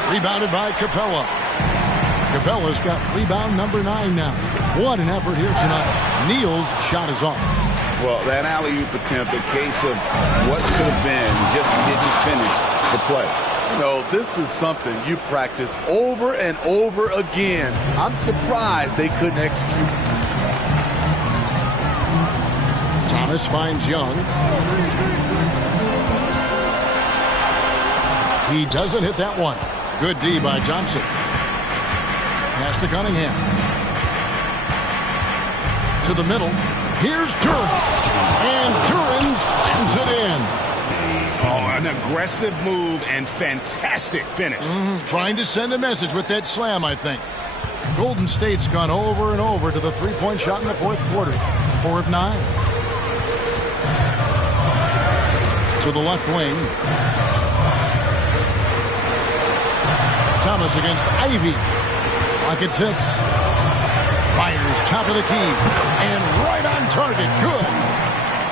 Rebounded by Capella. Capella's got rebound number 9 now. What an effort here tonight. Neal's shot is off. Well, that alley-oop attempt, a case of what could have been, just didn't finish the play. You know, this is something you practice over and over again. I'm surprised they couldn't execute. Thomas finds Young. He doesn't hit that one. Good D by Thompson. Pass to Cunningham. To the middle. Here's Duran. And Duran slams it in. Oh, an aggressive move and fantastic finish. Trying to send a message with that slam, I think. Golden State's gone over and over to the three-point shot in the fourth quarter. 4 of 9. To the left wing. Thomas against Ivy. Clock at 6. Fires top of the key. And right on target. Good.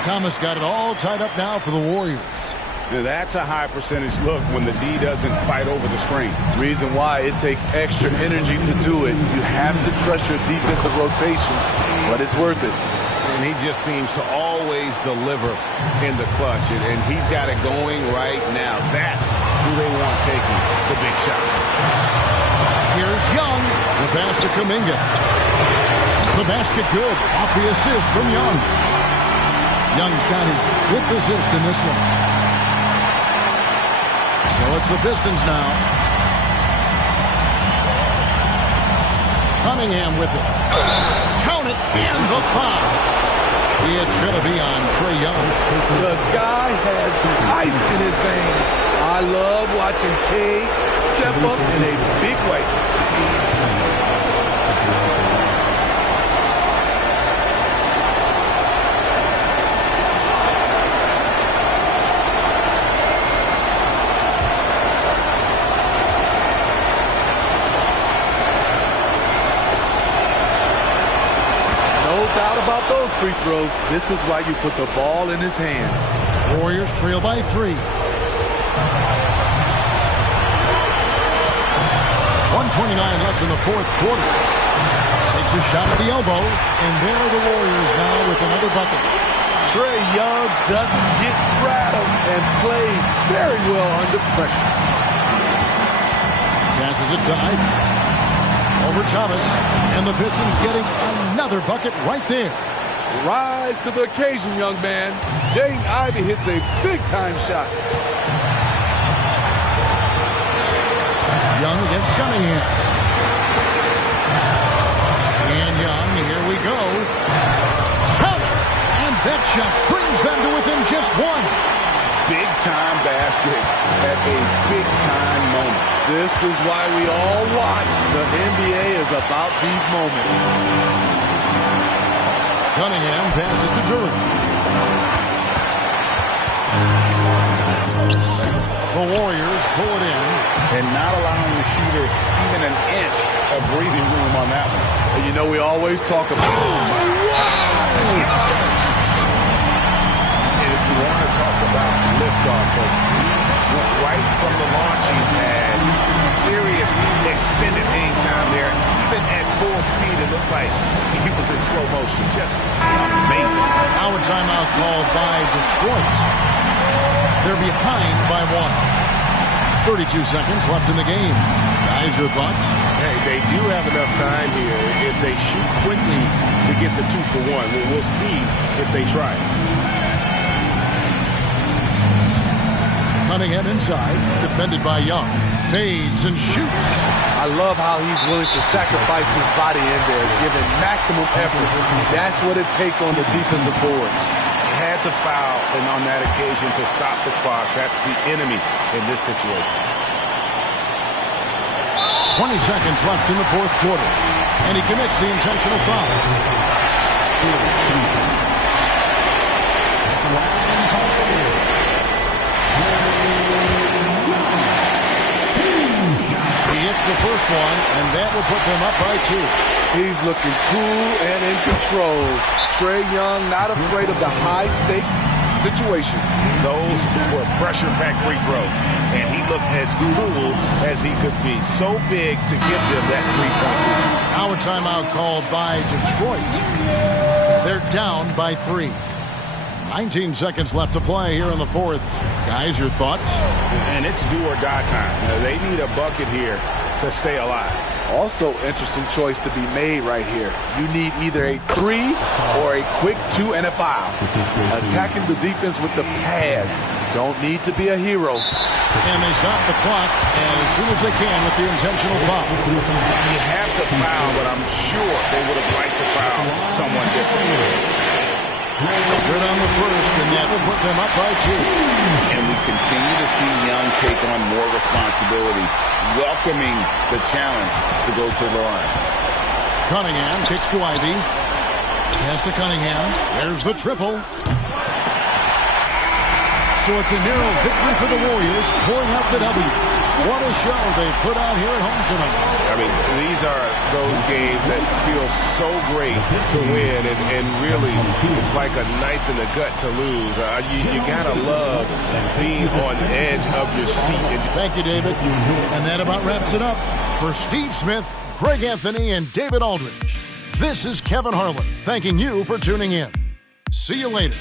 Thomas got it all tied up now for the Warriors. Now that's a high percentage look when the D doesn't fight over the screen. Reason why it takes extra energy to do it. You have to trust your defensive rotations, but it's worth it. And he just seems to always deliver in the clutch, and he's got it going right now. That's who they want taking the big shot. Here's Young. The pass to Kuminga. The basket good. Off the assist from Young. Young's got his 5th assist in this one. So it's the Pistons now. Cunningham with it. Count it, and the foul. It's going to be on Trae Young. The guy has ice in his veins. I love watching K step up in a big way. Doubt about those free throws. This is why you put the ball in his hands. Warriors trail by 3. 1:29 left in the fourth quarter. Takes a shot at the elbow, and there are the Warriors now with another bucket. Trae Young doesn't get rattled and plays very well under pressure. Passes it to Ivy. Over Thomas, and the Pistons getting another bucket right there. Rise to the occasion, young man. Jaden Ivey hits a big-time shot. Young against Cunningham. And Young, here we go. Count it! And that shot brings them to within just 1. Big-time basket at a big-time moment. This is why we all watch. The NBA is about these moments. Cunningham passes to Duran. The Warriors pull it in. And not allowing the shooter even an inch of breathing room on that one. And you know we always talk about And if you want to talk about liftoff, folks, right from the launching pad, serious extended hang time there. Even at full speed, it looked like he was in slow motion. Just amazing. Now a timeout called by Detroit. They're behind by 1. 32 seconds left in the game. Guys, your thoughts? Hey, they do have enough time here. If they shoot quickly to get the 2 for 1, we'll see if they try. Cunningham inside, defended by Young. Fades and shoots. I love how he's willing to sacrifice his body in there, giving maximum effort. That's what it takes on the defensive boards. Had That's a foul, and on that occasion to stop the clock. That's the enemy in this situation. 20 seconds left in the fourth quarter, and he commits the intentional foul. He hits the first one, and that will put them up by 2. He's looking cool and in control. Trae Young not afraid of the high-stakes situation. Those were pressure-packed free throws, and he looked as cool as he could be. So big to give them that 3-point. Now a timeout called by Detroit. They're down by 3. 19 seconds left to play here in the fourth. Guys, your thoughts? And it's do or die time. They need a bucket here to stay alive. Also, interesting choice to be made right here. You need either a 3 or a quick 2 and a foul. Attacking the defense with the pass. Don't need to be a hero. And they stop the clock as soon as they can with the intentional foul. You have to foul, but I'm sure they would have liked to foul someone different. Good on the first, and that will put them up by 2. And we continue to see Young take on more responsibility, welcoming the challenge to go to the line. Cunningham kicks to Ivy. Pass to Cunningham. There's the triple. So it's a narrow victory for the Warriors, pulling out the W. What a show they put on here at home tonight. I mean, these are those games that feel so great to win, and really, it's like a knife in the gut to lose. You gotta love being on the edge of your seat. Thank you, David. And that about wraps it up. For Steve Smith, Greg Anthony, and David Aldridge, this is Kevin Harlan thanking you for tuning in. See you later.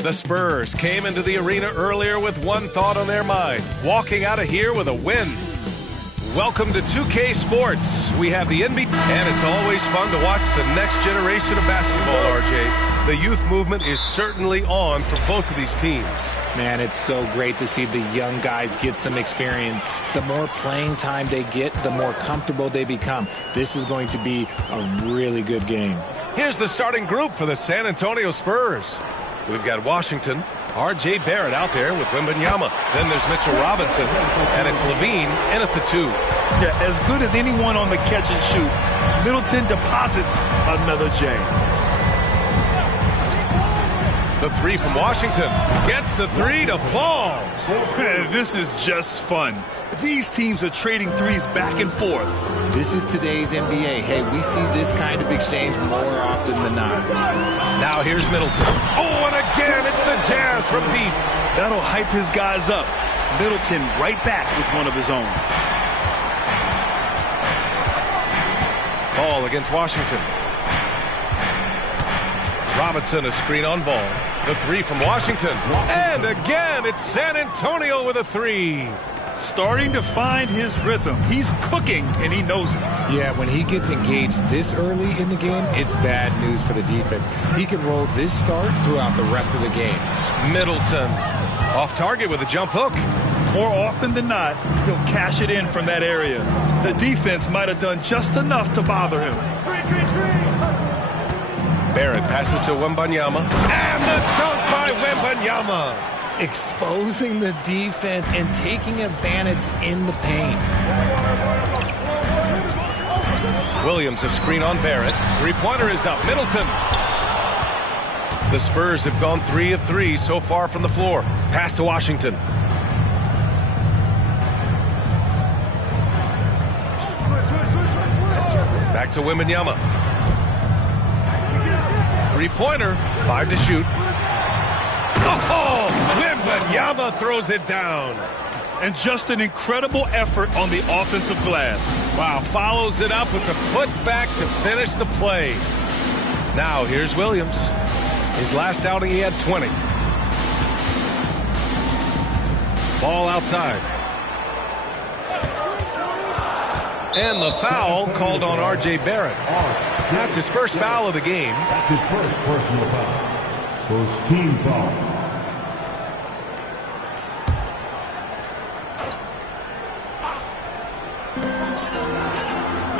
The Spurs came into the arena earlier with one thought on their mind, walking out of here with a win. Welcome to 2K Sports. We have the NBA, and it's always fun to watch the next generation of basketball, RJ. The youth movement is certainly on for both of these teams. Man, it's so great to see the young guys get some experience. The more playing time they get, the more comfortable they become. This is going to be a really good game. Here's the starting group for the San Antonio Spurs. We've got Washington, R.J. Barrett out there with Wembanyama. Then there's Mitchell Robinson, and it's Levine in at the 2. Yeah, as good as anyone on the catch and shoot. Middleton deposits another J. The 3 from Washington gets the 3 to fall. This is just fun. These teams are trading threes back and forth. This is today's NBA. Hey, we see this kind of exchange more often than not. Now here's Middleton. Oh, and again, it's the Jazz from deep. That'll hype his guys up. Middleton right back with one of his own. Ball against Washington. Robinson, a screen on ball. The 3 from Washington. And again, it's San Antonio with a 3. Starting to find his rhythm. He's cooking, and he knows it. Yeah, when he gets engaged this early in the game, it's bad news for the defense. He can roll this start throughout the rest of the game. Middleton off target with a jump hook. More often than not, he'll cash it in from that area. The defense might have done just enough to bother him. Barrett passes to Wembanyama. And the dunk by Wembanyama. Exposing the defense and taking advantage in the paint. Williams, a screen on Barrett. Three-pointer is up. Middleton. The Spurs have gone 3 of 3 so far from the floor. Pass to Washington. Back to Wembanyama. Three-pointer. 5 to shoot. Oh, Wembanyama throws it down. And just an incredible effort on the offensive glass. Wow, follows it up with the putback to finish the play. Now here's Williams. His last outing he had 20. Ball outside. And the foul called on R.J. Barrett. That's his first foul of the game. That's his first personal foul. First team foul.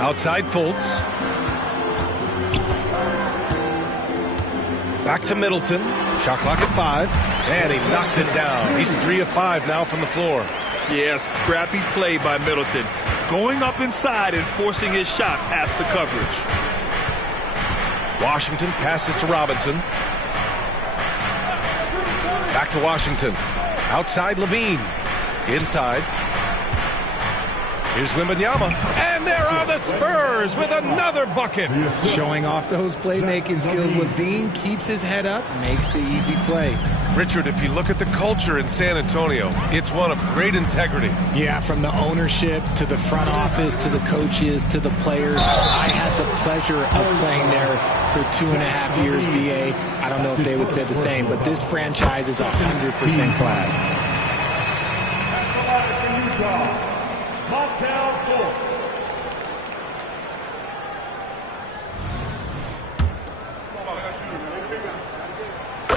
Outside Fultz. Back to Middleton. Shot clock at 5. And he knocks it down. He's 3 of 5 now from the floor. Yeah, scrappy play by Middleton. Going up inside and forcing his shot past the coverage. Washington passes to Robinson. Back to Washington. Outside Levine. Inside. Here's Wembanyama. And there are the Spurs with another bucket. Showing off those playmaking skills. Levine keeps his head up, makes the easy play. Richard, if you look at the culture in San Antonio, it's one of great integrity. Yeah, from the ownership to the front office to the coaches to the players. I had the pleasure of playing there for 2.5 years, BA. I don't know if they would say the same, but this franchise is 100% class.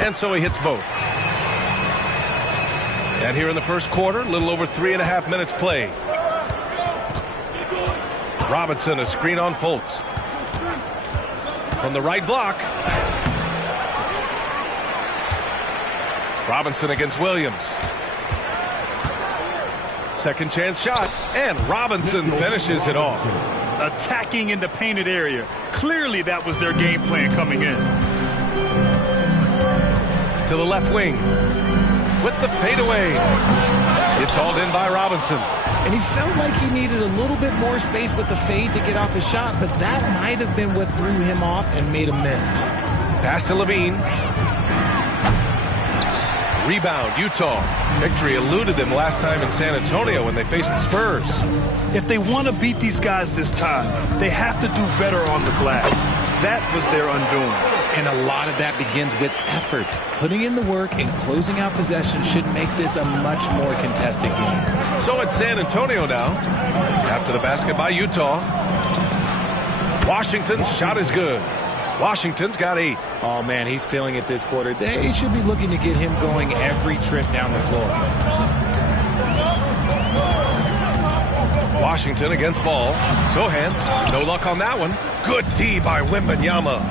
And so he hits both. And here in the first quarter, a little over 3.5 minutes played. Robinson, a screen on Fultz. From the right block. Robinson against Williams. Second chance shot. And Robinson finishes it off. Attacking in the painted area. Clearly that was their game plan coming in. To the left wing with the fadeaway. It's hauled in by Robinson. And he felt like he needed a little bit more space with the fade to get off his shot, but that might have been what threw him off and made him miss. Pass to Levine. Rebound, Utah. Victory eluded them last time in San Antonio when they faced the Spurs. If they want to beat these guys this time, they have to do better on the glass. That was their undoing. And a lot of that begins with effort. Putting in the work and closing out possession should make this a much more contested game. So it's San Antonio now. After the basket by Utah. Washington's shot is good. Washington's got 8. Oh, man, he's feeling it this quarter. They should be looking to get him going every trip down the floor. Washington against ball. Sohan, no luck on that one. Good D by Wembanyama.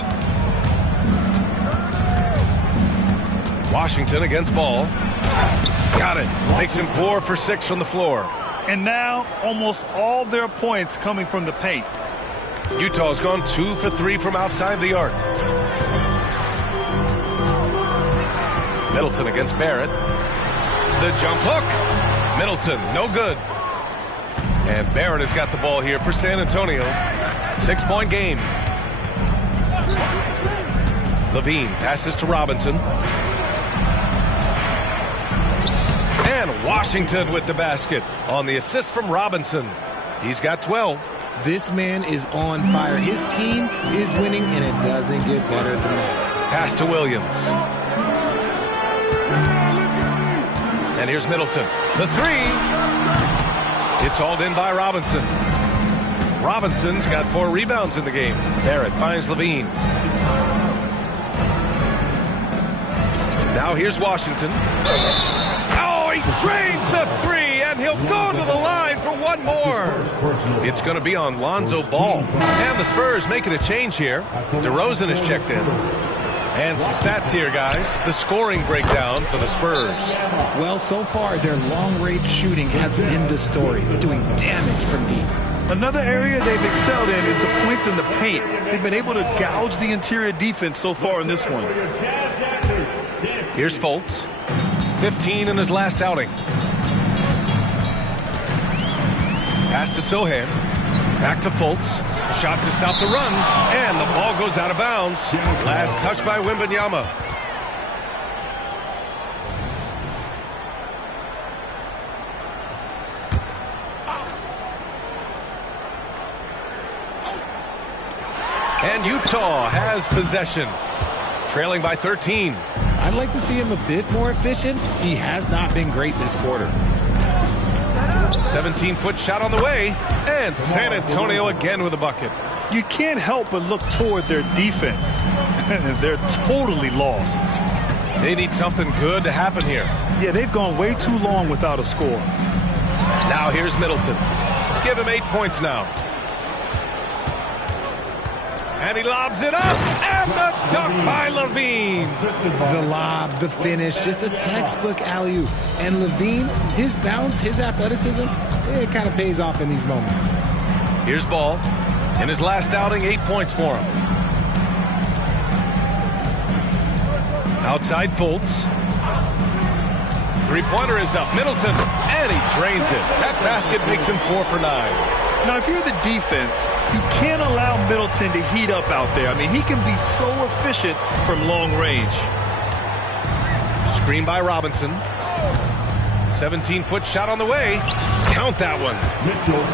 Washington against ball. Got it. Makes him 4 for 6 from the floor. And now almost all their points coming from the paint. Utah's gone 2 for 3 from outside the arc. Middleton against Barrett. The jump hook. Middleton, no good. And Barrett has got the ball here for San Antonio. 6-point game. Levine passes to Robinson. And Washington with the basket on the assist from Robinson. He's got 12. This man is on fire. His team is winning, and it doesn't get better than that. Pass to Williams. And here's Middleton. The 3. It's hauled in by Robinson. Robinson's got 4 rebounds in the game. Barrett finds Levine. Now here's Washington. Oh, he drains the 3, and he'll go to the line for one more. It's going to be on Lonzo Ball. And the Spurs making a change here. DeRozan is checked in. And some stats here, guys. The scoring breakdown for the Spurs. Well, so far, their long-range shooting has been the story, doing damage from deep. Another area they've excelled in is the points in the paint. They've been able to gouge the interior defense so far in this one. Here's Fultz. 15 in his last outing. Pass to Sohan. Back to Fultz. A shot to stop the run. And the ball goes out of bounds. Last touch by Wembanyama. And Utah has possession. Trailing by 13. I'd like to see him a bit more efficient. He has not been great this quarter. 17-foot shot on the way. And San Antonio again with a bucket. You can't help but look toward their defense. They're totally lost. They need something good to happen here. Yeah, they've gone way too long without a score. Now here's Middleton. Give him 8 points now. And he lobs it up. And the dunk by Levine. The lob, the finish, just a textbook alley-oop. And Levine, his bounce, his athleticism, it kind of pays off in these moments. Here's Ball. In his last outing, 8 points for him. Outside Fultz. Three-pointer is up. Middleton. And he drains it. That basket makes him 4 for 9. Now, if you're the defense, you can't allow Middleton to heat up out there. I mean, he can be so efficient from long range. Screen by Robinson. 17-foot shot on the way. Count that one.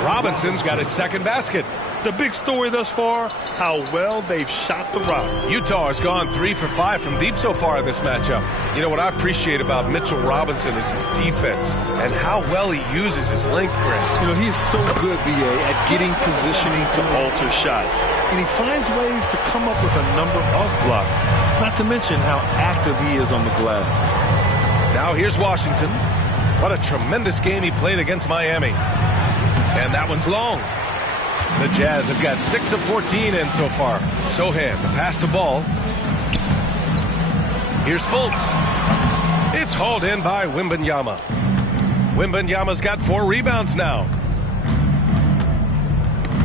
Robinson's got his second basket. The big story thus far, how well they've shot the rock. Utah has gone 3 for 5 from deep so far in this matchup. You know what I appreciate about Mitchell Robinson is his defense and how well he uses his length, Grant. You know, he is so good, B.A., at getting positioning to alter shots. And he finds ways to come up with a number of blocks, not to mention how active he is on the glass. Now here's Washington. What a tremendous game he played against Miami. And that one's long. The Jazz have got 6 of 14 in so far. Sohan, the pass to Ball. Here's Fultz. It's hauled in by Wembanyama. Wembanyama's got 4 rebounds now.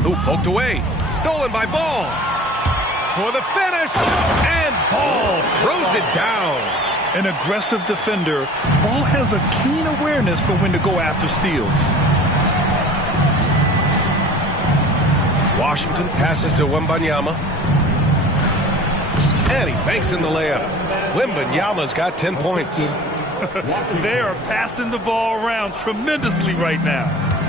Ooh, poked away. Stolen by Ball. For the finish. And Ball throws it down. An aggressive defender. Ball has a keen awareness for when to go after steals. Washington passes to Wembanyama. And he banks in the layup. Wembanyama's got 10 points. They are passing the ball around tremendously right now.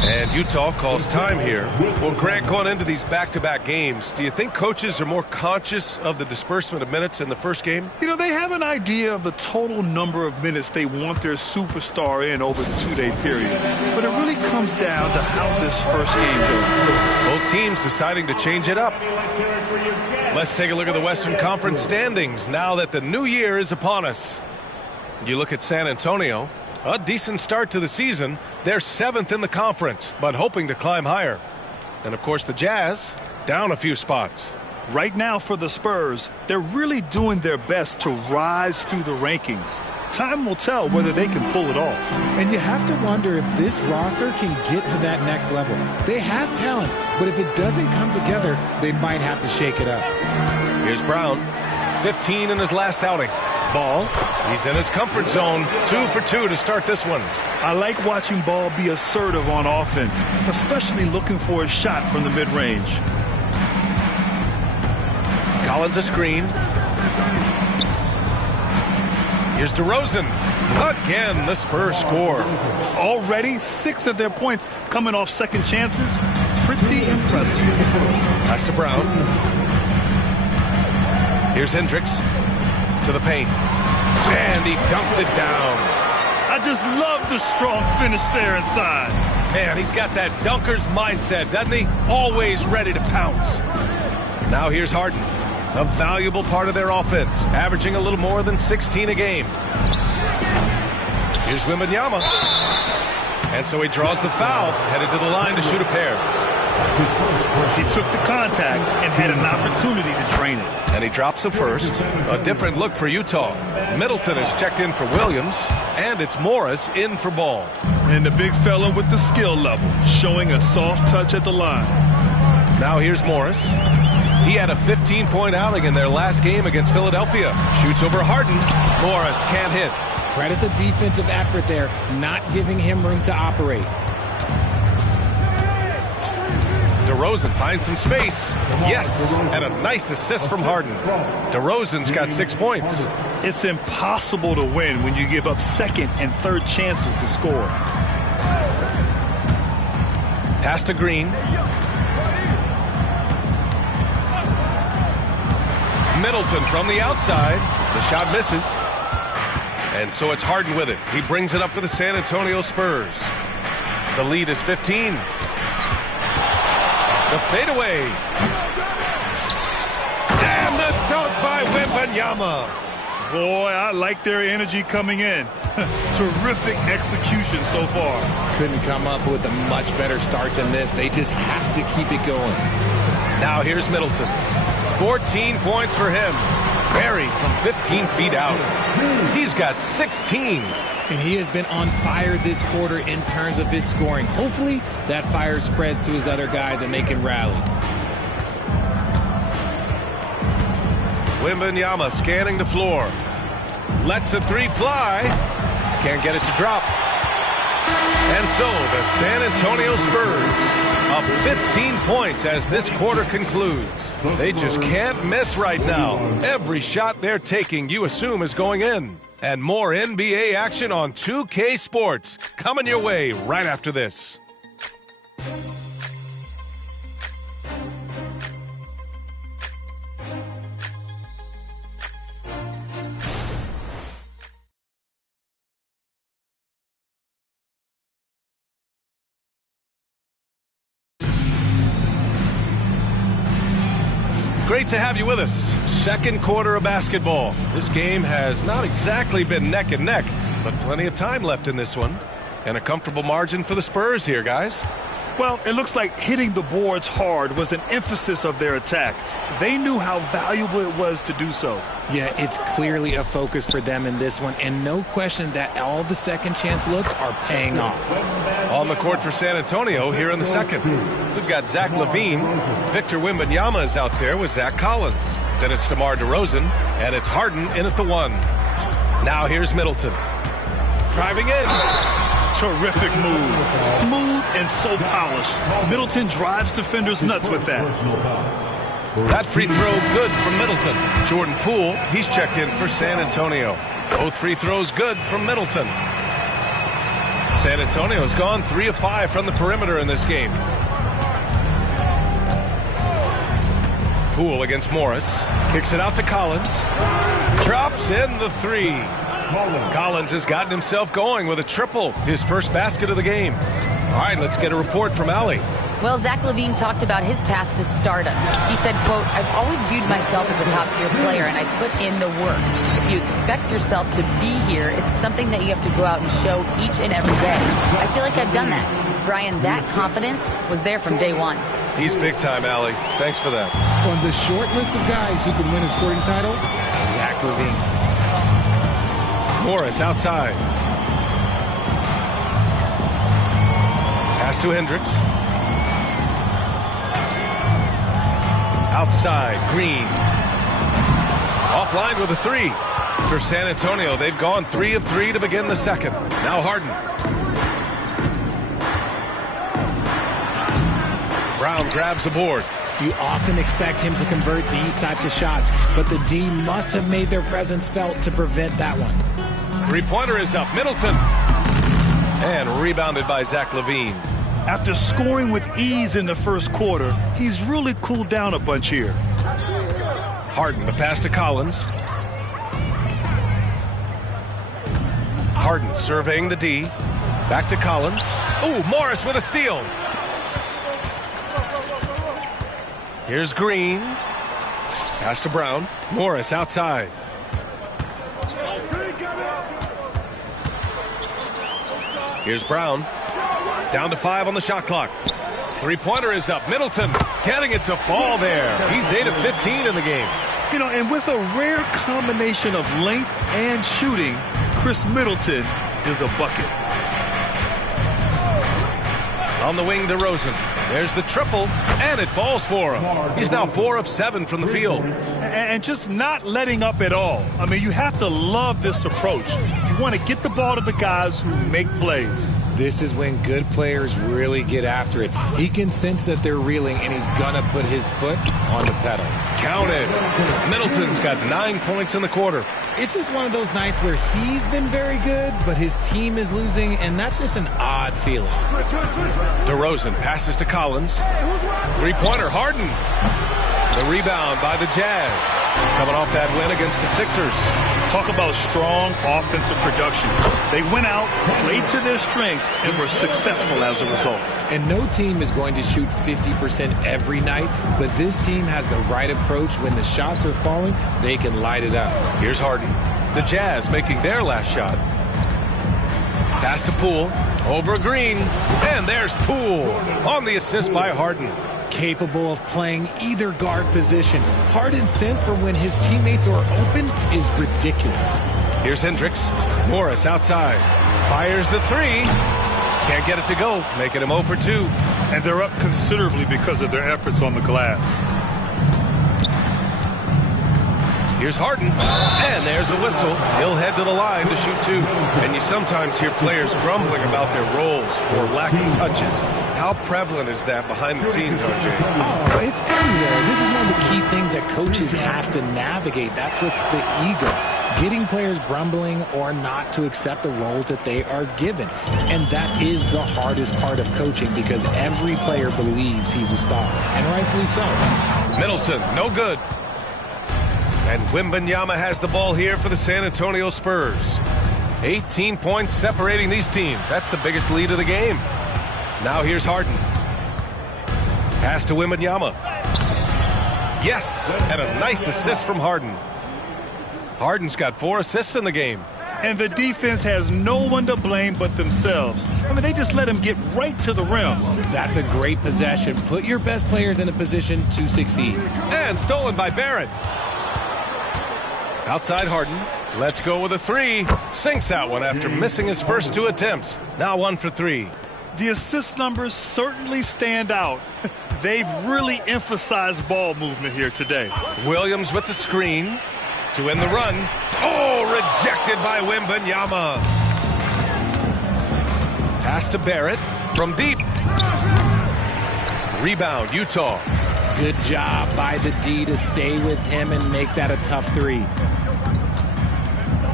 And Utah calls time here. Well, Grant, going into these back-to-back games, do you think coaches are more conscious of the disbursement of minutes in the first game? You know, they have an idea of the total number of minutes they want their superstar in over the two-day period. But it really comes down to how this first game goes. Both teams deciding to change it up. Let's take a look at the Western Conference standings now that the new year is upon us. You look at San Antonio. A decent start to the season. They're 7th in the conference, but hoping to climb higher. And, of course, the Jazz down a few spots. Right now for the Spurs, they're really doing their best to rise through the rankings. Time will tell whether they can pull it off. And you have to wonder if this roster can get to that next level. They have talent, but if it doesn't come together, they might have to shake it up. Here's Brown, 15 in his last outing. Ball, he's in his comfort zone, 2 for 2 to start this one. I like watching Ball be assertive on offense, especially looking for a shot from the mid-range. Collins a screen. Here's DeRozan. Again, the Spurs score. Already 6 of their points coming off second chances. Pretty impressive. Pass to Brown. Here's Hendricks. To the paint, and he dunks it down. I just love the strong finish there inside. Man, he's got that dunker's mindset, doesn't he? Always ready to pounce. Now here's Harden, a valuable part of their offense, averaging a little more than 16 a game. Here's Wembanyama, and so he draws the foul, headed to the line to shoot a pair. He took the contact and had an opportunity to drain it. And he drops the first. A different look for Utah. Middleton has checked in for Williams, and it's Morris in for Ball. And the big fella with the skill level, showing a soft touch at the line. Now here's Morris. He had a 15-point outing in their last game against Philadelphia. Shoots over Harden. Morris can't hit. Credit the defensive effort there, not giving him room to operate. DeRozan finds some space. Yes, and a nice assist from Harden. DeRozan's got 6 points. It's impossible to win when you give up second and third chances to score. Pass to Green. Middleton from the outside. The shot misses. And so it's Harden with it. He brings it up for the San Antonio Spurs. The lead is 15. The fadeaway. And the dunk by Wembanyama. Boy, I like their energy coming in. Terrific execution so far. Couldn't come up with a much better start than this. They just have to keep it going. Now here's Middleton. 14 points for him. Buried from 15 feet out. He's got 16. And he has been on fire this quarter in terms of his scoring. Hopefully that fire spreads to his other guys and they can rally. Wembanyama scanning the floor. Lets the three fly. Can't get it to drop. And so the San Antonio Spurs up 15 points as this quarter concludes. They just can't miss right now. Every shot they're taking, you assume, is going in. And more NBA action on 2K Sports coming your way right after this. Great to have you with us. Second quarter of basketball. This game has not exactly been neck and neck, but plenty of time left in this one. And a comfortable margin for the Spurs here, guys. Well, it looks like hitting the boards hard was an emphasis of their attack. They knew how valuable it was to do so. Yeah, it's clearly a focus for them in this one, and no question that all the second chance looks are paying off. On the court for San Antonio here in the second. We've got Zach LaVine. Victor Wembanyama is out there with Zach Collins. Then it's DeMar DeRozan, and it's Harden in at the one. Now here's Middleton. Driving in. Terrific move. Smooth and so polished. Middleton drives defenders nuts with that. That free throw good from Middleton. Jordan Poole, he's checked in for San Antonio. Both free throws good from Middleton. San Antonio's gone 3 of 5 from the perimeter in this game. Poole against Morris. Kicks it out to Collins. Drops in the 3. Collins has gotten himself going with a triple, his first basket of the game. All right, let's get a report from Allie. Well, Zach LaVine talked about his path to stardom. He said, quote, "I've always viewed myself as a top-tier player, and I put in the work. If you expect yourself to be here, it's something that you have to go out and show each and every day. I feel like I've done that." Brian, that confidence was there from day one. He's big time, Allie. Thanks for that. On the short list of guys who can win a sporting title, Zach LaVine. Morris outside. Pass to Hendricks. Outside, Green. Offline with a 3. For San Antonio, they've gone 3 of 3 to begin the second. Now Harden. Brown grabs the board. You often expect him to convert these types of shots, but the D must have made their presence felt to prevent that one. Three-pointer is up. Middleton. And rebounded by Zach LaVine. After scoring with ease in the first quarter, he's really cooled down a bunch here. Harden, the pass to Collins. Harden surveying the D. Back to Collins. Ooh, Morris with a steal. Here's Green. Pass to Brown. Morris outside. Here's Brown. Down to 5 on the shot clock. Three-pointer is up. Middleton getting it to fall there. He's 8 of 15 in the game. You know, and with a rare combination of length and shooting, Chris Middleton is a bucket. On the wing, DeRozan. There's the triple, and it falls for him. He's now 4 of 7 from the field. And just not letting up at all. I mean, you have to love this approach. You want to get the ball to the guys who make plays. This is when good players really get after it. He can sense that they're reeling, and he's going to put his foot on the pedal. Counted. Middleton's got 9 points in the quarter. It's just one of those nights where he's been very good, but his team is losing, and that's just an odd feeling. DeRozan passes to Collins. Three-pointer, Harden. The rebound by the Jazz. Coming off that win against the Sixers. Talk about strong offensive production. They went out, played to their strengths, and were successful as a result. And no team is going to shoot 50% every night, but this team has the right approach. When the shots are falling, they can light it up. Here's Harden. The Jazz making their last shot. Pass to Poole. Over Green. And there's Poole on the assist by Harden. Capable of playing either guard position. Harden's sense for when his teammates are open is ridiculous. Here's Hendricks. Morris outside. Fires the 3. Can't get it to go, making him 0 for 2. And they're up considerably because of their efforts on the glass. Here's Harden, and there's a whistle. He'll head to the line to shoot 2. And you sometimes hear players grumbling about their roles or lack of touches. How prevalent is that behind the scenes, RJ? Oh, it's everywhere. This is one of the key things that coaches have to navigate. That's what's the ego. Getting players grumbling or not to accept the roles that they are given. And that is the hardest part of coaching, because every player believes he's a star, and rightfully so. Middleton, no good. And Wembanyama has the ball here for the San Antonio Spurs. 18 points separating these teams. That's the biggest lead of the game. Now here's Harden. Pass to Wembanyama. Yes, and a nice assist from Harden. Harden's got 4 assists in the game. And the defense has no one to blame but themselves. I mean, they just let him get right to the rim. That's a great possession. Put your best players in a position to succeed. And stolen by Barrett. Outside Harden. Let's go with a 3. Sinks that one after missing his first 2 attempts. Now 1 for 3. The assist numbers certainly stand out. They've really emphasized ball movement here today. Williams with the screen to end the run. Oh, rejected by Wembanyama. Pass to Barrett from deep. Rebound, Utah. Good job by the D to stay with him and make that a tough 3.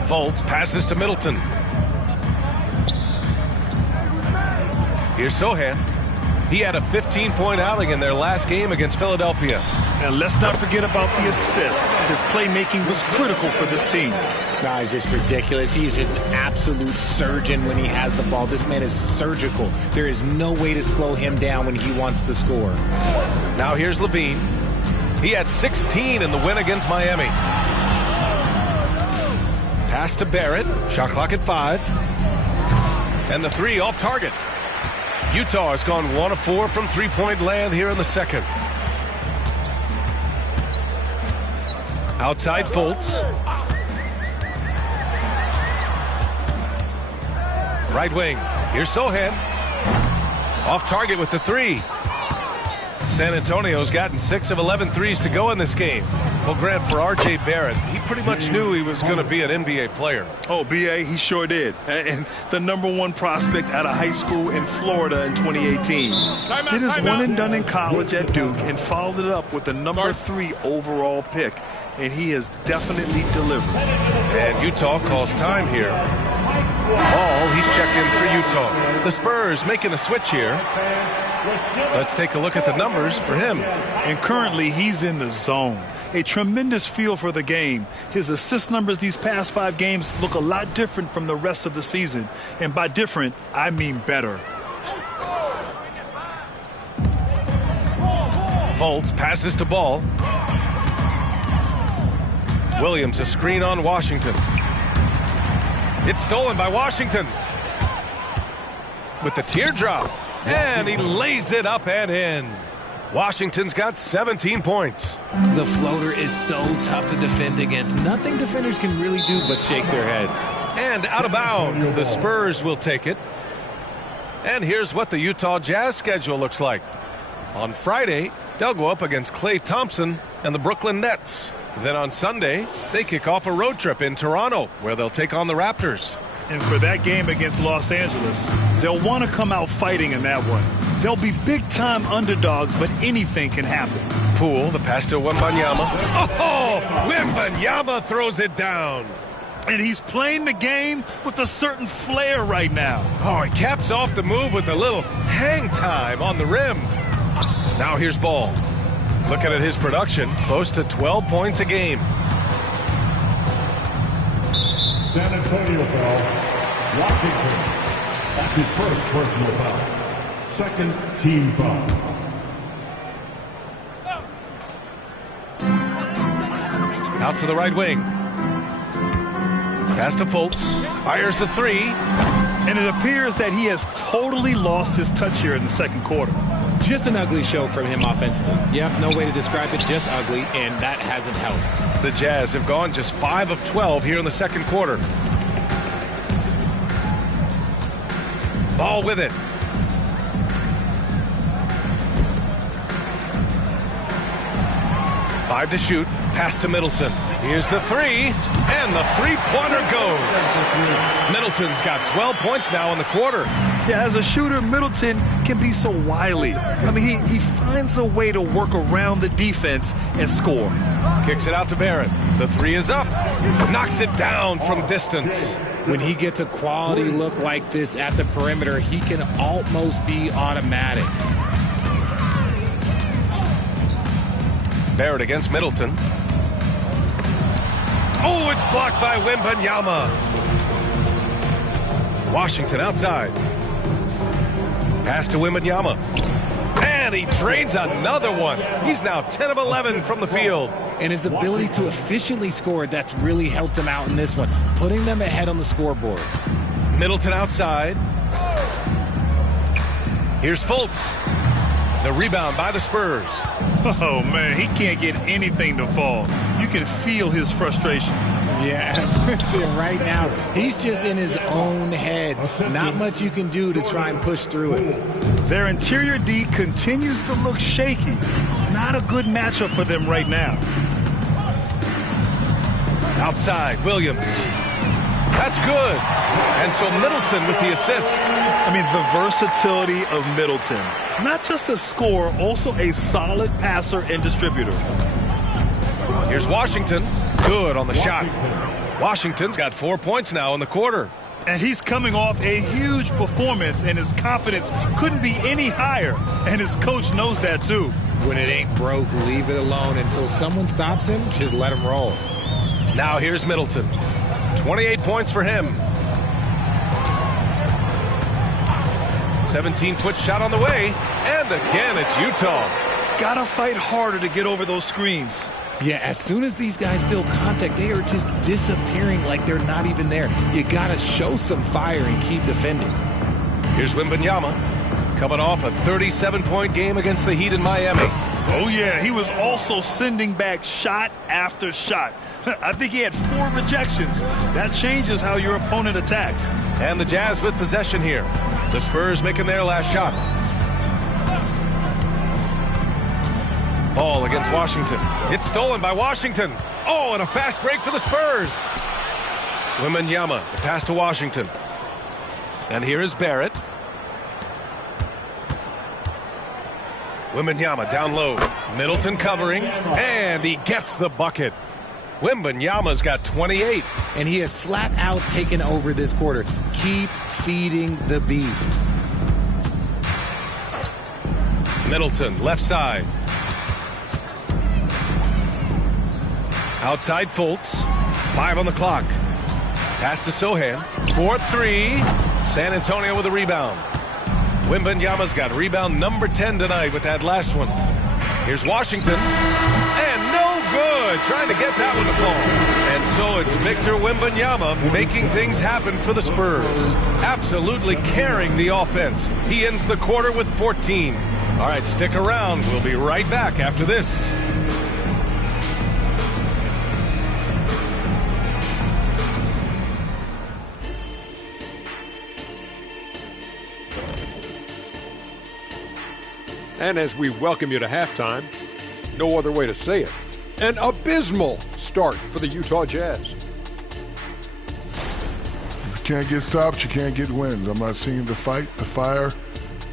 Fultz passes to Middleton. Here's Sohan. He had a 15-point outing in their last game against Philadelphia. And let's not forget about the assist. His playmaking was critical for this team. No, he's just ridiculous. He's just an absolute surgeon when he has the ball. This man is surgical. There is no way to slow him down when he wants to score. Now here's Levine. He had 16 in the win against Miami. Pass to Barrett. Shot clock at 5. And the 3 off target. Utah has gone 1 of 4 from three-point land here in the second. Outside Fultz. Right wing. Here's Sohan. Off target with the 3. San Antonio's gotten 6 of 11 threes to go in this game. Well, Grant, for R.J. Barrett, he pretty much knew he was going to be an NBA player. Oh, B.A., he sure did. And the #1 prospect out of high school in Florida in 2018. Did his one and done in college at Duke and followed it up with the #3 overall pick. And he has definitely delivered. And Utah calls time here. Ball, he's checked in for Utah. The Spurs making a switch here. Let's take a look at the numbers for him. And currently, he's in the zone. A tremendous feel for the game. His assist numbers these past 5 games look a lot different from the rest of the season. And by different, I mean better. Fultz passes to Ball. Williams, a screen on Washington. It's stolen by Washington. With the teardrop. And he lays it up and in. Washington's got 17 points. The floater is so tough to defend against. Nothing defenders can really do but shake their heads. And out of bounds. The Spurs will take it. And here's what the Utah Jazz schedule looks like. On Friday, they'll go up against Klay Thompson and the Brooklyn Nets. Then on Sunday, they kick off a road trip in Toronto, where they'll take on the Raptors. And for that game against Los Angeles, they'll want to come out fighting in that one. They'll be big-time underdogs, but anything can happen. Poole, the pass to Wembanyama. Oh, Wembanyama throws it down. And he's playing the game with a certain flair right now. Oh, he caps off the move with a little hang time on the rim. Now here's Ball. Looking at his production, close to 12 points a game. San Antonio foul. Washington. That's his first personal foul. Second team foul. Out to the right wing. Pass to Fultz. Fires the 3. And it appears that he has totally lost his touch here in the second quarter. Just an ugly show from him offensively. Yep, no way to describe it, just ugly, and that hasn't helped. The Jazz have gone just 5 of 12 here in the second quarter. Ball with it. Five to shoot. Pass to Middleton. Here's the 3. And the three-pointer goes. Middleton's got 12 points now in the quarter. Yeah, as a shooter, Middleton can be so wily. I mean, he finds a way to work around the defense and score. Kicks it out to Barrett. The 3 is up. Knocks it down from distance. When he gets a quality look like this at the perimeter, he can almost be automatic. Barrett against Middleton. Oh, it's blocked by Wembanyama. Washington outside. Pass to Wembanyama. And he drains another one. He's now 10 of 11 from the field. And his ability to efficiently score, that's really helped him out in this one, putting them ahead on the scoreboard. Middleton outside. Here's Fultz. The rebound by the Spurs. Oh, man, he can't get anything to fall. You can feel his frustration. Yeah, right now, he's just in his own head. Not much you can do to try and push through it. Their interior D continues to look shaky. Not a good matchup for them right now. Outside, Williams. That's good. And so Middleton with the assist. I mean, the versatility of Middleton. Not just a scorer, also a solid passer and distributor. Here's Washington. Good on the shot. Washington's got 4 points now in the quarter. And he's coming off a huge performance, and his confidence couldn't be any higher. And his coach knows that, too. When it ain't broke, leave it alone. Until someone stops him, just let him roll. Now here's Middleton. 28 points for him. 17-foot shot on the way. And again, it's Utah. Gotta fight harder to get over those screens. Yeah, as soon as these guys feel contact, they are just disappearing like they're not even there. You got to show some fire and keep defending. Here's Wembanyama coming off a 37-point game against the Heat in Miami. Oh, yeah, he was also sending back shot after shot. I think he had 4 rejections. That changes how your opponent attacks. And the Jazz with possession here. The Spurs making their last shot. Ball against Washington. It's stolen by Washington. Oh, and a fast break for the Spurs. Wembanyama, the pass to Washington. And here is Barrett. Wembanyama down low. Middleton covering. And he gets the bucket. Wembanyama's got 28. And he has flat out taken over this quarter. Keep feeding the beast. Middleton, left side. Outside Fultz. 5 on the clock. Pass to Sohan. 4-3. San Antonio with a rebound. Wembanyama's got rebound number 10 tonight with that last one. Here's Washington. And no good. Trying to get that one to fall. And so it's Victor Wembanyama making things happen for the Spurs. Absolutely carrying the offense. He ends the quarter with 14. All right, stick around. We'll be right back after this. And as we welcome you to halftime, no other way to say it, an abysmal start for the Utah Jazz. If you can't get stops, you can't get wins. I'm not seeing the fight, the fire.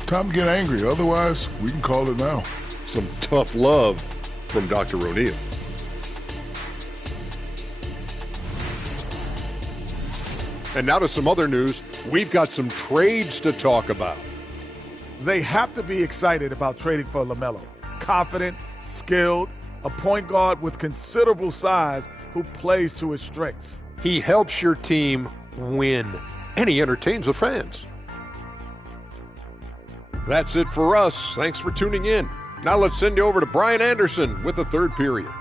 Time to get angry. Otherwise, we can call it now. Some tough love from Dr. O'Neal. And now to some other news. We've got some trades to talk about. They have to be excited about trading for LaMelo. Confident, skilled, a point guard with considerable size who plays to his strengths. He helps your team win, and he entertains the fans. That's it for us. Thanks for tuning in. Now let's send you over to Brian Anderson with the third period.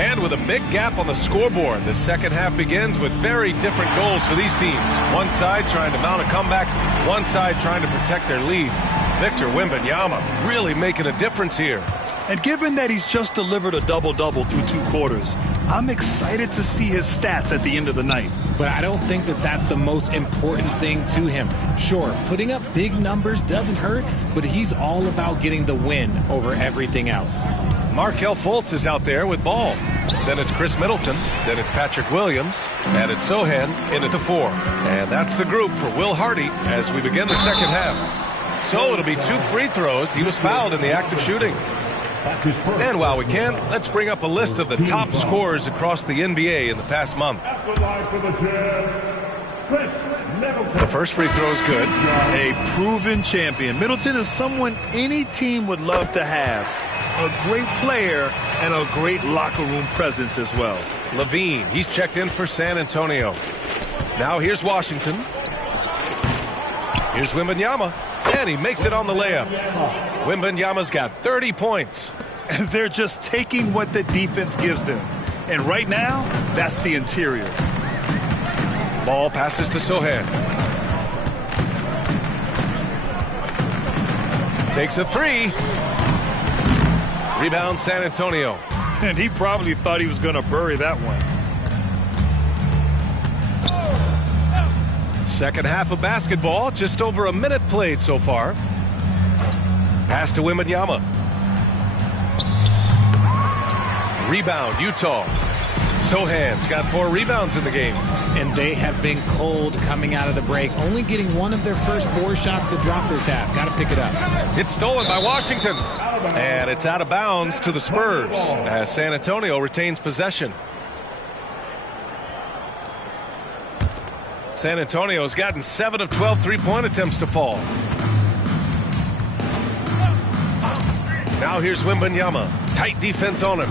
And with a big gap on the scoreboard, the second half begins with very different goals for these teams. One side trying to mount a comeback, one side trying to protect their lead. Victor Wembanyama really making a difference here. And given that he's just delivered a double-double through 2 quarters, I'm excited to see his stats at the end of the night. But I don't think that that's the most important thing to him. Sure, putting up big numbers doesn't hurt, but he's all about getting the win over everything else. Markelle Fultz is out there with ball. Then it's Chris Middleton. Then it's Patrick Williams. And it's Sohan in at the 4. And that's the group for Will Hardy as we begin the second half. So it'll be 2 free throws. He was fouled in the act of shooting. And while we can, let's bring up a list of the top scorers across the NBA in the past month. The first free throw is good. A proven champion. Middleton is someone any team would love to have. A great player and a great locker room presence as well. Levine, he's checked in for San Antonio. Now here's Washington. Here's Wembanyama. And he makes it on the layup. Wembanyama's got 30 points. And they're just taking what the defense gives them. And right now, that's the interior. Ball passes to Sohan. Takes a 3. Rebound San Antonio. And he probably thought he was going to bury that one. Second half of basketball, just over a minute played so far. Pass to Wembanyama. Rebound, Utah. Sohan's got 4 rebounds in the game. And they have been cold coming out of the break, only getting one of their first 4 shots to drop this half. Got to pick it up. It's stolen by Washington. And it's out of bounds to the Spurs as San Antonio retains possession. San Antonio's gotten 7 of 12 three-point attempts to fall. Now here's Wembanyama. Tight defense on him.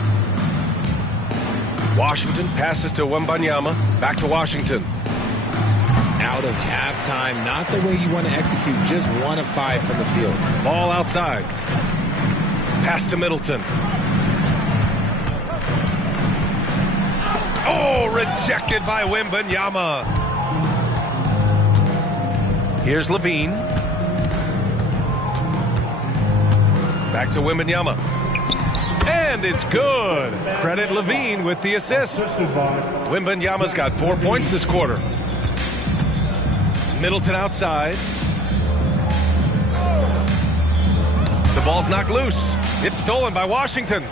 Washington passes to Wembanyama. Back to Washington. Out of halftime, not the way you want to execute. Just 1 of 5 from the field. Ball outside. Pass to Middleton. Oh, rejected by Wembanyama. Here's Levine. Back to Wembanyama. And it's good. Credit Levine with the assist. Wembanyama's got 4 points this quarter. Middleton outside. The ball's knocked loose. It's stolen by Washington.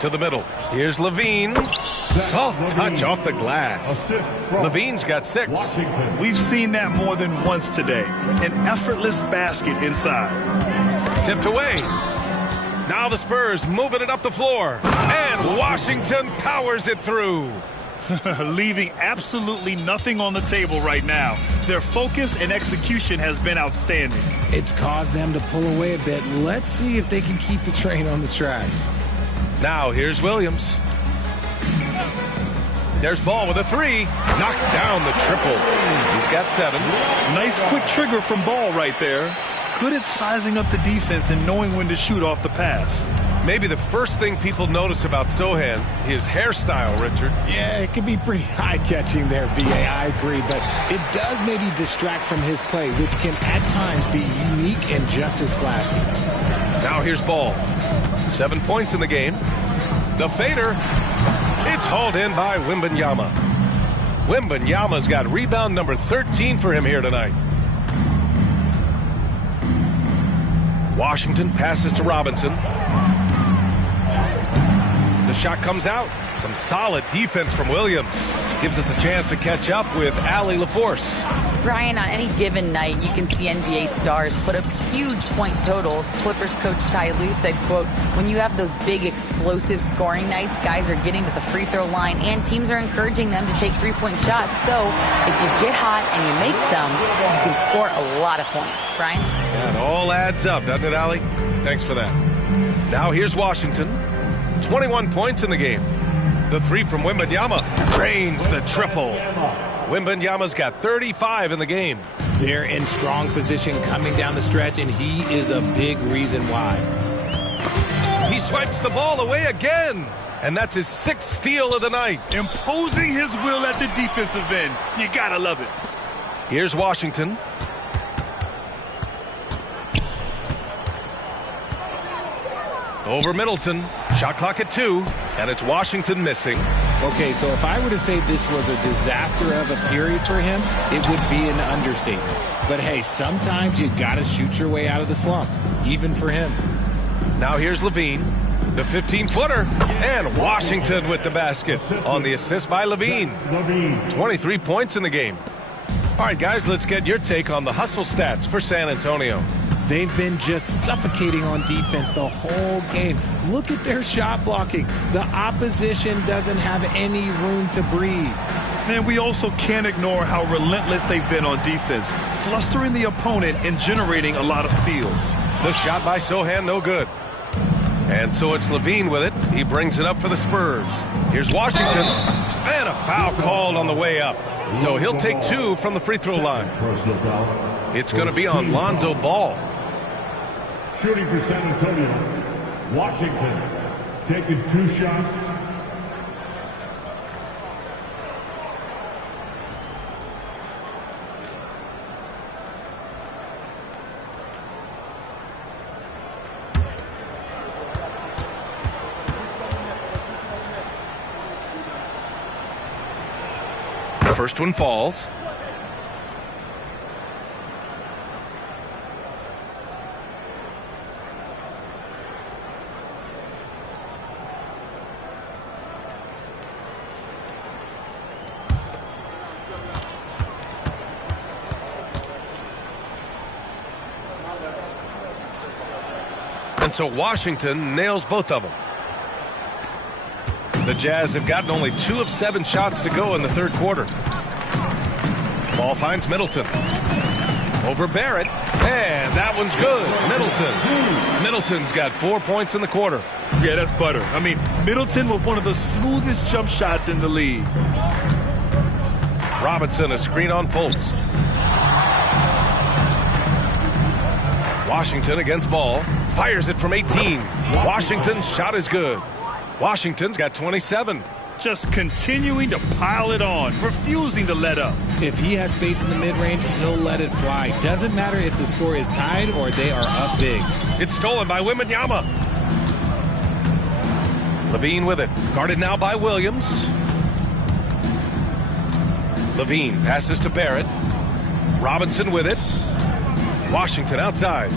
To the middle. Here's Levine. Soft touch off the glass. Levine's got 6. We've seen that more than once today. An effortless basket inside. Tipped away. Now the Spurs moving it up the floor. And Washington powers it through. Leaving absolutely nothing on the table right now. Their focus and execution has been outstanding. It's caused them to pull away a bit. Let's see if they can keep the train on the tracks. Now here's Williams. There's Ball with a 3. Knocks down the triple. He's got 7. Nice quick trigger from Ball right there. Good at sizing up the defense and knowing when to shoot off the pass. Maybe the first thing people notice about Sohan, his hairstyle, Richard. Yeah, it can be pretty eye-catching there, B.A. I agree, but it does maybe distract from his play, which can at times be unique and just as flashy. Now here's Ball. 7 points in the game. The fader. It's hauled in by Wembanyama. Wembanyama's got rebound number 13 for him here tonight. Washington passes to Robinson. The shot comes out. Some solid defense from Williams. Gives us a chance to catch up with Allie LaForce. Brian, on any given night, you can see NBA stars put up huge point totals. Clippers coach Ty Lue said, quote, when you have those big explosive scoring nights, guys are getting to the free throw line and teams are encouraging them to take 3-point shots. So if you get hot and you make some, you can score a lot of points. Brian? Yeah, it all adds up, doesn't it, Allie? Thanks for that. Now here's Washington. 21 points in the game. The 3 from Wembanyama drains the triple. Wembanyama's got 35 in the game. They're in strong position coming down the stretch, and he is a big reason why. He swipes the ball away again, and that's his 6th steal of the night. Imposing his will at the defensive end. You gotta love it. Here's Washington. Over Middleton. Shot clock at 2, and it's Washington missing. Okay, so if I were to say this was a disaster of a period for him, it would be an understatement. But hey, sometimes you gotta shoot your way out of the slump, even for him. Now here's Levine, the 15-footer, and Washington with the basket on the assist by Levine. 23 points in the game. All right, guys, let's get your take on the hustle stats for San Antonio. They've been just suffocating on defense the whole game. Look at their shot blocking. The opposition doesn't have any room to breathe. And we also can't ignore how relentless they've been on defense, flustering the opponent and generating a lot of steals. The shot by Sohan, no good. And so it's Levine with it. He brings it up for the Spurs. Here's Washington. And a foul called on the way up. So he'll take 2 from the free throw line. It's going to be on Lonzo Ball. Shooting for San Antonio, Washington, taking 2 shots. First one falls. And so Washington nails both of them. The Jazz have gotten only 2 of 7 shots to go in the third quarter. Ball finds Middleton. Over Barrett. And that one's good. Middleton's got 4 points in the quarter. Yeah, that's butter. I mean, Middleton with one of the smoothest jump shots in the league. Robinson, a screen on Fultz. Washington against ball. Fires it from 18. Washington's shot is good. Washington's got 27. Just continuing to pile it on, refusing to let up. If he has space in the mid-range, he'll let it fly. Doesn't matter if the score is tied or they are up big. It's stolen by Wembanyama. Levine with it. Guarded now by Williams. Levine passes to Barrett. Robinson with it. Washington outside.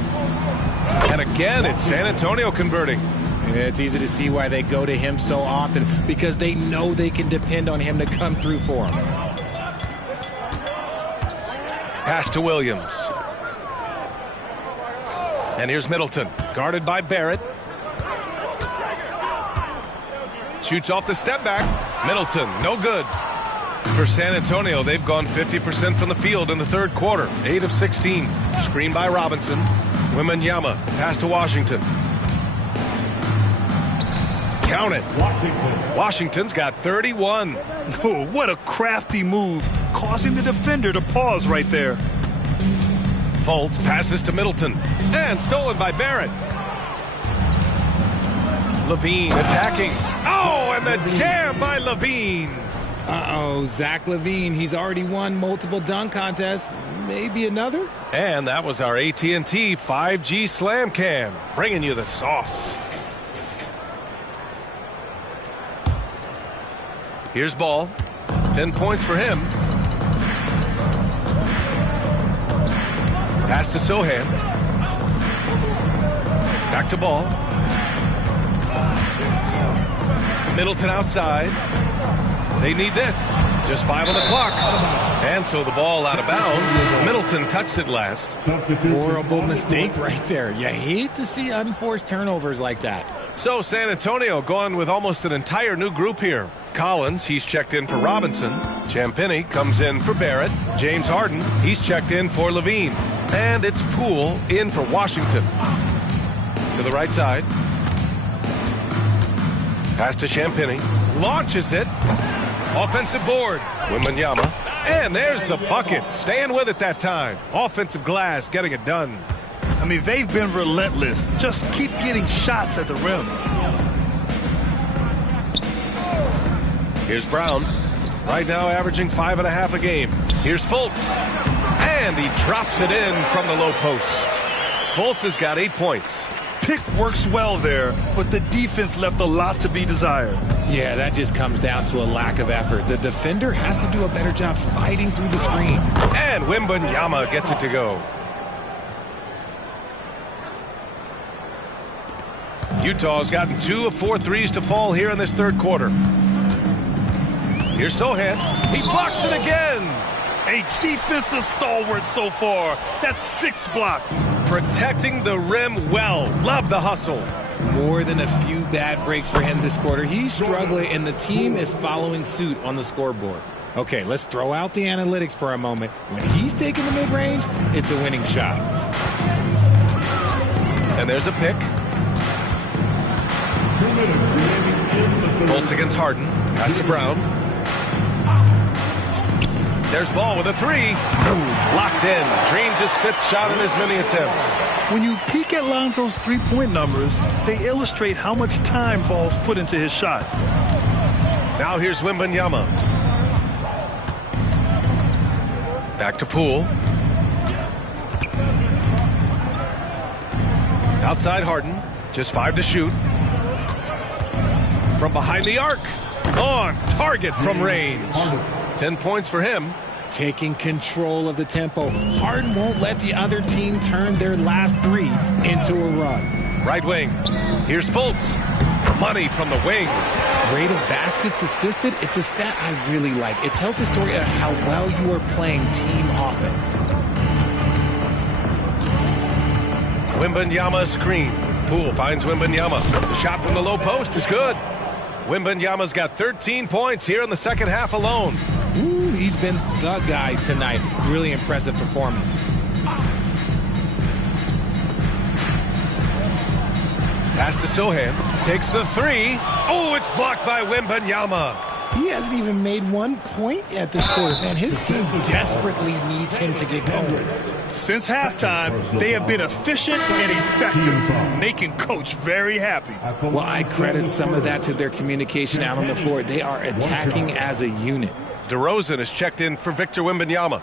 And again, it's San Antonio converting. It's easy to see why they go to him so often, because they know they can depend on him to come through for them. Pass to Williams. And here's Middleton, guarded by Barrett. Shoots off the step back. Middleton, no good. For San Antonio, they've gone 50% from the field in the third quarter. 8 of 16. Screen by Robinson. Wembanyama, pass to Washington. Count it. Washington's got 31. Oh, what a crafty move, causing the defender to pause right there. Fultz passes to Middleton. And stolen by Barrett. Levine attacking. Oh, and the jam by Levine. Uh-oh, Zach Levine. He's already won multiple dunk contests. Maybe another? And that was our AT&T 5G Slam Cam, bringing you the sauce. Here's Ball. 10 points for him. Pass to Sohan. Back to Ball. Middleton outside. They need this. Just 5 on the clock. And so the ball out of bounds. Middleton touched it last. Horrible mistake right there. You hate to see unforced turnovers like that. So San Antonio going with almost an entire new group here. Collins, he's checked in for Robinson. Champagnie comes in for Barrett. James Harden, he's checked in for Levine. And it's Poole in for Washington. To the right side. Pass to Champagnie. Launches it. Offensive board. Wembanyama. And there's the bucket. Staying with it that time. Offensive glass, getting it done. I mean, they've been relentless. Just keep getting shots at the rim. Here's Brown. Right now averaging 5.5 a game. Here's Fultz. And he drops it in from the low post. Fultz has got 8 points. Pick works well there, but the defense left a lot to be desired. Yeah, that just comes down to a lack of effort. The defender has to do a better job fighting through the screen. And Wembanyama gets it to go. Utah's gotten 2 of 4 threes to fall here in this third quarter. Here's Sohan. He blocks it again. A defensive stalwart so far. That's 6 blocks. Protecting the rim well. Love the hustle. More than a few bad breaks for him this quarter. He's struggling, and the team is following suit on the scoreboard. Okay, let's throw out the analytics for a moment. When he's taking the mid-range, it's a winning shot. And there's a pick. Fultz against Harden. Pass to Brown. There's Ball with a 3. Locked in. Drains his 5th shot in as many attempts. When you peek at Lonzo's three-point numbers, they illustrate how much time Ball's put into his shot. Now here's Wembanyama. Back to Poole. Outside Harden. Just 5 to shoot. From behind the arc. On target from range. 10 points for him. Taking control of the tempo. Harden won't let the other team turn their last 3 into a run. Right wing. Here's Fultz. Money from the wing. Rate of baskets assisted. It's a stat I really like. It tells the story of how well you are playing team offense. Wembanyama screen. Poole finds Wembanyama. The shot from the low post is good. Wembanyama's got 13 points here in the second half alone. Ooh, he's been the guy tonight. Really impressive performance. Pass to Sohan. Takes the three. Oh, it's blocked by Wembanyama. He hasn't even made 1 point at this quarter, man. His team desperately needs him to get going. Since halftime, they have been efficient and effective, making Coach very happy. Well, I credit some of that to their communication out on the floor. They are attacking as a unit. DeRozan is checked in for Victor Wembanyama.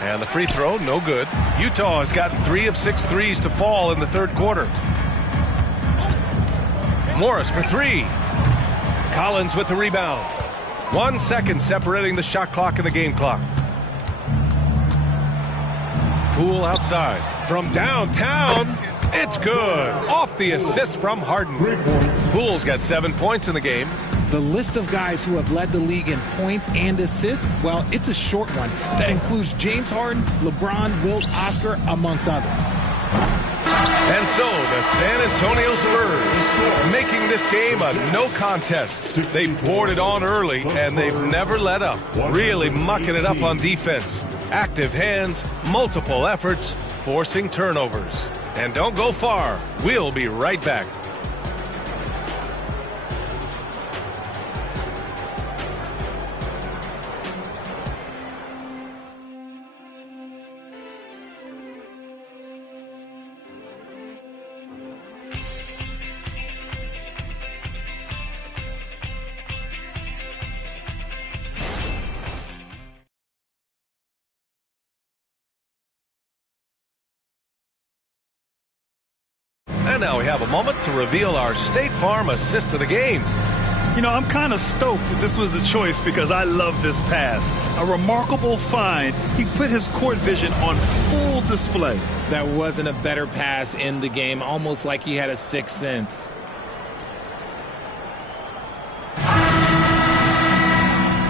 And the free throw, no good. Utah has gotten 3 of 6 threes to fall in the third quarter. Morris for 3. Collins with the rebound. 1 second separating the shot clock and the game clock. Poole outside. From downtown, it's good. Off the assist from Harden. Poole's got 7 points in the game. The list of guys who have led the league in points and assists, well, it's a short one. That includes James Harden, LeBron, Wilt, Oscar, amongst others. And so the San Antonio Spurs making this game a no contest. They poured it on early, and they've never let up. Really mucking it up on defense. Active hands, multiple efforts, forcing turnovers. And don't go far. We'll be right back. And now we have a moment to reveal our State Farm assist of the game. You know, I'm kind of stoked that this was a choice because I love this pass. A remarkable find. He put his court vision on full display. That wasn't a better pass in the game, almost like he had a sixth sense.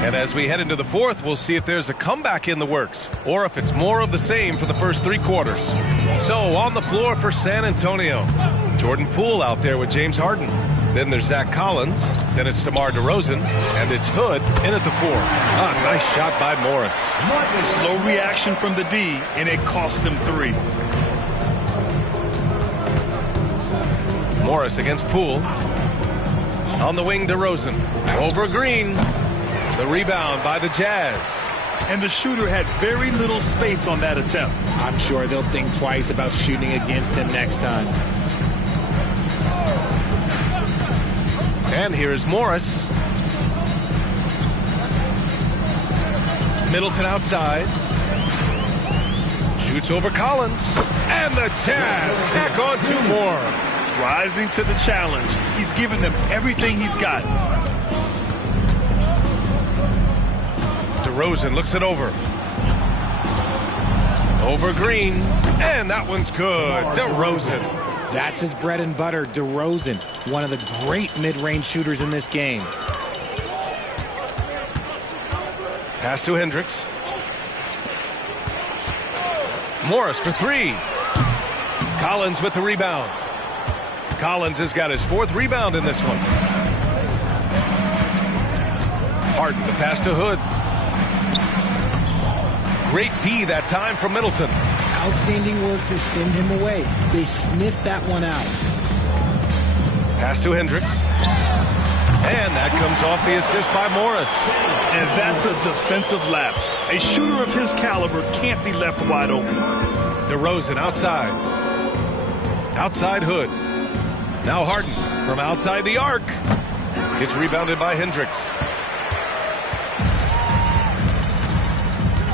And as we head into the fourth, we'll see if there's a comeback in the works or if it's more of the same for the first 3 quarters. So on the floor for San Antonio, Jordan Poole out there with James Harden. Then there's Zach Collins. Then it's DeMar DeRozan. And it's Hood in at the 4. Nice shot by Morris. Slow reaction from the D, and it cost him 3. Morris against Poole. On the wing, DeRozan. Over Green. The rebound by the Jazz. And the shooter had very little space on that attempt. I'm sure they'll think twice about shooting against him next time. And here's Morris. Middleton outside. Shoots over Collins. And the Jazz tack on 2 more. Rising to the challenge. He's given them everything he's got. DeRozan looks it over. Over Green. And that one's good. DeRozan. That's his bread and butter, DeRozan. One of the great mid-range shooters in this game. Pass to Hendricks. Morris for 3. Collins with the rebound. Collins has got his 4th rebound in this one. Harden the pass to Hood. Great D that time from Middleton. Outstanding work to send him away. They sniffed that one out. Pass to Hendricks. And that comes off the assist by Morris. And that's a defensive lapse. A shooter of his caliber can't be left wide open. DeRozan outside. Outside Hood. Now Harden from outside the arc. Gets rebounded by Hendricks.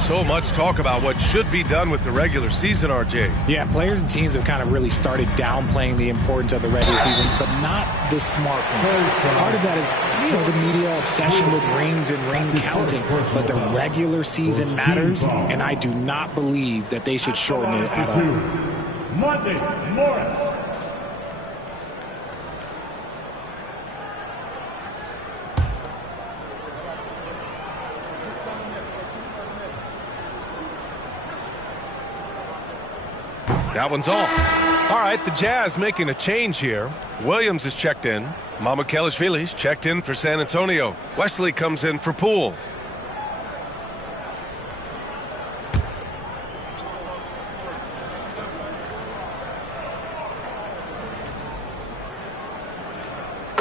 So much talk about what should be done with the regular season, RJ. Yeah, players and teams have kind of really started downplaying the importance of the regular season, but not the smart ones. Part of that is, the media obsession with rings and ring counting, but the regular season matters, and I do not believe that they should shorten it at all. Monday, Morris. That one's off. All right, the Jazz making a change here. Williams is checked in. Mamukelashvili's checked in for San Antonio. Wesley comes in for Poole.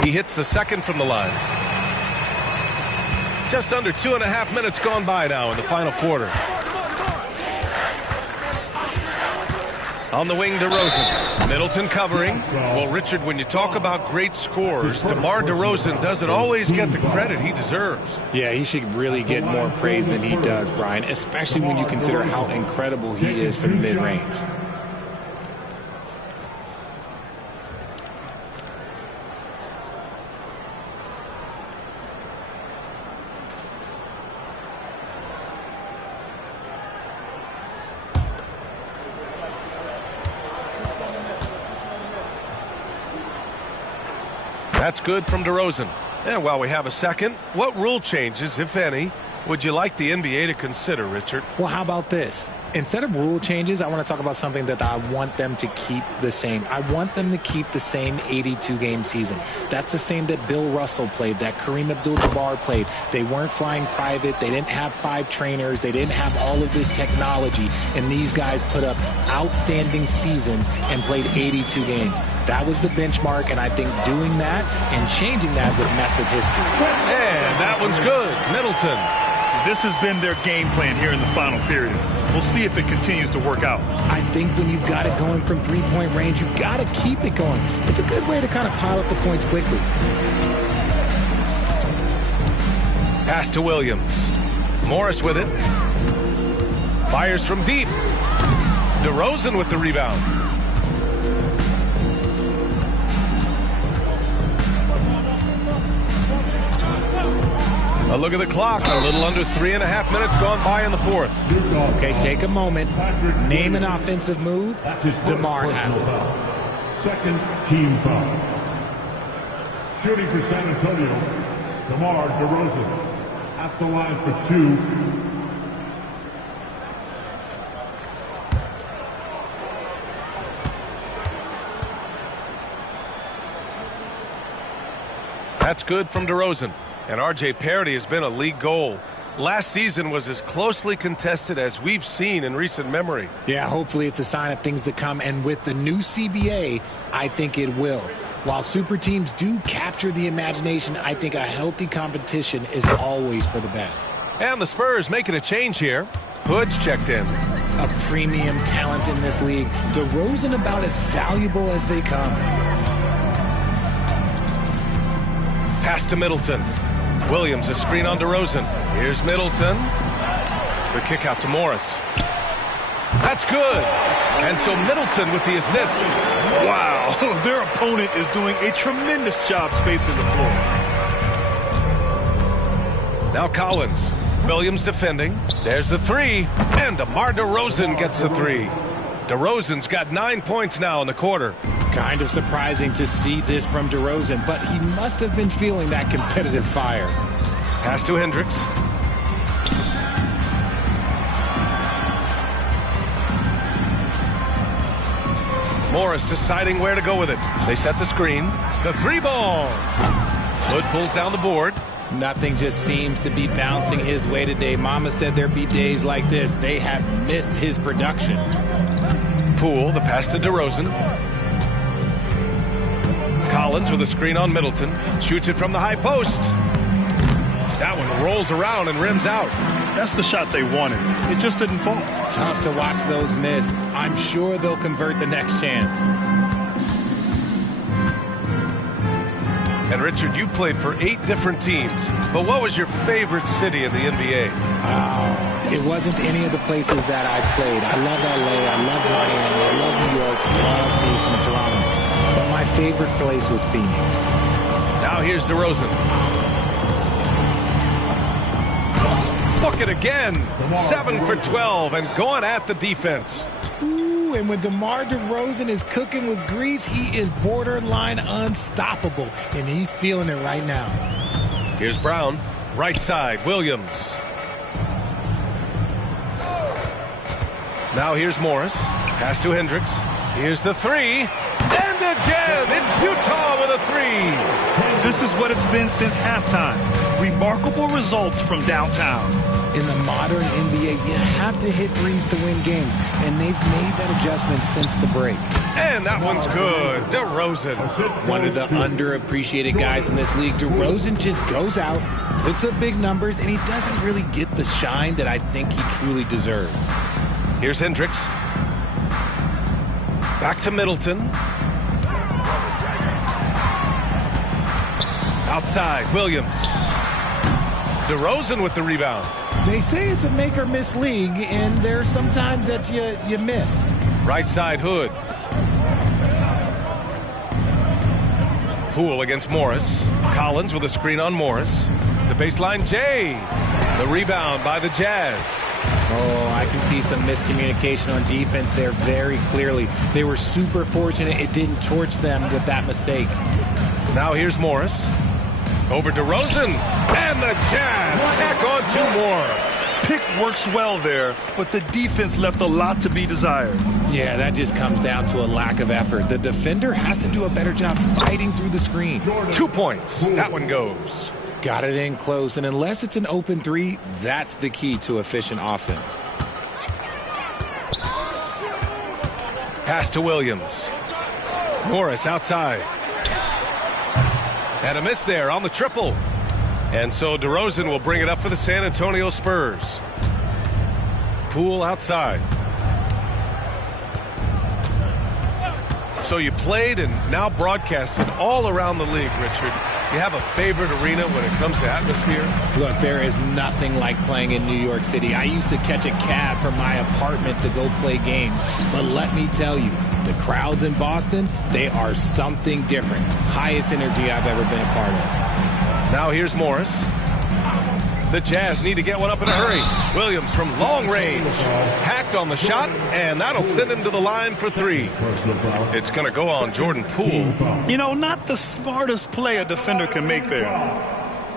He hits the second from the line. Just under 2.5 minutes gone by now in the final quarter. On the wing, DeRozan. Middleton covering. Well, Richard, when you talk about great scorers, DeMar DeRozan doesn't always get the credit he deserves. Yeah, he should really get more praise than he does, Brian, especially when you consider how incredible he is from mid-range. That's good from DeRozan. And while we have a second, what rule changes, if any, would you like the NBA to consider, Richard? Well, how about this? Instead of rule changes, I want to talk about something that I want them to keep the same. I want them to keep the same 82-game season. That's the same that Bill Russell played, that Kareem Abdul-Jabbar played. They weren't flying private. They didn't have 5 trainers. They didn't have all of this technology. And these guys put up outstanding seasons and played 82 games. That was the benchmark, and I think doing that and changing that would mess with history. And that one's good. Middleton. This has been their game plan here in the final period. We'll see if it continues to work out. I think when you've got it going from three-point range, you've got to keep it going. It's a good way to kind of pile up the points quickly. Pass to Williams. Morris with it. Fires from deep. DeRozan with the rebound. A look at the clock. A little under 3.5 minutes gone by in the fourth. Okay, take a moment. Name an offensive move. DeMar has it. Second team foul. Shooting for San Antonio, DeMar DeRozan at the line for 2. That's good from DeRozan. And R.J. Parity has been a league goal. Last season was as closely contested as we've seen in recent memory. Yeah, hopefully it's a sign of things to come. And with the new CBA, I think it will. While super teams do capture the imagination, I think a healthy competition is always for the best. And the Spurs making a change here. Hood's checked in. A premium talent in this league. DeRozan about as valuable as they come. Pass to Middleton. Williams, a screen on DeRozan. Here's Middleton. The kick out to Morris. That's good. And so Middleton with the assist. Wow, their opponent is doing a tremendous job spacing the floor. Now Collins. Williams defending. There's the three. And DeMar DeRozan gets the three. DeRozan's got 9 points now in the quarter. Kind of surprising to see this from DeRozan, but he must have been feeling that competitive fire. Pass to Hendricks. Morris deciding where to go with it. They set the screen. The 3-ball. Hood pulls down the board. Nothing just seems to be bouncing his way today. Mama said there'd be days like this. They have missed his production. Poole, the pass to DeRozan. Collins with a screen on Middleton. Shoots it from the high post. That one rolls around and rims out. That's the shot they wanted. It just didn't fall. Tough to watch those miss. I'm sure they'll convert the next chance. And Richard, you played for 8 different teams. But what was your favorite city in the NBA? It wasn't any of the places that I played. I love LA, I love Miami, I love New York, I love me some Toronto. But my favorite place was Phoenix. Now here's DeRozan. Book it again. 7 for 12 and going at the defense. Ooh, and when DeMar DeRozan is cooking with grease, he is borderline unstoppable. And he's feeling it right now. Here's Brown. Right side, Williams. Now here's Morris. Pass to Hendricks. Here's the three. And again, it's Utah with a three. This is what it's been since halftime. Remarkable results from downtown. In the modern NBA, you have to hit threes to win games, and they've made that adjustment since the break. And that one's good. DeRozan. One of the underappreciated guys in this league. DeRozan just goes out, puts up big numbers, and he doesn't really get the shine that I think he truly deserves. Here's Hendricks. Back to Middleton. Outside, Williams. DeRozan with the rebound. They say it's a make-or-miss league, and there's sometimes that you miss. Right side, Hood. Poole against Morris. Collins with a screen on Morris. The baseline, Jay. The rebound by the Jazz. Oh, I can see some miscommunication on defense there very clearly. They were super fortunate it didn't torch them with that mistake. Now here's Morris. Over DeRozan. And the Jazz tack on two more. Pick works well there, but the defense left a lot to be desired. Yeah, that just comes down to a lack of effort. The defender has to do a better job fighting through the screen. 2 points. That one goes. Got it in close, and unless it's an open three, that's the key to efficient offense. Pass to Williams. Morris outside. And a miss there on the triple. And so DeRozan will bring it up for the San Antonio Spurs. Poole outside. So you played and now broadcasted all around the league, Richard. You have a favorite arena when it comes to atmosphere? Look, there is nothing like playing in New York City. I used to catch a cab from my apartment to go play games. But let me tell you, the crowds in Boston, they are something different. Highest energy I've ever been a part of. Now here's Morris. The Jazz need to get one up in a hurry. Williams from long range. Hacked on the shot, and that'll send him to the line for three. It's going to go on Jordan Poole. You know, not the smartest play a defender can make there.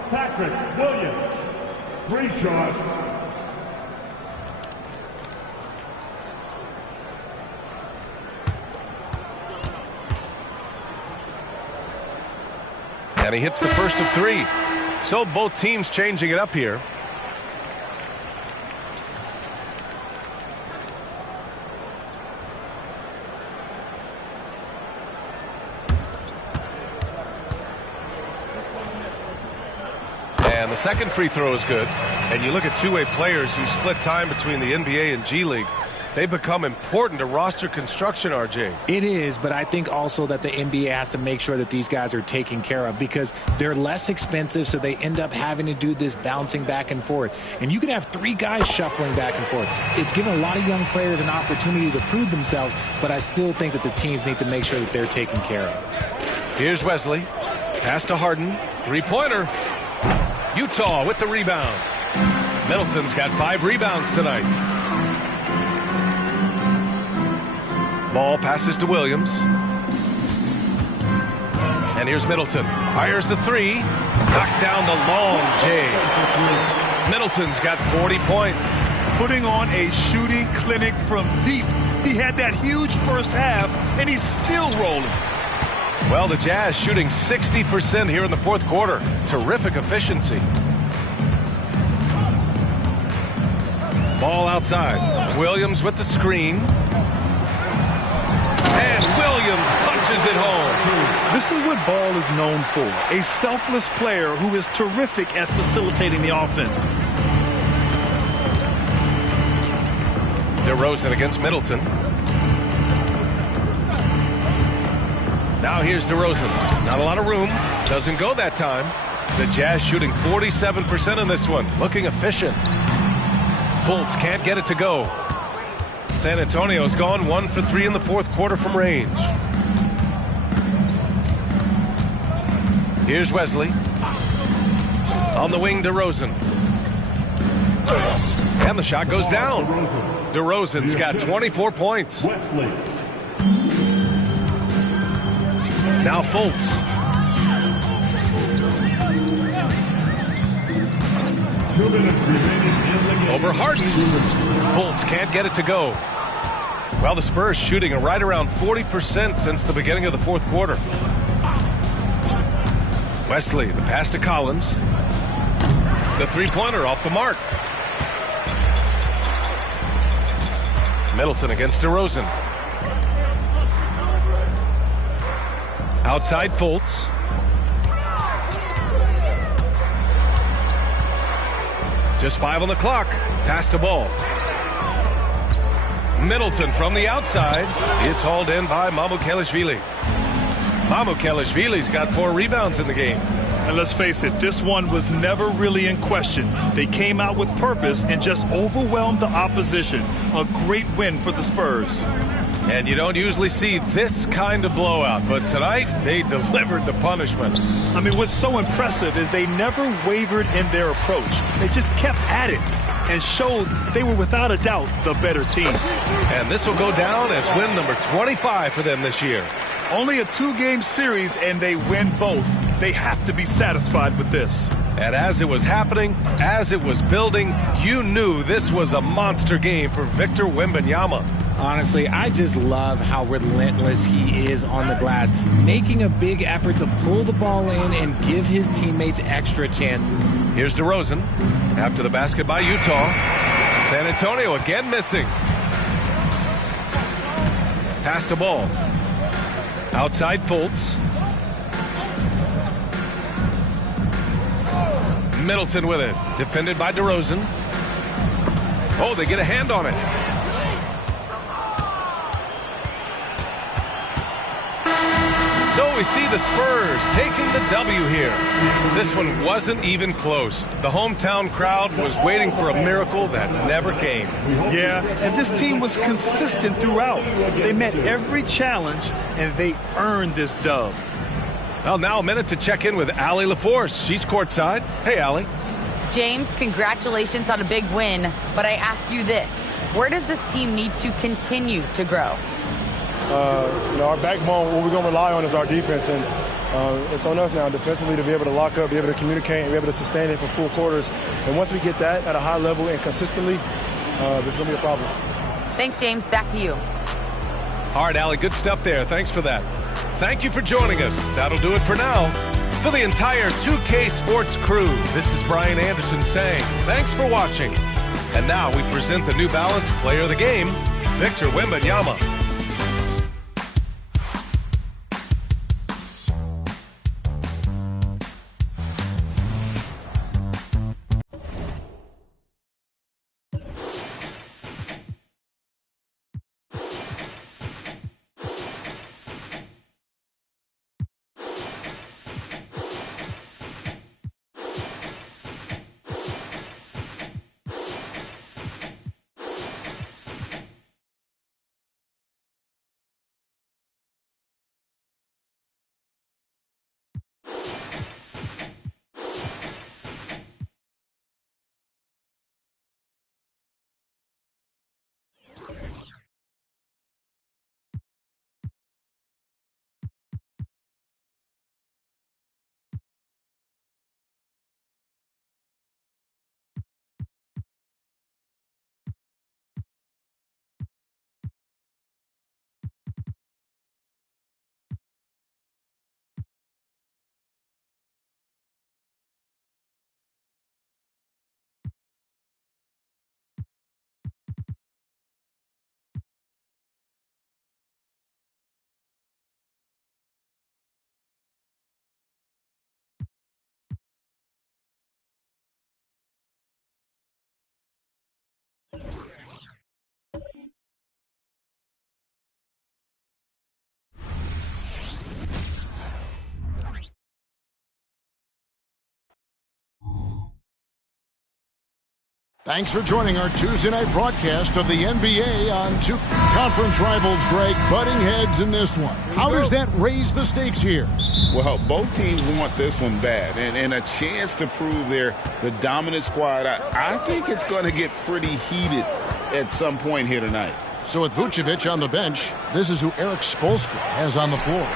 Patrick Williams, 3 shots. And he hits the first of 3. So both teams changing it up here. And the second free throw is good. And you look at two-way players who split time between the NBA and G League. They become important to roster construction, RJ. It is, but I think also that the NBA has to make sure that these guys are taken care of because they're less expensive, so they end up having to do this bouncing back and forth. And you can have 3 guys shuffling back and forth. It's given a lot of young players an opportunity to prove themselves, but I still think that the teams need to make sure that they're taken care of. Here's Wesley. Pass to Harden. 3-pointer. Utah with the rebound. Middleton's got 5 rebounds tonight. Ball passes to Williams. And here's Middleton. Fires the 3. Knocks down the long J. Middleton's got 40 points. Putting on a shooting clinic from deep. He had that huge first half, and he's still rolling. Well, the Jazz shooting 60% here in the fourth quarter. Terrific efficiency. Ball outside. Williams with the screen. And Williams punches it home. This is what Ball is known for. A selfless player who is terrific at facilitating the offense. DeRozan against Middleton. Now here's DeRozan. Not a lot of room. Doesn't go that time. The Jazz shooting 47% in this one. Looking efficient. Fultz can't get it to go. San Antonio's gone 1 for 3 in the fourth quarter from range. Here's Wesley. On the wing, DeRozan. And the shot goes down. DeRozan's got 24 points. Now Fultz. Over Harden. Fultz can't get it to go. Well, the Spurs shooting right around 40% since the beginning of the fourth quarter. Wesley, the pass to Collins. The three-pointer off the mark. Middleton against DeRozan. Outside Fultz. Just 5 on the clock. Pass to Ball. Middleton from the outside. It's hauled in by Mamukelashvili. Mamukelashvili's got 4 rebounds in the game. And let's face it, this one was never really in question. They came out with purpose and just overwhelmed the opposition. A great win for the Spurs. And you don't usually see this kind of blowout, but tonight they delivered the punishment. I mean, what's so impressive is they never wavered in their approach. They just kept at it and showed they were without a doubt the better team. And this will go down as win number 25 for them this year. Only a 2-game series and they win both. They have to be satisfied with this. And as it was happening, as it was building, you knew this was a monster game for Victor Wembanyama. Honestly, I just love how relentless he is on the glass, making a big effort to pull the ball in and give his teammates extra chances. Here's DeRozan after the basket by Utah. San Antonio again missing. Pass to Ball. Outside Fultz. Middleton with it. Defended by DeRozan. Oh, they get a hand on it. So we see the Spurs taking the W here. This one wasn't even close. The hometown crowd was waiting for a miracle that never came. Yeah, and this team was consistent throughout. They met every challenge, and they earned this dub. Well, now a minute to check in with Allie LaForce. She's courtside. Hey, Allie. James, congratulations on a big win, but I ask you this. Where does this team need to continue to grow? Our backbone, what we're going to rely on is our defense, and it's on us now defensively to be able to lock up, be able to communicate, and be able to sustain it for full quarters. And once we get that at a high level and consistently, it's going to be a problem. Thanks, James. Back to you. All right, Allie, good stuff there. Thanks for that. Thank you for joining us. That'll do it for now. For the entire 2K Sports crew, this is Brian Anderson saying thanks for watching. And now we present the New Balance Player of the Game, Victor Wembanyama. Thanks for joining our Tuesday night broadcast of the NBA on two conference rivals, Greg, butting heads in this one. How does that raise the stakes here? Well, both teams want this one bad, and a chance to prove they're the dominant squad. I think it's going to get pretty heated at some point here tonight. So with Vucevic on the bench, this is who Eric Spoelstra has on the floor.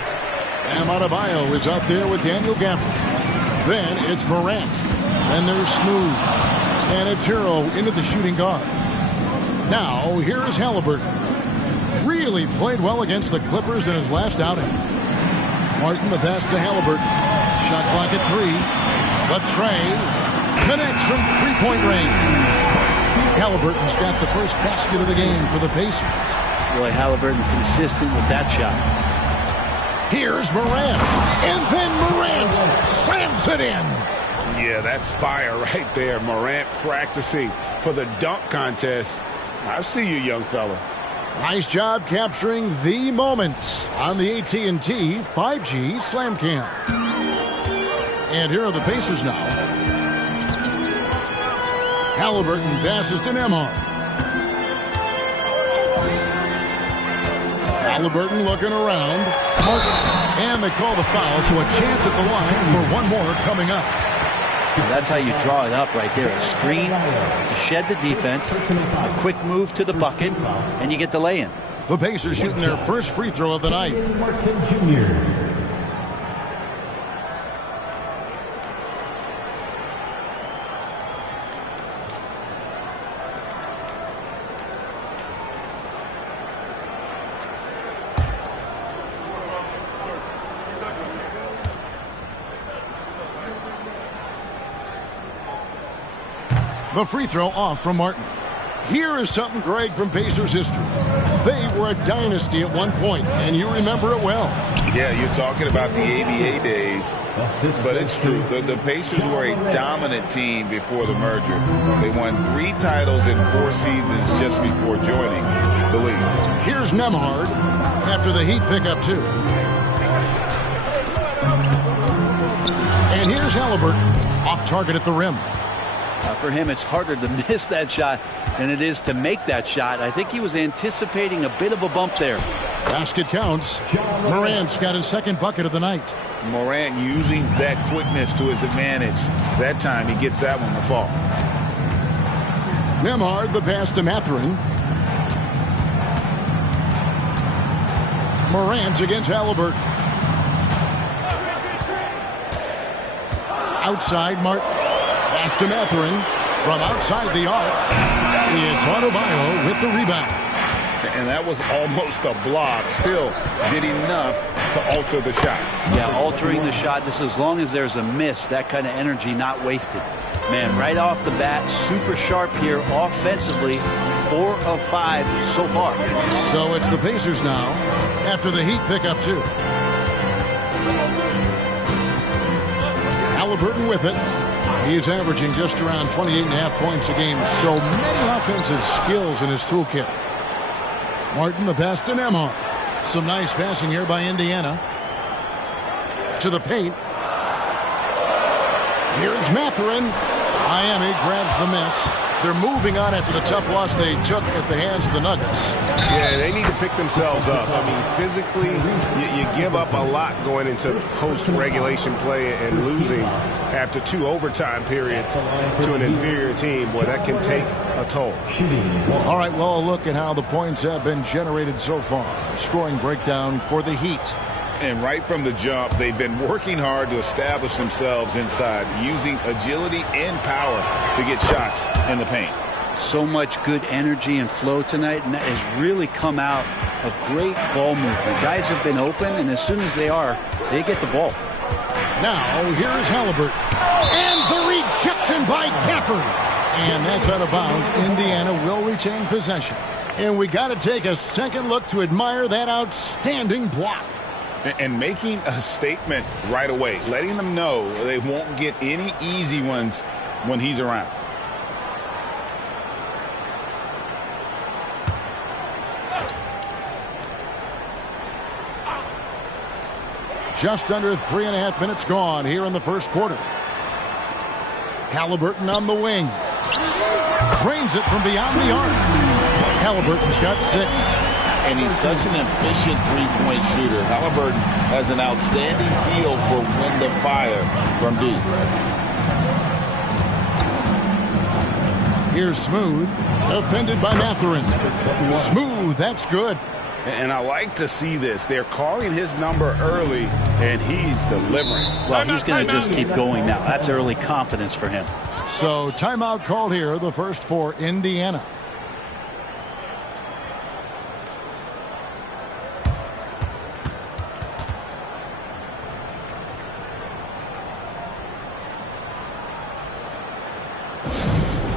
Bam Adebayo is out there with Daniel Gafford. Then it's Morant. Then there's Smooth. And it's Hero into the shooting guard. Now, here is Halliburton. really played well against the Clippers in his last outing. Martin, the pass to Halliburton. Shot clock at 3. The tray connects from three-point range. Halliburton's got the first basket of the game for the Pacers. Boy, Halliburton consistent with that shot. Here's Morant. And then Morant slams it in. Yeah, that's fire right there. Morant practicing for the dunk contest. I see you, young fella. Nice job capturing the moments on the AT&T 5G Slam Cam. And here are the Pacers now. Halliburton passes to Nembhard. Halliburton looking around. And they call the foul, so a chance at the line for one more coming up. Well, that's how you draw it up right there. A screen to shed the defense, a quick move to the bucket, and you get the lay-in. The Pacers shooting their first free throw of the night. Martin Jr. The free throw off from Martin. Here is something, Greg, from Pacers history. They were a dynasty at one point, and you remember it well. Yeah, you're talking about the ABA days, but it's true. The Pacers were a dominant team before the merger. They won 3 titles in 4 seasons just before joining the league. Here's Nembhard after the Heat pick up 2. And here's Halliburton off target at the rim. For him, it's harder to miss that shot than it is to make that shot. I think he was anticipating a bit of a bump there. Basket counts. Morant's got his second bucket of the night. Morant using that quickness to his advantage. That time he gets that one to fall. Nembhard, the pass to Mathurin. Morant against Halliburton. Outside, Martin. Pass to Mathurin from outside the arc. It's Adebayo with the rebound. And that was almost a block. Still did enough to alter the shot. Yeah, altering the shot just as long as there's a miss. That kind of energy not wasted. Man, right off the bat, super sharp here offensively. 4 of 5 so far. So it's the Pacers now after the Heat pick up 2. Halliburton with it. He's averaging just around 28.5 points a game. So many offensive skills in his toolkit. Martin, the pass to Nembhard. Some nice passing here by Indiana. To the paint. Here's Mathurin. Miami grabs the miss. They're moving on after the tough loss they took at the hands of the Nuggets. Yeah, they need to pick themselves up. I mean, physically, you give up a lot going into post-regulation play and losing after 2 overtime periods to an inferior team. Boy, that can take a toll. All right, well, a look at how the points have been generated so far. Scoring breakdown for the Heat. And right from the jump, they've been working hard to establish themselves inside, using agility and power to get shots in the paint. So much good energy and flow tonight, and that has really come out of great ball movement. Guys have been open, and as soon as they are, they get the ball. Now, here's Halliburton. And the rejection by Gafford. And that's out of bounds. Indiana will retain possession. And we got to take a second look to admire that outstanding block. And making a statement right away, letting them know they won't get any easy ones when he's around. Just under 3.5 minutes gone here in the first quarter. Halliburton on the wing. Drains it from beyond the arc. Halliburton's got 6. And he's such an efficient three-point shooter. Halliburton has an outstanding feel for when to fire from deep. Here's Smooth. Defended by Mathurin. Smooth, that's good. And I like to see this. They're calling his number early, and he's delivering. Well, he's going to just keep going now. That's early confidence for him. So timeout called here, the first for Indiana.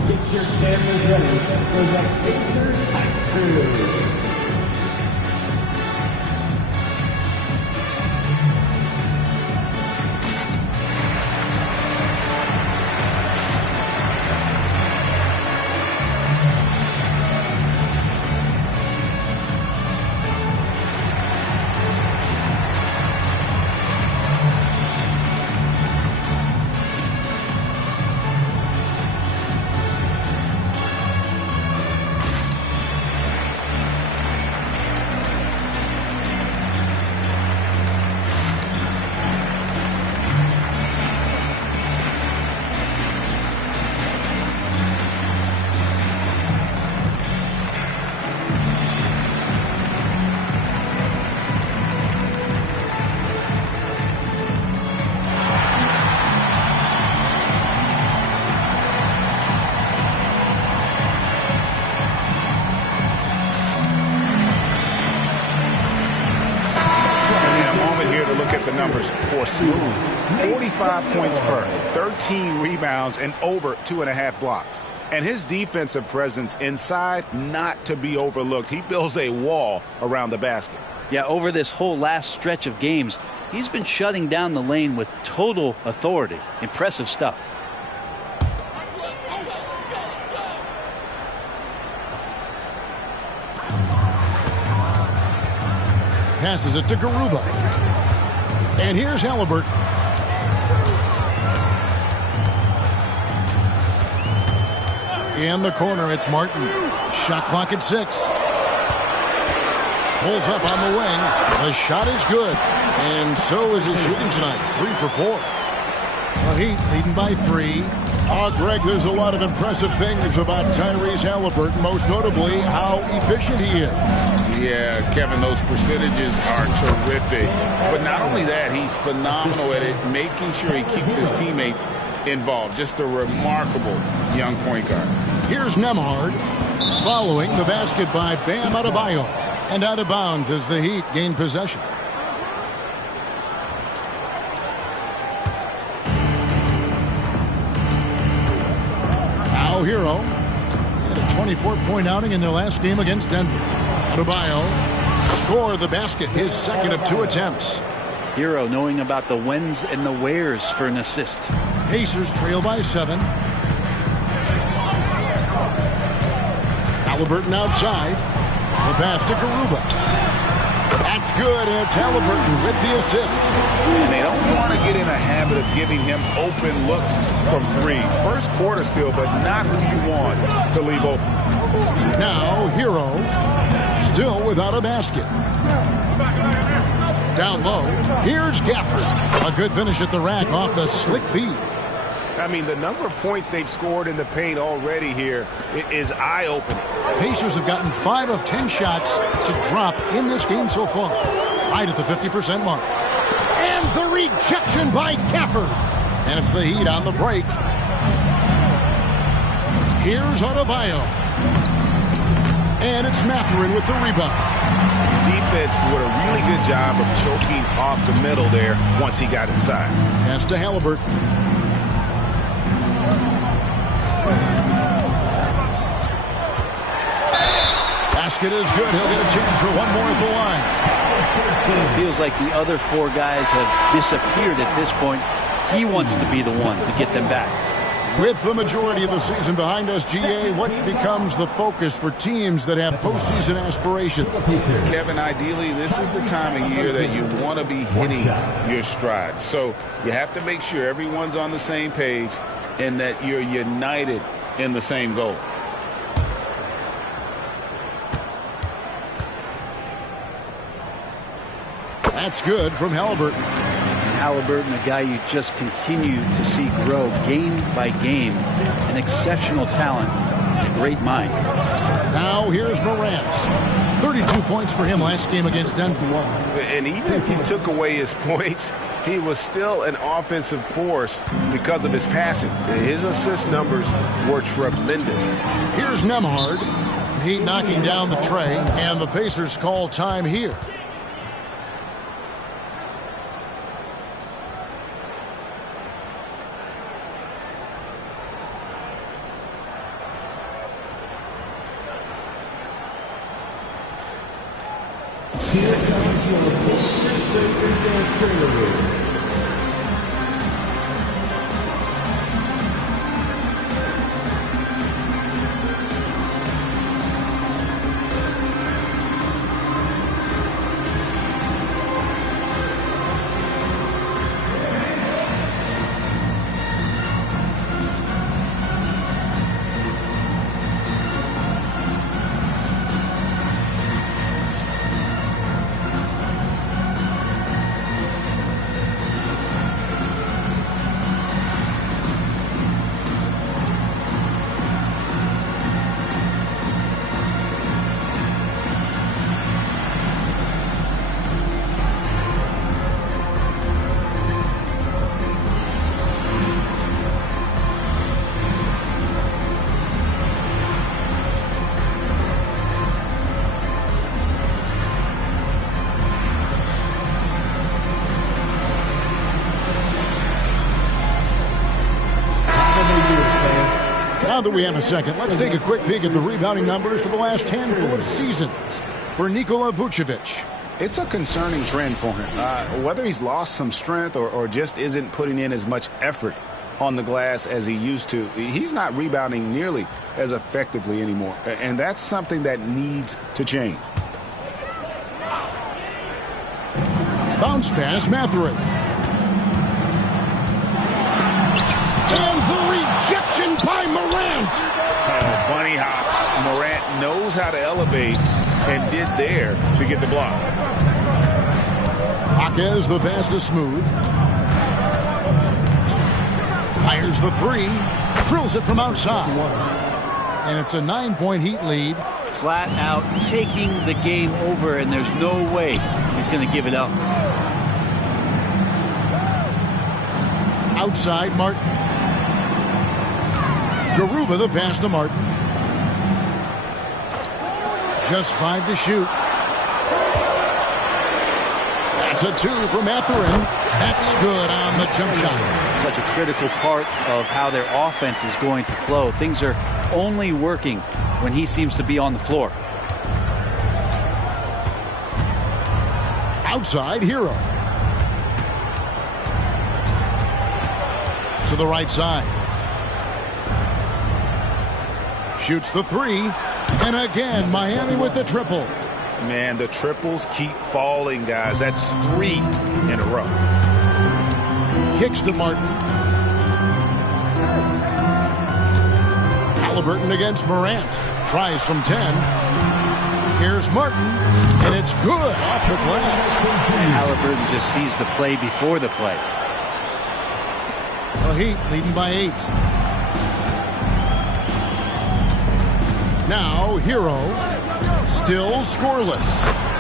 Get your cameras ready for the Pacers Hype Crew. Numbers for Smooth. 45 points per, 13 rebounds, and over 2.5 blocks. And his defensive presence inside, not to be overlooked. He builds a wall around the basket. Yeah, over this whole last stretch of games, he's been shutting down the lane with total authority. Impressive stuff. Passes it to Garuba. And here's Halliburton. In the corner, it's Martin. Shot clock at 6. Pulls up on the wing. The shot is good. And so is his shooting tonight. 3 for 4. The Heat leading by 3. Greg, there's a lot of impressive things about Tyrese Halliburton, most notably how efficient he is. Yeah, Kevin, those percentages are terrific. But not only that, he's phenomenal at it, making sure he keeps his teammates involved. Just a remarkable young point guard. Here's Nembhard following the basket by Bam Adebayo. And out of bounds as the Heat gain possession. Now Hero had a 24-point outing in their last game against Denver. Adebayo scored the basket, his second of 2 attempts. Hero knowing about the whens and the wheres for an assist. Pacers trail by 7. Halliburton outside. The pass to Garuba. That's good. It's Halliburton with the assist. And they don't want to get in a habit of giving him open looks from 3. First quarter still, but not who you want to leave open. Now Hero still without a basket. Down low. Here's Gafford. A good finish at the rack off the slick feed. I mean, the number of points they've scored in the paint already here is eye-opening. Pacers have gotten 5 of 10 shots to drop in this game so far. Right at the 50% mark. And the rejection by Gafford. And it's the Heat on the break. Here's Adebayo. And it's Mathurin with the rebound. Defense did a really good job of choking off the middle there once he got inside. Pass to Halliburton. Basket is good. He'll get a chance for one more at the line. It feels like the other 4 guys have disappeared at this point. He wants to be the one to get them back. With the majority of the season behind us, GA, what becomes the focus for teams that have postseason aspirations? Kevin, ideally, this is the time of year that you want to be hitting your stride. So you have to make sure everyone's on the same page and that you're united in the same goal. That's good from Halliburton. Halliburton, a guy you just continue to see grow game by game. An exceptional talent and a great mind. Now here's Morant. 32 points for him last game against Denver. And even if you took away his points, he was still an offensive force because of his passing. His assist numbers were tremendous. Here's Nembhard. Heat knocking down the tray, and the Pacers call time here. Here comes your fourth straight rebound scorer. Now that we have a second, let's take a quick peek at the rebounding numbers for the last handful of seasons for Nikola Vucevic. It's a concerning trend for him. Whether he's lost some strength or just isn't putting in as much effort on the glass as he used to, he's not rebounding nearly as effectively anymore. And that's something that needs to change. Bounce pass, Mathurin. And the rejection by Morant. Bunny hops. Morant knows how to elevate and did there to get the block. Jaquez, the pass to Smooth. Fires the three. Drills it from outside. And it's a 9-point Heat lead. Flat out taking the game over, and there's no way he's going to give it up. Outside, Martin. Garuba, the pass to Martin. Just 5 to shoot. That's a 2 for Mathurin. That's good on the jump shot. Such a critical part of how their offense is going to flow. Things are only working when he seems to be on the floor. Outside, Hero. To the right side. Shoots the 3. And again, Miami with the triple. Man, the triples keep falling, guys. That's 3 in a row. Kicks to Martin. Halliburton against Morant. Tries from 10. Here's Martin. And it's good off the glass. And Halliburton just sees the play before the play. The Heat leading by 8. Now, Hero, still scoreless.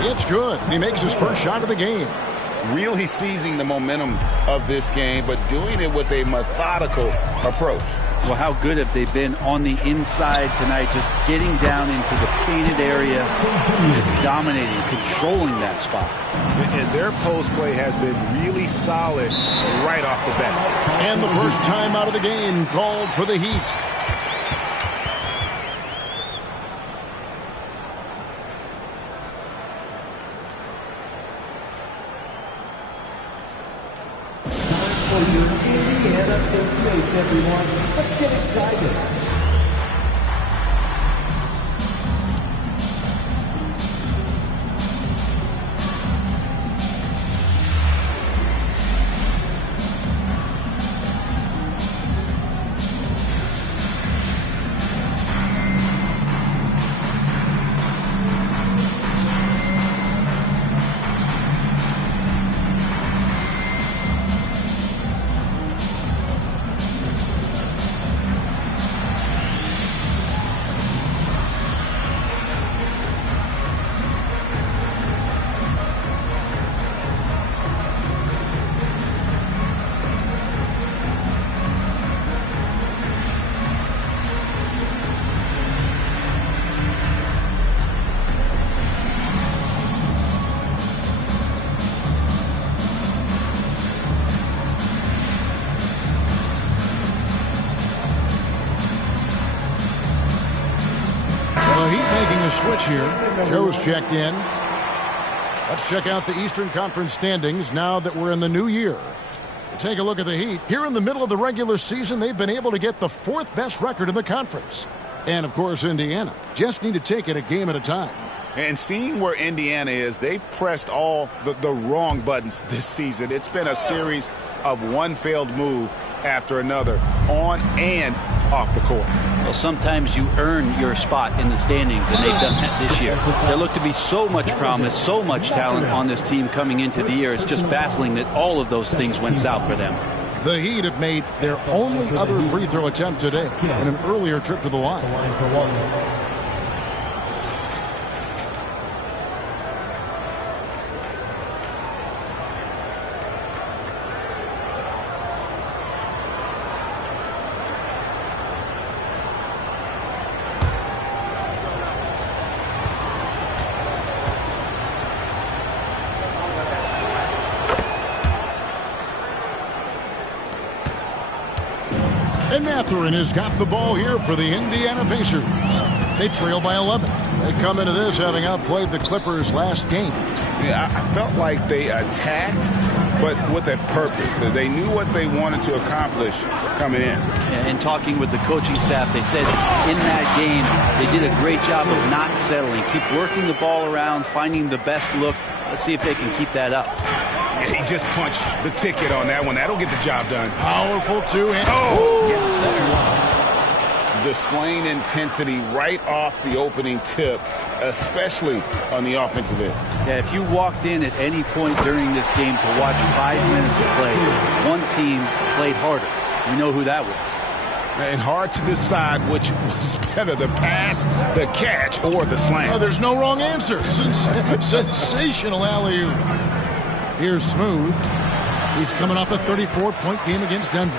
It's good. He makes his first shot of the game. Really seizing the momentum of this game, but doing it with a methodical approach. Well, how good have they been on the inside tonight, just getting down into the painted area, just dominating, controlling that spot. And their post play has been really solid right off the bat. And the first time out of the game called for the Heat. Everyone, let's get excited. Switch here. Joe's checked in. Let's check out the Eastern Conference standings now that we're in the new year. Take a look at the Heat. Here in the middle of the regular season, they've been able to get the 4th best record in the conference. And, of course, Indiana just need to take it a game at a time. And seeing where Indiana is, they've pressed all the wrong buttons this season. It's been a series of one failed move after another, on and off the court. Well, sometimes you earn your spot in the standings, and they've done that this year. There looked to be so much promise, so much talent on this team coming into the year. It's just baffling that all of those things went south for them. The Heat have made their only other free throw attempt today in an earlier trip to the line. And Mathurin has got the ball here for the Indiana Pacers. They trail by 11. They come into this having outplayed the Clippers last game. Yeah, I felt like they attacked, but with a purpose. They knew what they wanted to accomplish coming in. Yeah, and talking with the coaching staff, they said in that game they did a great job of not settling. Keep working the ball around, finding the best look. Let's see if they can keep that up. He just punched the ticket on that one. That'll get the job done. Powerful two-hand. Oh! Yes, sir. Displaying intensity right off the opening tip, especially on the offensive end. Yeah, if you walked in at any point during this game to watch 5 minutes of play, one team played harder. We know who that was. And hard to decide which was better, the pass, the catch, or the slam. Oh, there's no wrong answer. Sensational alley-oop. Here's Smooth. He's coming off a 34-point game against Denver.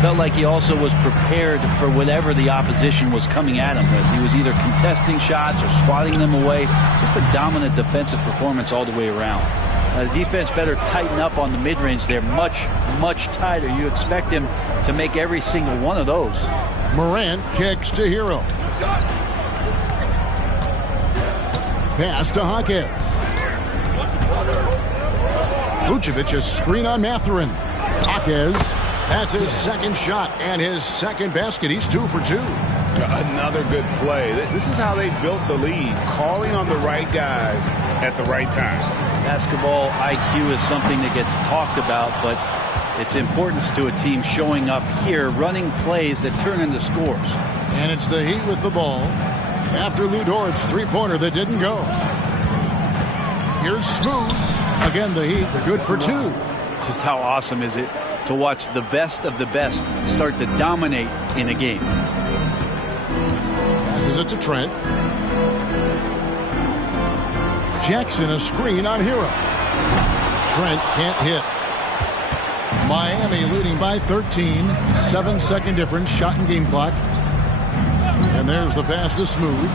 Felt like he also was prepared for whatever the opposition was coming at him with. He was either contesting shots or swatting them away. Just a dominant defensive performance all the way around. The defense better tighten up on the mid-range. They're much, much tighter. You expect him to make every single one of those. Morant kicks to Hero. Pass to Hawkins. Vucevic a screen on Mathurin. Hawkins, that's his second shot and his second basket. He's 2 for 2. Another good play. This is how they built the lead, calling on the right guys at the right time. Basketball IQ is something that gets talked about, but its importance to a team showing up here, running plays that turn into scores. And it's the Heat with the ball after Lou Dort's three-pointer that didn't go. Here's Smooth. Again, the Heat good for 2. Just how awesome is it to watch the best of the best start to dominate in a game. Passes it to Trent. Jackson a screen on Hero. Trent can't hit. Miami leading by 13. 7-second difference, shot and game clock. And there's the pass to Smooth.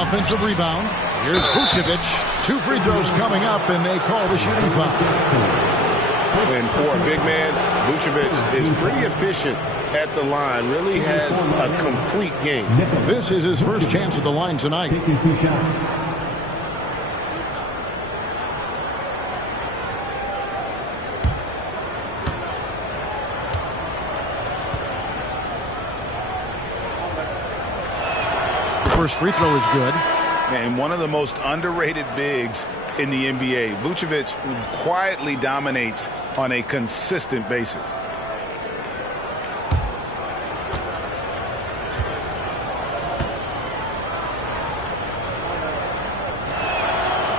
Offensive rebound. Here's Vucevic. 2 free throws coming up, and they call the shooting foul. And for a big man, Vucevic is pretty efficient at the line. Really has a complete game. This is his first chance at the line tonight. Taking 2 shots. The first free throw is good. And one of the most underrated bigs in the NBA. Vucevic quietly dominates on a consistent basis.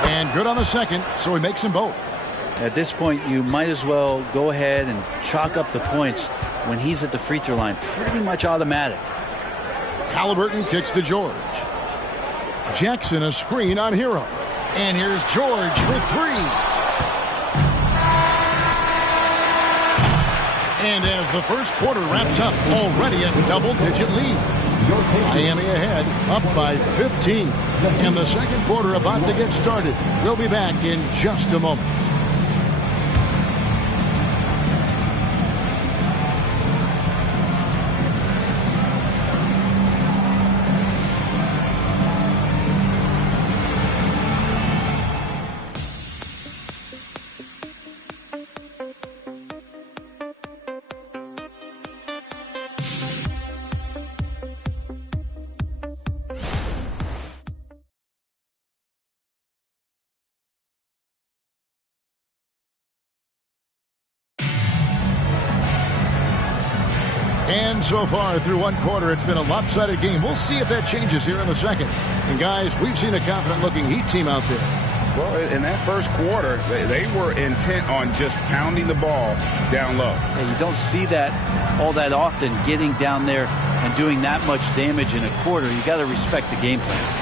And good on the second, so he makes them both. At this point, you might as well go ahead and chalk up the points when he's at the free throw line. Pretty much automatic. Halliburton kicks to George. Jackson a screen on Hero. And here's George for 3. And as the first quarter wraps up, already a double-digit lead. Miami ahead, up by 15. And the second quarter about to get started. We'll be back in just a moment. And so far through one quarter, it's been a lopsided game. We'll see if that changes here in the second. And guys, we've seen a confident-looking Heat team out there. Well, in that first quarter, they were intent on just pounding the ball down low. Yeah, you don't see that all that often, getting down there and doing that much damage in a quarter. You got to respect the game plan.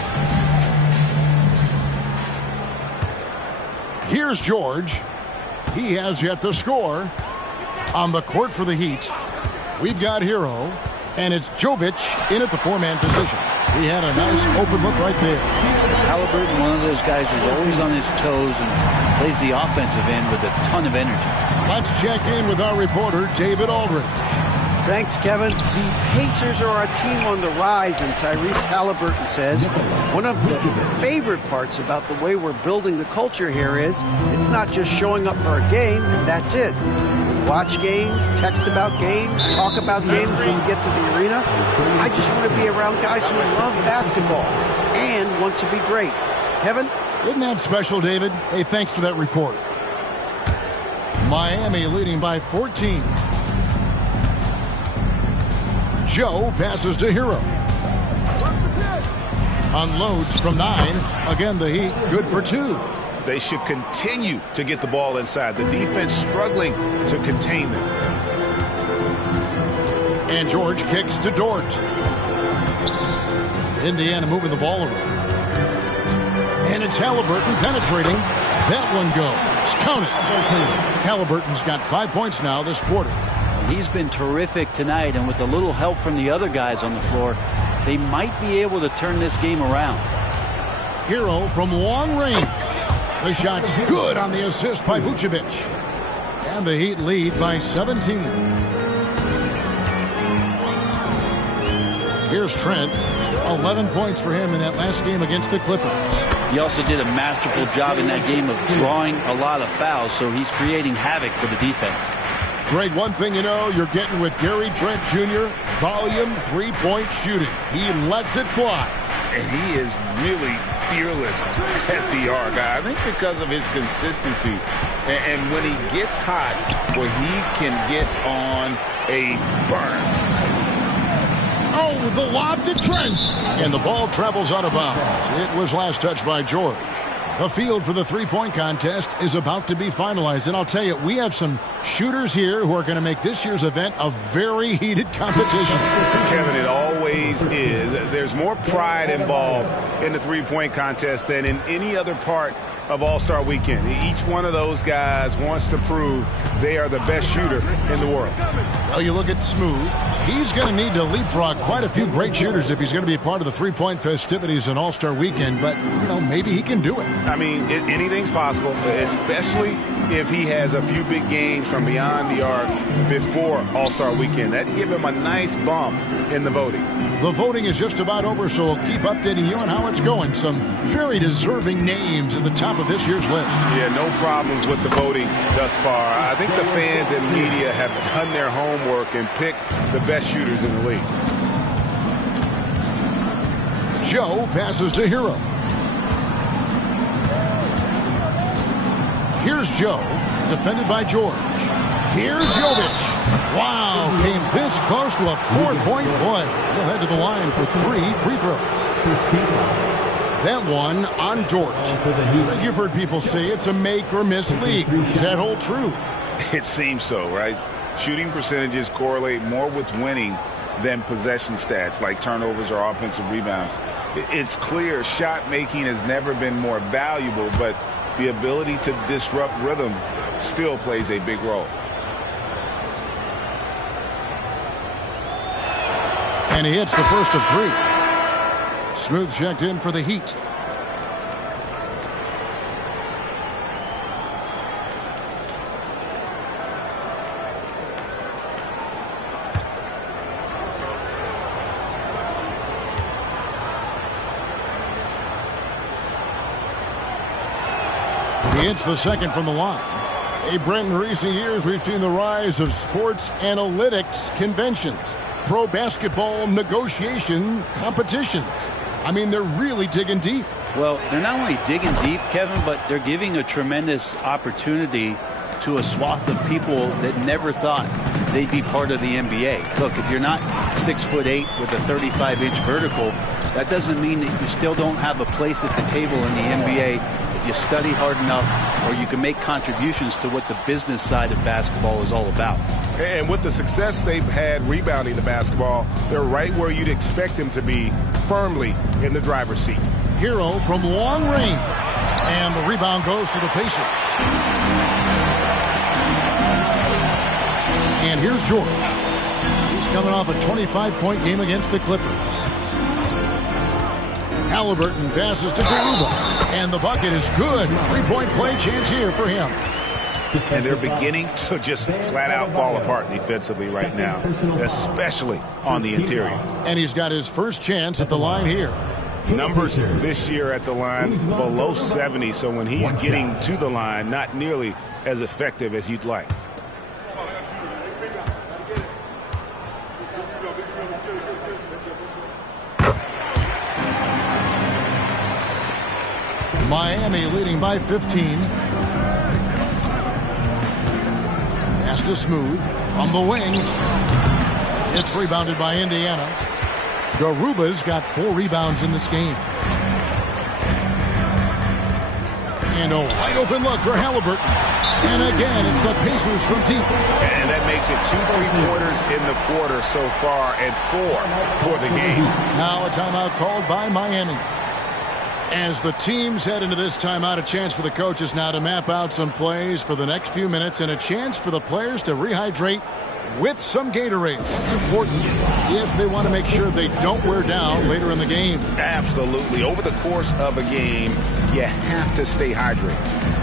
Here's George. He has yet to score. On the court for the Heat, we've got Hero, and it's Jovic in at the four-man position. He had a nice open look right there. Halliburton, one of those guys who's always on his toes and plays the offensive end with a ton of energy. Let's check in with our reporter, David Aldridge. Thanks, Kevin. The Pacers are a team on the rise, and Tyrese Halliburton says one of the favorite parts about the way we're building the culture here is it's not just showing up for a game, and that's it. We watch games, text about games, talk about games when we get to the arena. I just want to be around guys who love basketball and want to be great. Kevin? Isn't that special, David? Hey, thanks for that report. Miami leading by 14. Joe passes to Hero. Unloads from 9. Again, the Heat good for 2. They should continue to get the ball inside. The defense struggling to contain them. And George kicks to Dort. Indiana moving the ball around. And it's Halliburton penetrating. That one goes. Count it. Halliburton's got 5 points now this quarter. He's been terrific tonight, and with a little help from the other guys on the floor, they might be able to turn this game around. Hero from long range. The shot's good on the assist by Vucevic. And the Heat lead by 17. Here's Trent. 11 points for him in that last game against the Clippers. He also did a masterful job in that game of drawing a lot of fouls, so he's creating havoc for the defense. Greg, one thing you know you're getting with Gary Trent Jr., volume three-point shooting. He lets it fly. And he is really fearless at the arc. I think because of his consistency. And when he gets hot, well, he can get on a burn. Oh, the lob to Trent. And the ball travels out of bounds. It was last touched by George. The field for the three-point contest is about to be finalized. And I'll tell you, we have some shooters here who are going to make this year's event a very heated competition. Kevin, it always is. There's more pride involved in the three-point contest than in any other part of All-Star Weekend. Each one of those guys wants to prove they are the best shooter in the world. Well, you look at Smooth. He's going to need to leapfrog quite a few great shooters if he's going to be a part of the three-point festivities in All-Star Weekend. But, you know, maybe he can do it. I mean, anything's possible, especially if he has a few big games from beyond the arc before All-Star Weekend. That'd give him a nice bump in the voting. The voting is just about over, so we'll keep updating you on how it's going. Some very deserving names at the top of this year's list. Yeah, no problems with the voting thus far. I think the fans and media have done their homework and picked the best shooters in the league. Joe passes to Hero. Here's Joe, defended by George. Here's Jovic. Wow, came this close to a four-point play. He'll head to the line for 3 free throws. That one on Dort. You've heard people say it's a make-or-miss league. Does that hold true? It seems so, right? Shooting percentages correlate more with winning than possession stats like turnovers or offensive rebounds. It's clear shot making has never been more valuable, but the ability to disrupt rhythm still plays a big role. And he hits the first of 3. Smooth checked in for the Heat. He hits the second from the line. Hey, Brent, in recent years, we've seen the rise of sports analytics conventions, pro basketball negotiation competitions. I mean, they're really digging deep. Well, they're not only digging deep, Kevin, but they're giving a tremendous opportunity to a swath of people that never thought they'd be part of the NBA. Look, if you're not 6'8" with a 35-inch vertical, that doesn't mean that you still don't have a place at the table in the NBA if you study hard enough, or you can make contributions to what the business side of basketball is all about. And with the success they've had rebounding the basketball, they're right where you'd expect them to be, firmly in the driver's seat. Hero from long range. And the rebound goes to the Pacers. And here's George. He's coming off a 25-point game against the Clippers. Halliburton passes to Garuba. And the bucket is good. 3-point play chance here for him. And they're beginning to just flat out fall apart defensively right now, especially on the interior. And he's got his first chance at the line here. Numbers this year at the line below 70, so when he's getting to the line, not nearly as effective as you'd like. Miami leading by 15. Pass to Smooth from the wing. It's rebounded by Indiana. Garuba's got 4 rebounds in this game. And a wide open look for Halliburton. And again, it's the Pacers from deep. And that makes it 2 3-pointers in the quarter so far and 4 for the game. Now a timeout called by Miami. As the teams head into this timeout, a chance for the coaches now to map out some plays for the next few minutes and a chance for the players to rehydrate with some Gatorade. That's important if they want to make sure they don't wear down later in the game. Absolutely. Over the course of a game, you have to stay hydrated.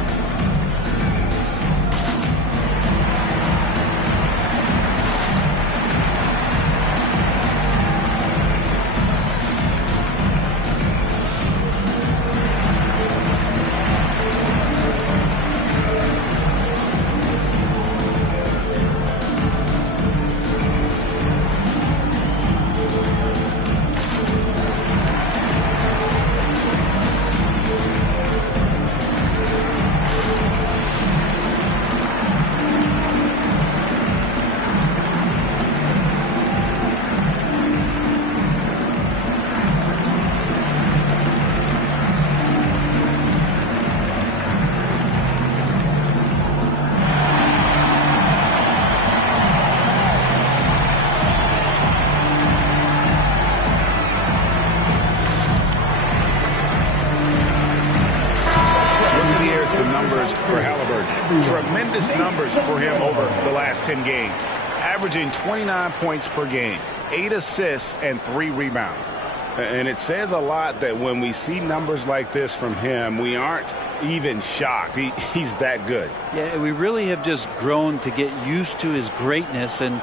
For Halliburton. Tremendous numbers for him over the last 10 games. Averaging 29 points per game, 8 assists, and 3 rebounds. And it says a lot that when we see numbers like this from him, we aren't even shocked. He's that good. Yeah, we really have just grown to get used to his greatness, and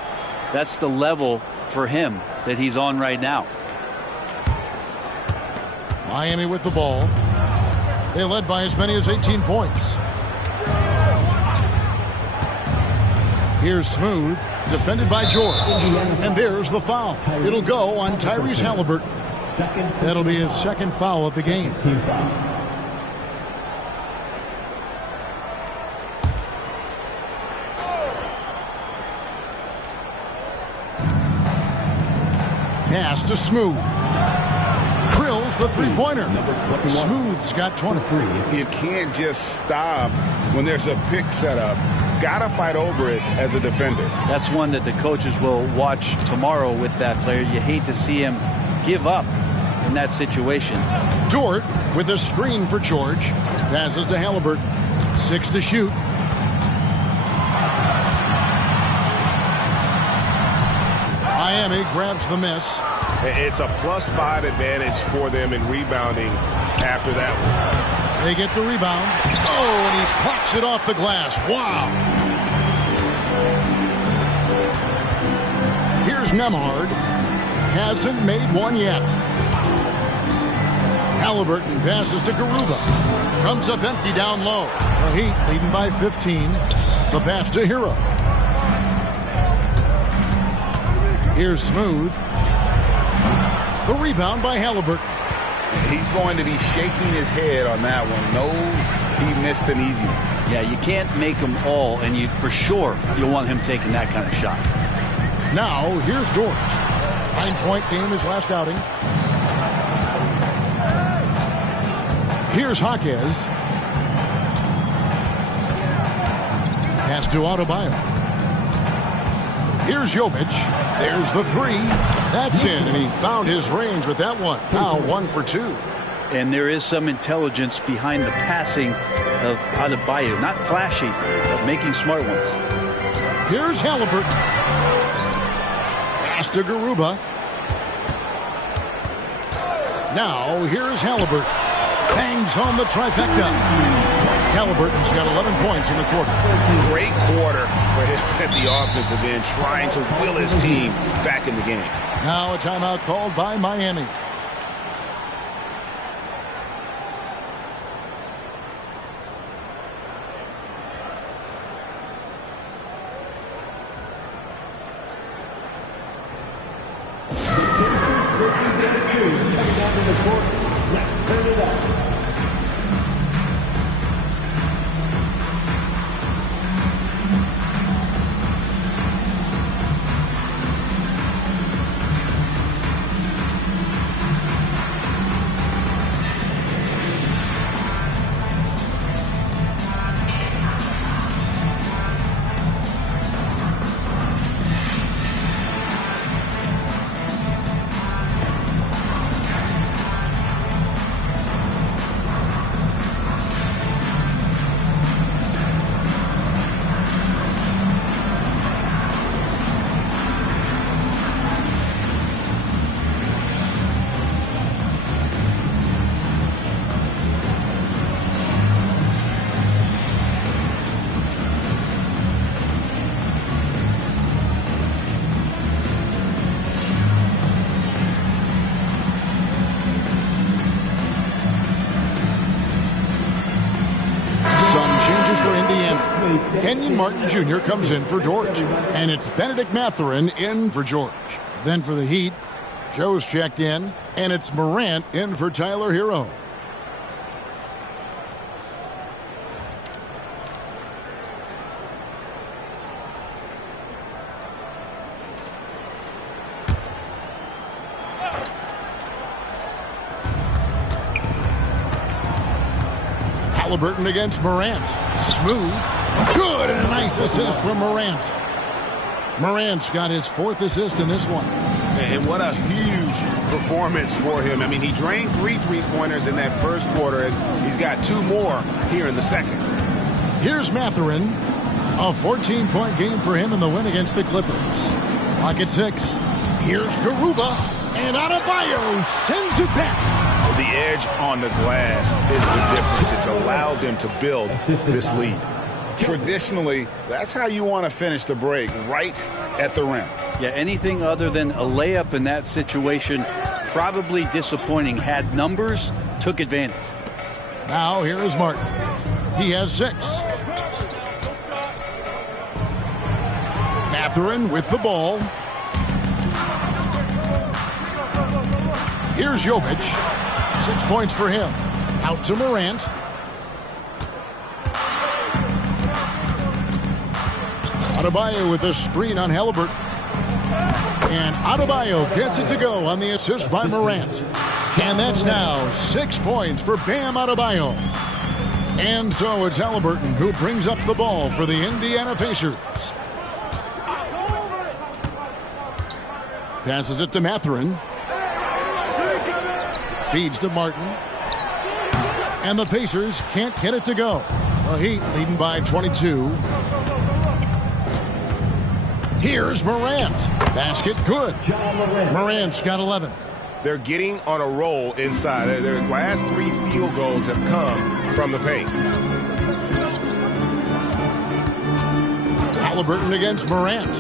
that's the level for him that he's on right now. Miami with the ball. They led by as many as 18 points. Here's Smooth, defended by George. And there's the foul. It'll go on Tyrese Halliburton. That'll be his second foul of the game. Pass to Smooth. Drills the three-pointer. Smooth's got 23. You can't just stop when there's a pick set up. Gotta fight over it as a defender. That's one that the coaches will watch tomorrow with that player. You hate to see him give up in that situation. Dort with a screen for George. Passes to Halliburton. 6 to shoot. Miami grabs the miss. It's a +5 advantage for them in rebounding after that one. They get the rebound. Oh, and he plucks it off the glass. Wow. Here's Nemhard. Hasn't made one yet. Halliburton passes to Garuba. Comes up empty down low. The Heat leading by 15. The pass to Hero. Here's Smooth. The rebound by Halliburton. He's going to be shaking his head on that one. Knows he missed an easy one. Yeah, you can't make them all, and you for sure you'll want him taking that kind of shot. Now, here's George. 9-point game his last outing. Here's Jaquez. Pass to Adebayo. Here's Jovic. There's the three. That's in, and he found his range with that one. Now 1 for 2. And there is some intelligence behind the passing of Adebayo. Not flashy, but making smart ones. Here's Halliburton. Pass to Garuba. Now here's Halliburton. Bangs home the trifecta. Halliburton's got 11 points in the quarter. Great quarter for him at the offensive end, trying to will his team back in the game. Now a timeout called by Miami. Let's turn it up. Kenyon Martin Jr. comes in for George. And it's Benedict Mathurin in for George. Then for the Heat, Joe's checked in. And it's Morant in for Tyler Hero. Halliburton against Morant. Smooth. Good, and a nice assist from Morant. Morant's got his 4th assist in this one. And what a huge performance for him. I mean, he drained 3 3-pointers in that first quarter, and he's got 2 more here in the second. Here's Mathurin. A 14-point game for him in the win against the Clippers. Clock at 6. Here's Garuba. And Adebayo sends it back. The edge on the glass is the difference. It's allowed them to build this lead. Traditionally, that's how you want to finish the break, right at the rim. Yeah, anything other than a layup in that situation, probably disappointing. Had numbers, took advantage. Now here is Martin. He has 6. Mathurin with the ball. Here's Jovic. 6 points for him. Out to Morant. Adebayo with a screen on Halliburton. And Adebayo gets it to go on the assist by Morant. And that's now 6 points for Bam Adebayo. And so it's Halliburton who brings up the ball for the Indiana Pacers. Passes it to Mathurin. Feeds to Martin. And the Pacers can't get it to go. The Heat leading by 22. Here's Morant. Basket good. Morant's got 11. They're getting on a roll inside. Their last 3 field goals have come from the paint. Halliburton against Morant.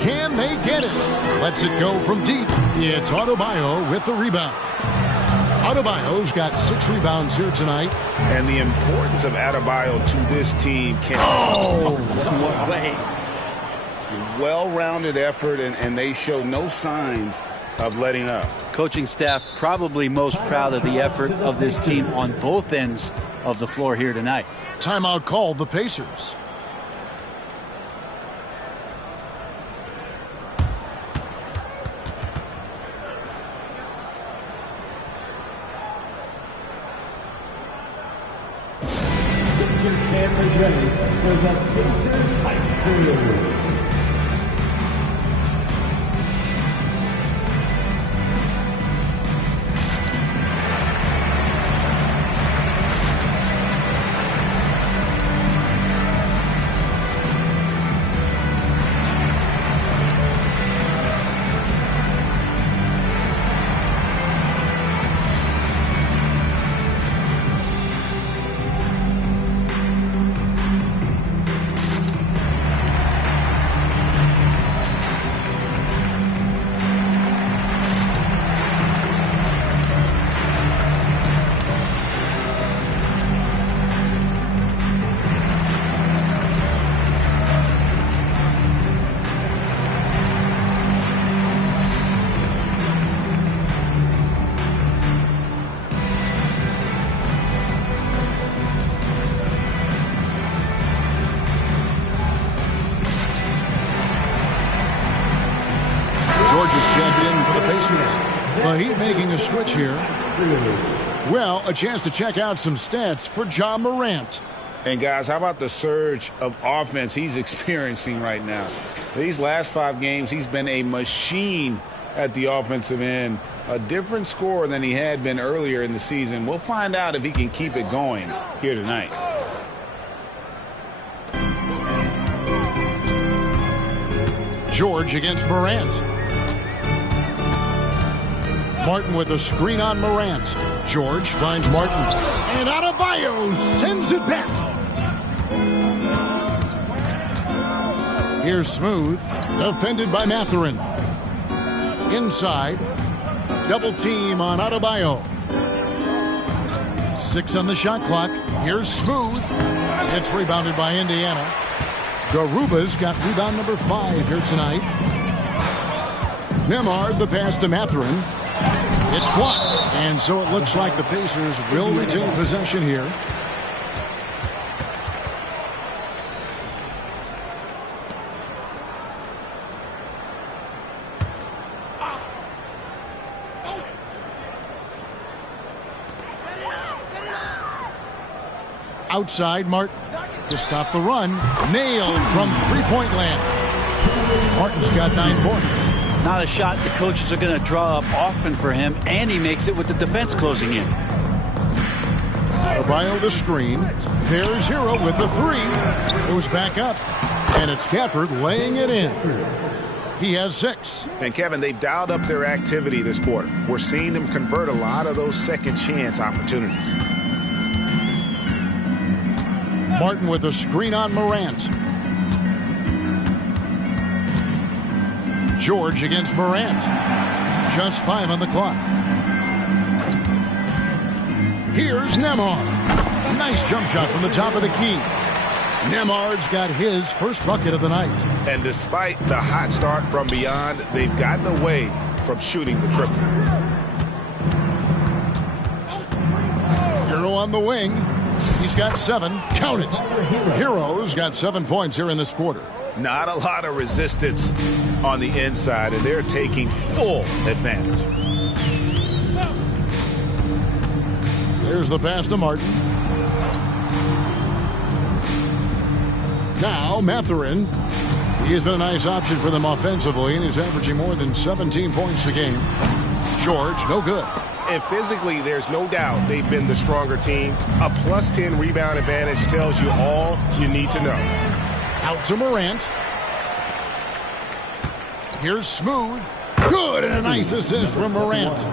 Can they get it? Lets it go from deep. It's Adebayo with the rebound. Adebayo's got 6 rebounds here tonight. And the importance of Adebayo to this team can... Oh! What way? Well-rounded effort, and they show no signs of letting up. Coaching staff probably most proud of the effort of this team on both ends of the floor here tonight. Timeout called the Pacers. Get your cameras ready for the Pacers Hype Crew. Georgia's champion for the Pacers. The Heat making a switch here. Well, a chance to check out some stats for Ja Morant. And guys, how about the surge of offense he's experiencing right now? These last 5 games, he's been a machine at the offensive end. A different scorer than he had been earlier in the season. We'll find out if he can keep it going here tonight. George against Morant. Martin with a screen on Morant. George finds Martin. And Adebayo sends it back. Here's Smooth. Defended by Mathurin. Inside. Double team on Adebayo. 6 on the shot clock. Here's Smooth. It's rebounded by Indiana. Garuba's got rebound number 5 here tonight. Nemard the pass to Mathurin. It's blocked, and so it looks like the Pacers will retain possession here. Outside, Martin to stop the run. Nailed from three-point land. Martin's got 9 points. Not a shot the coaches are going to draw up often for him, and he makes it with the defense closing in. Adebayo the screen. There's Hero with the 3. Goes back up, and it's Gafford laying it in. He has 6. And Kevin, they've dialed up their activity this quarter. We're seeing them convert a lot of those second chance opportunities. Martin with a screen on Morant. George against Morant. Just 5 on the clock. Here's Nemard. Nice jump shot from the top of the key. Nemard's got his first bucket of the night. And despite the hot start from beyond, they've gotten away from shooting the triple. Hero on the wing. He's got 7. Count it. Hero's got 7 points here in this quarter. Not a lot of resistance on the inside, and they're taking full advantage. There's the pass to Martin. Now Mathurin. He's been a nice option for them offensively, and he's averaging more than 17 points a game. George, no good. And physically, there's no doubt they've been the stronger team. A plus 10 rebound advantage tells you all you need to know. Out to Morant. Here's Smooth. Good, and a nice assist from Morant.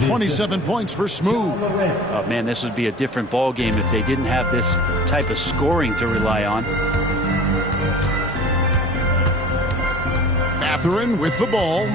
27 points for Smooth. Oh, man, this would be a different ball game if they didn't have this type of scoring to rely on. Mathurin with the ball.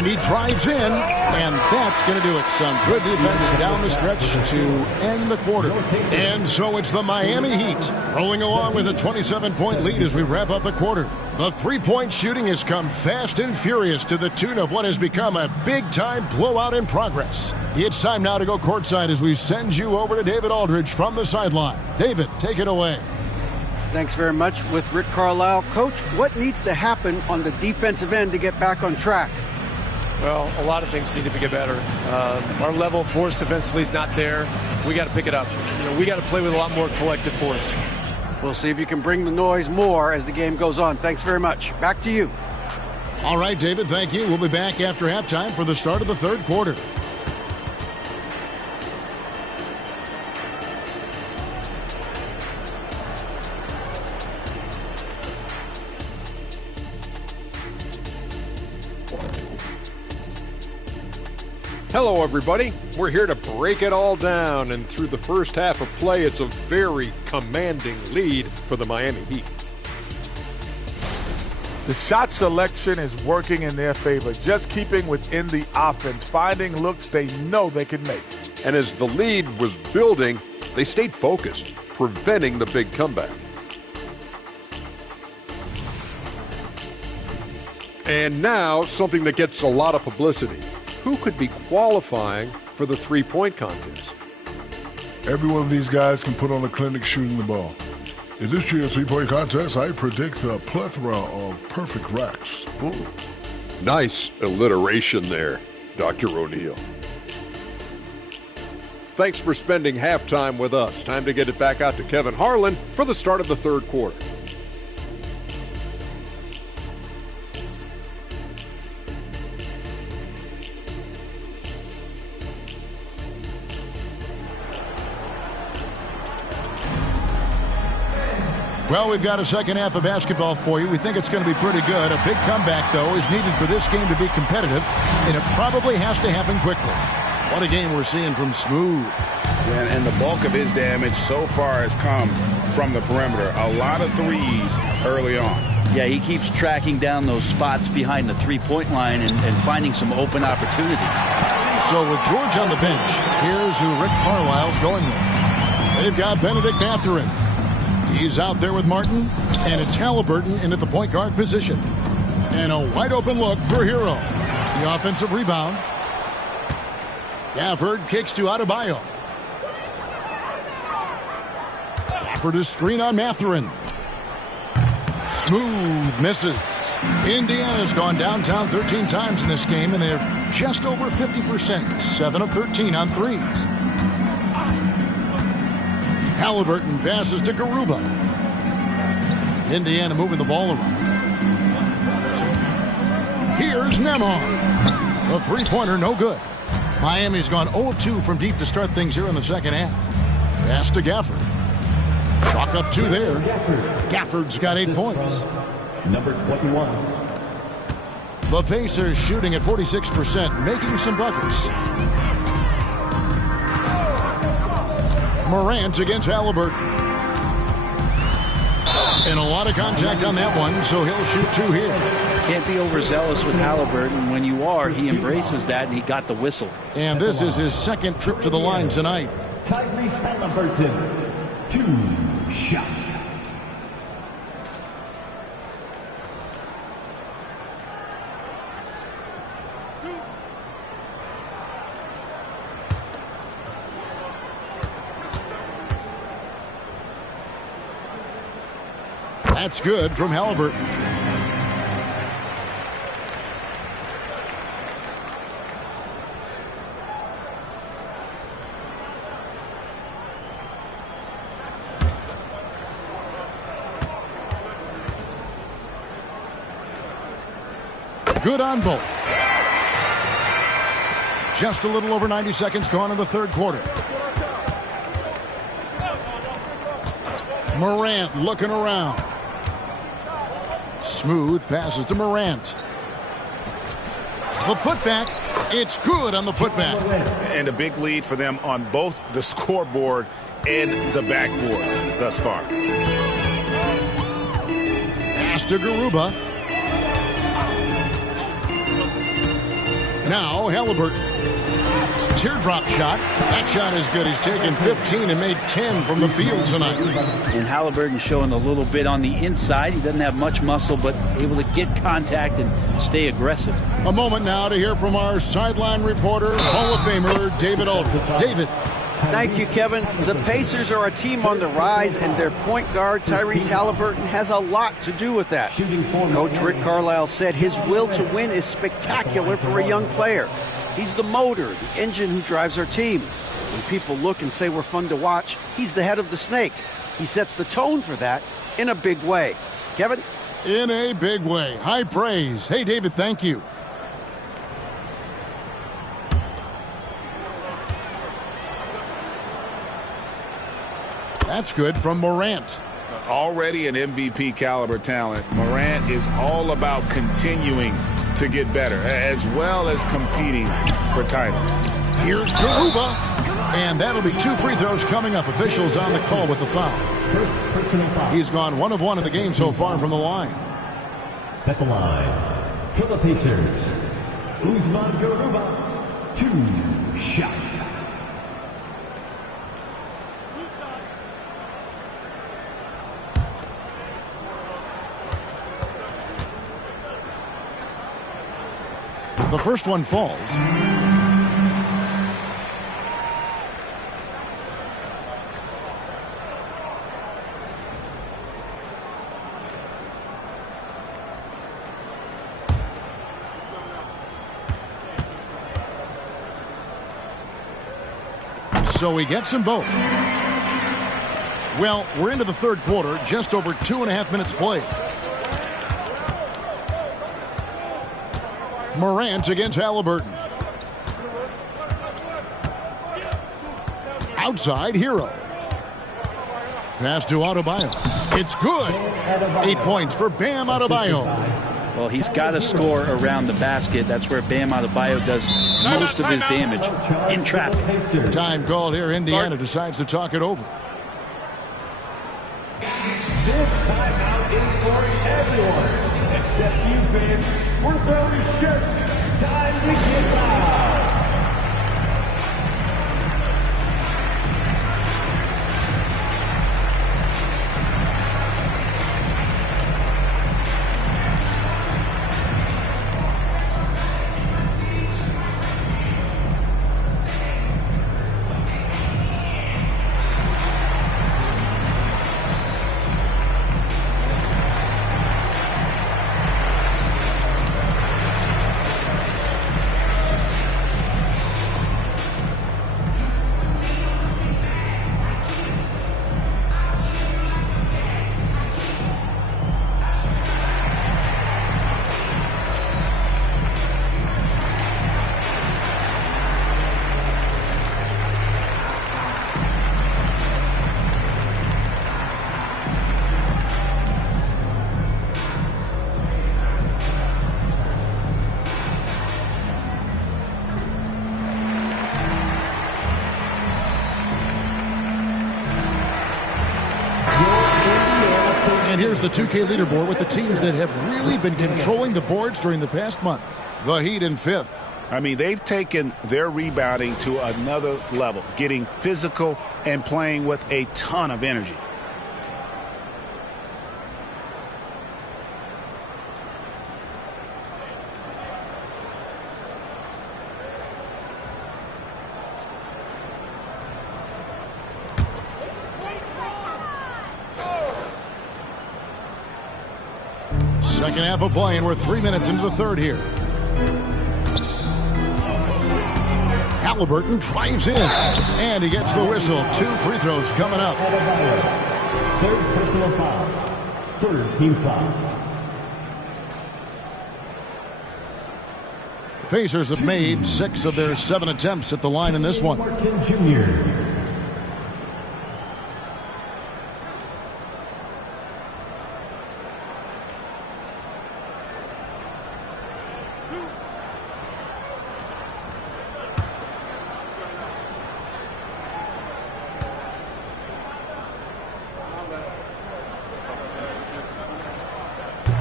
And he drives in, and that's going to do it. Some good defense down the stretch to end the quarter. And so it's the Miami Heat rolling along with a 27-point lead as we wrap up the quarter. The three-point shooting has come fast and furious to the tune of what has become a big-time blowout in progress. It's time now to go courtside as we send you over to David Aldridge from the sideline. David, take it away. Thanks very much. With Rick Carlisle. Coach, what needs to happen on the defensive end to get back on track? Well, a lot of things need to get better. Our level of force defensively is not there. We got to pick it up. We got to play with a lot more collective force. We'll see if you can bring the noise more as the game goes on. Thanks very much. Back to you. All right, David, thank you. We'll be back after halftime for the start of the third quarter. Hello, everybody. We're here to break it all down, and through the first half of play, it's a very commanding lead for the Miami Heat. The shot selection is working in their favor, just keeping within the offense, finding looks they know they can make. And as the lead was building, they stayed focused, preventing the big comeback. And now, something that gets a lot of publicity. Who could be qualifying for the three-point contest? Every one of these guys can put on a clinic shooting the ball. In this year's three-point contest, I predict a plethora of perfect racks. Ooh. Nice alliteration there, Dr. O'Neill. Thanks for spending halftime with us. Time to get it back out to Kevin Harlan for the start of the third quarter. Well, we've got a second half of basketball for you. We think it's going to be pretty good. A big comeback, though, is needed for this game to be competitive, and it probably has to happen quickly. What a game we're seeing from Smooth. And the bulk of his damage so far has come from the perimeter. A lot of threes early on. Yeah, he keeps tracking down those spots behind the three-point line and finding some open opportunities. So with George on the bench, here's who Rick Carlisle's going with. They've got Benedict Mathurin. He's out there with Martin, and it's Halliburton in at the point guard position. And a wide open look for Hero. The offensive rebound. Gafford kicks to Adebayo. Gafford is screen on Mathurin. Smooth misses. Indiana's gone downtown 13 times in this game, and they're just over 50%. 7 of 13 on threes. Halliburton passes to Garuba. Indiana moving the ball around. Here's Nembhard. The three-pointer, no good. Miami's gone 0 of 2 from deep to start things here in the second half. Pass to Gafford. Chalk up 2 there. Gafford's got 8 points. Number 21. The Pacers shooting at 46%, making some buckets. Morant against Halliburton. And a lot of contact on that one, so he'll shoot 2 here. Can't be overzealous with Halliburton. When you are, he embraces that, and he got the whistle. And this is his second trip to the line tonight. Tyrese Halliburton, 2 shots. That's good from Halliburton. Good on both. Just a little over 90 seconds gone in the third quarter. Morant looking around. Smooth passes to Morant. The putback, it's good on the putback. And a big lead for them on both the scoreboard and the backboard thus far. Pass to Garuba. Now Halliburton. Teardrop shot. That shot is good. He's taken 15 and made 10 from the field tonight. And Halliburton showing a little bit on the inside. He doesn't have much muscle, but able to get contact and stay aggressive. A moment now to hear from our sideline reporter, Hall of Famer David Aldridge. David. Thank you, Kevin. The Pacers are a team on the rise, and their point guard, Tyrese Halliburton, has a lot to do with that. Coach Rick Carlisle said his will to win is spectacular for a young player. He's the motor, the engine who drives our team. When people look and say we're fun to watch, he's the head of the snake. He sets the tone for that in a big way. Kevin? In a big way. High praise. Hey, David, thank you. That's good from Morant. Already an MVP caliber talent, Morant is all about continuing to get better, as well as competing for titles. Here's Garuba, and that'll be 2 free throws coming up. Officials on the call with the foul. First personal foul. He's gone 1 of 1 in the game so far from the line. At the line, for the Pacers, Usman Garuba, 2 shots. The first one falls. So he gets them both. Well, we're into the third quarter, just over 2.5 minutes played. Morant against Halliburton. Outside, Hero. Pass to Adebayo. It's good. 8 points for Bam Adebayo. Well, he's got to score around the basket. That's where Bam Adebayo does most of his damage, in traffic. Time called here. Indiana decides to talk it over. This timeout is for everyone except you fans. We're throwing shirts. Time to get loud. And here's the 2K leaderboard with the teams that have really been controlling the boards during the past month. The Heat in 5th. I mean, they've taken their rebounding to another level, getting physical and playing with a ton of energy. Second half of play, and we're 3 minutes into the third here. Halliburton drives in, and he gets the whistle. 2 free throws coming up. Third personal foul. Third team foul. The Pacers have made 6 of their 7 attempts at the line in this one. Martin Jr.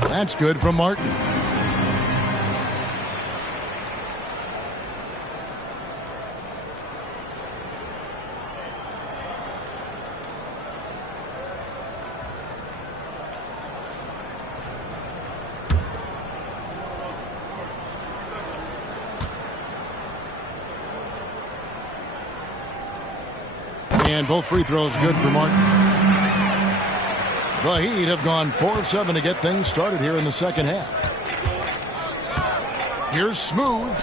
That's good from Martin. And both free throws good for Martin. The Heat have gone 4 of 7 to get things started here in the second half. Here's Smooth.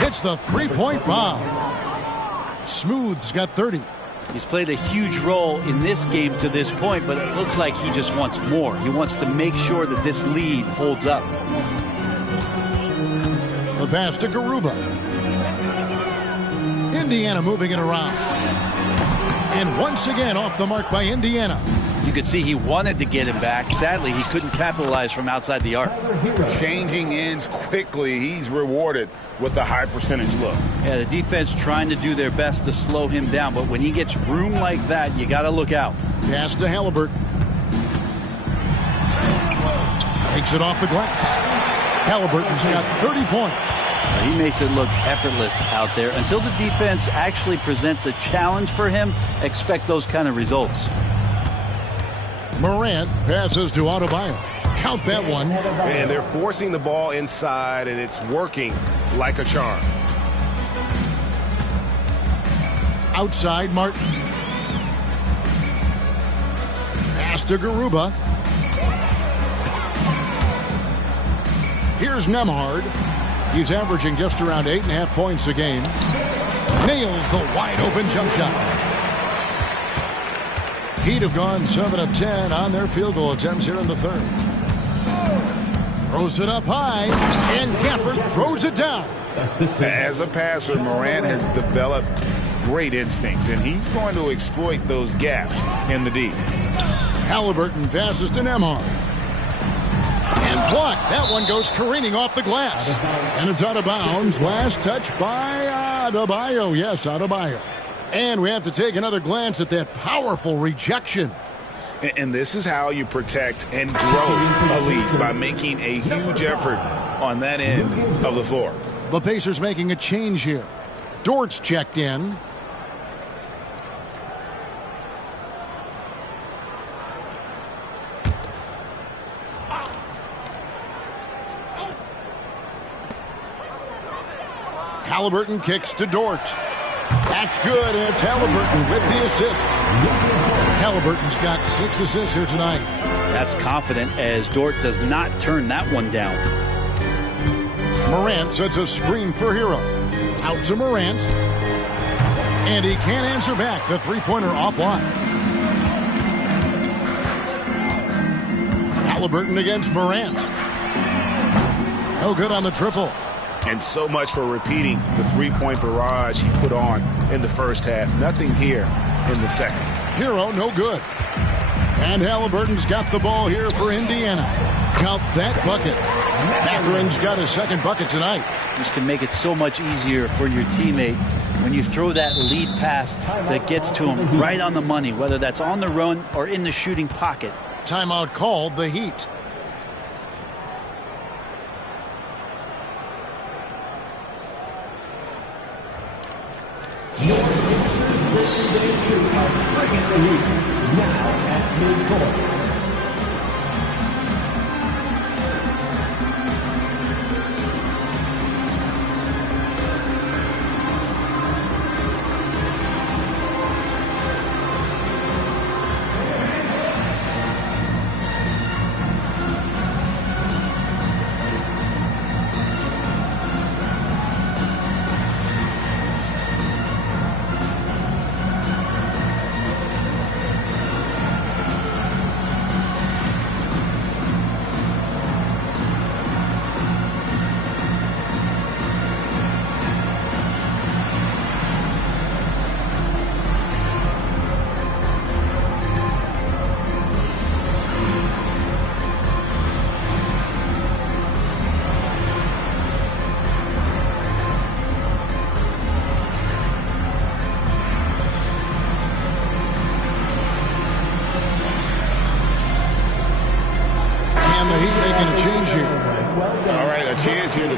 Hits the three-point bomb. Smooth's got 30. He's played a huge role in this game to this point, but it looks like he just wants more. He wants to make sure that this lead holds up. The pass to Garuba. Indiana moving it around. And once again off the mark by Indiana. You could see he wanted to get him back. Sadly, he couldn't capitalize from outside the arc. Changing ends quickly. He's rewarded with a high percentage look. Yeah, the defense trying to do their best to slow him down, but when he gets room like that, you got to look out. Pass to Halliburton. Takes it off the glass. Halliburton's got 30 points. He makes it look effortless out there. Until the defense actually presents a challenge for him, expect those kind of results. Morant passes to Adebayo. Count that one. And they're forcing the ball inside, and it's working like a charm. Outside, Martin. Pass to Garuba. Here's Nembhard. He's averaging just around 8.5 points a game. Nails the wide-open jump shot. Heat have gone 7 of 10 on their field goal attempts here in the third. Throws it up high, and Gafford throws it down. As a passer, Morant has developed great instincts, and he's going to exploit those gaps in the D. Halliburton passes to Nembhard. And blocked. That one goes careening off the glass. And it's out of bounds. Last touch by Adebayo. Yes, Adebayo. And we have to take another glance at that powerful rejection. And this is how you protect and grow a lead, by making a huge effort on that end of the floor. The Pacers making a change here. Dort's checked in. Halliburton kicks to Dort. That's good, and it's Halliburton with the assist. Halliburton's got 6 assists here tonight. That's confident, as Dort does not turn that one down. Morant sets a screen for Hero. Out to Morant. And he can't answer back. The three-pointer offline. Halliburton against Morant. No good on the triple. And so much for repeating the three-point barrage he put on in the first half. Nothing here in the second. Hero, no good. And Halliburton's got the ball here for Indiana. Count that bucket. Matherin's got his second bucket tonight. This can make it so much easier for your teammate when you throw that lead pass that gets to him right on the money, whether that's on the run or in the shooting pocket. Timeout called, the Heat. Now at midcourt.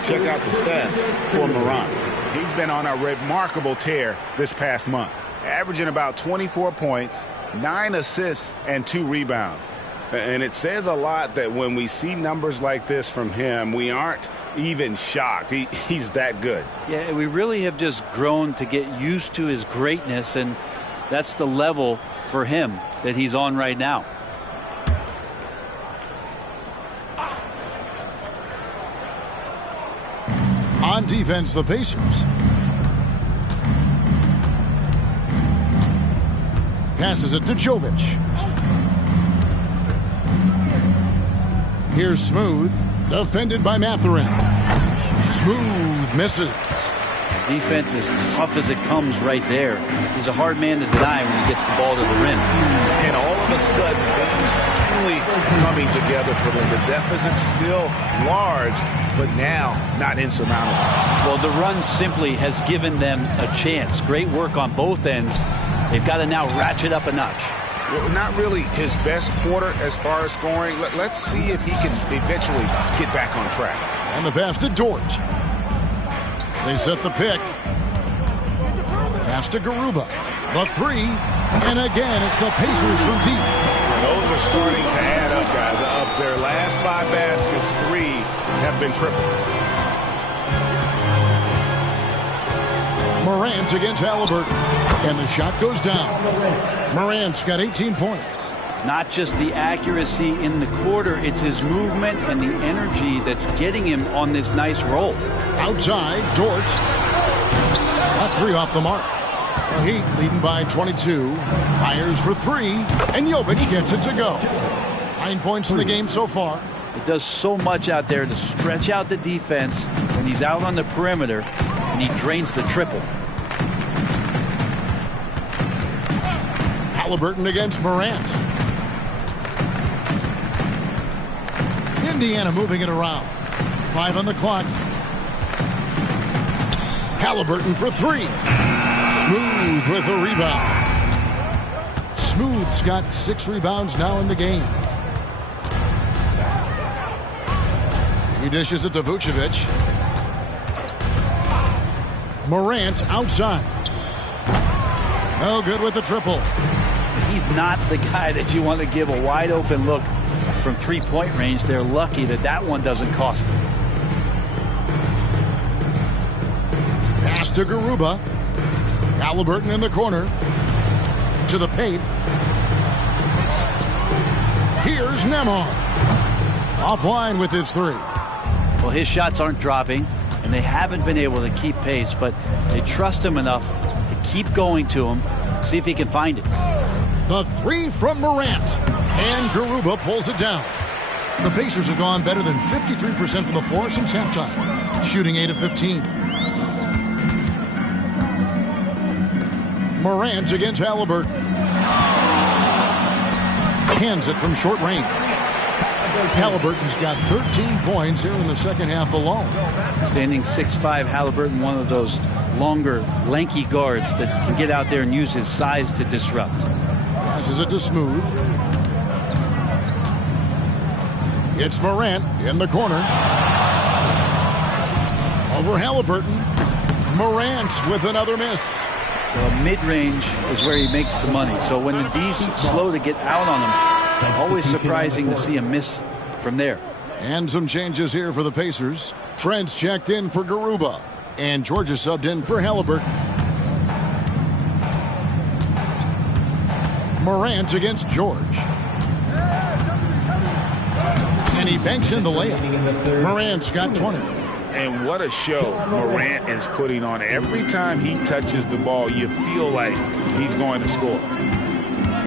Check out the stats for Morant. He's been on a remarkable tear this past month, averaging about 24 points, 9 assists, and 2 rebounds. And it says a lot that when we see numbers like this from him, we aren't even shocked. He's that good. Yeah, we really have just grown to get used to his greatness, and That's the level for him that he's on right now. On defense, the Pacers. Passes it to Jovic. Here's Smooth. Defended by Mathurin. Smooth misses. Defense is tough as it comes right there. He's a hard man to deny when he gets the ball to the rim. And all of a sudden, things finally coming together for them. The deficit's still large, but now not insurmountable. Well, the run simply has given them a chance. Great work on both ends. They've got to now ratchet up a notch. Well, not really his best quarter as far as scoring. Let's see if he can eventually get back on track. And the pass to Dort. They set the pick. Pass to Garuba. The three. And again, it's the Pacers from deep. Those are starting to add up, guys. Of their last 5 baskets, 3 have been triple. Morant against Halliburton. And the shot goes down. Morant's got 18 points. Not just the accuracy in the quarter, it's his movement and the energy that's getting him on this nice roll. Outside, Dort. That 3 off the mark. The Heat leading by 22. Fires for 3. And Jovic gets it to go. 9 points in the game so far. It does so much out there to stretch out the defense when he's out on the perimeter, and he drains the triple. Halliburton against Morant. Indiana moving it around. 5 on the clock. Halliburton for 3. Smooth with a rebound. Smooth's got 6 rebounds now in the game. He dishes it to Vucevic. Morant outside. No good with the triple. He's not the guy that you want to give a wide open look from 3-point range. They're lucky that that one doesn't cost them. Pass to Garuba. Halliburton in the corner. To the paint. Here's Nemar. Offline with his 3. Well, his shots aren't dropping, and they haven't been able to keep pace, but they trust him enough to keep going to him, see if he can find it. The 3 from Morant. And Garuba pulls it down. The Pacers have gone better than 53% from the floor since halftime. Shooting 8 of 15. Morant against Halliburton. Hands it from short range. Halliburton's got 13 points here in the second half alone. Standing 6'5", Halliburton, one of those longer, lanky guards that can get out there and use his size to disrupt. Passes it to Smooth. It's Morant in the corner. Over Halliburton. Morant with another miss. Well, mid-range is where he makes the money. So when the D's slow to get out on him, always surprising to see him miss from there. And some changes here for the Pacers. Trent's checked in for Garuba. And Georgia subbed in for Halliburton. Morant against George. And he banks in the layup. Morant's got 20. And what a show Morant is putting on. Every time he touches the ball, you feel like he's going to score.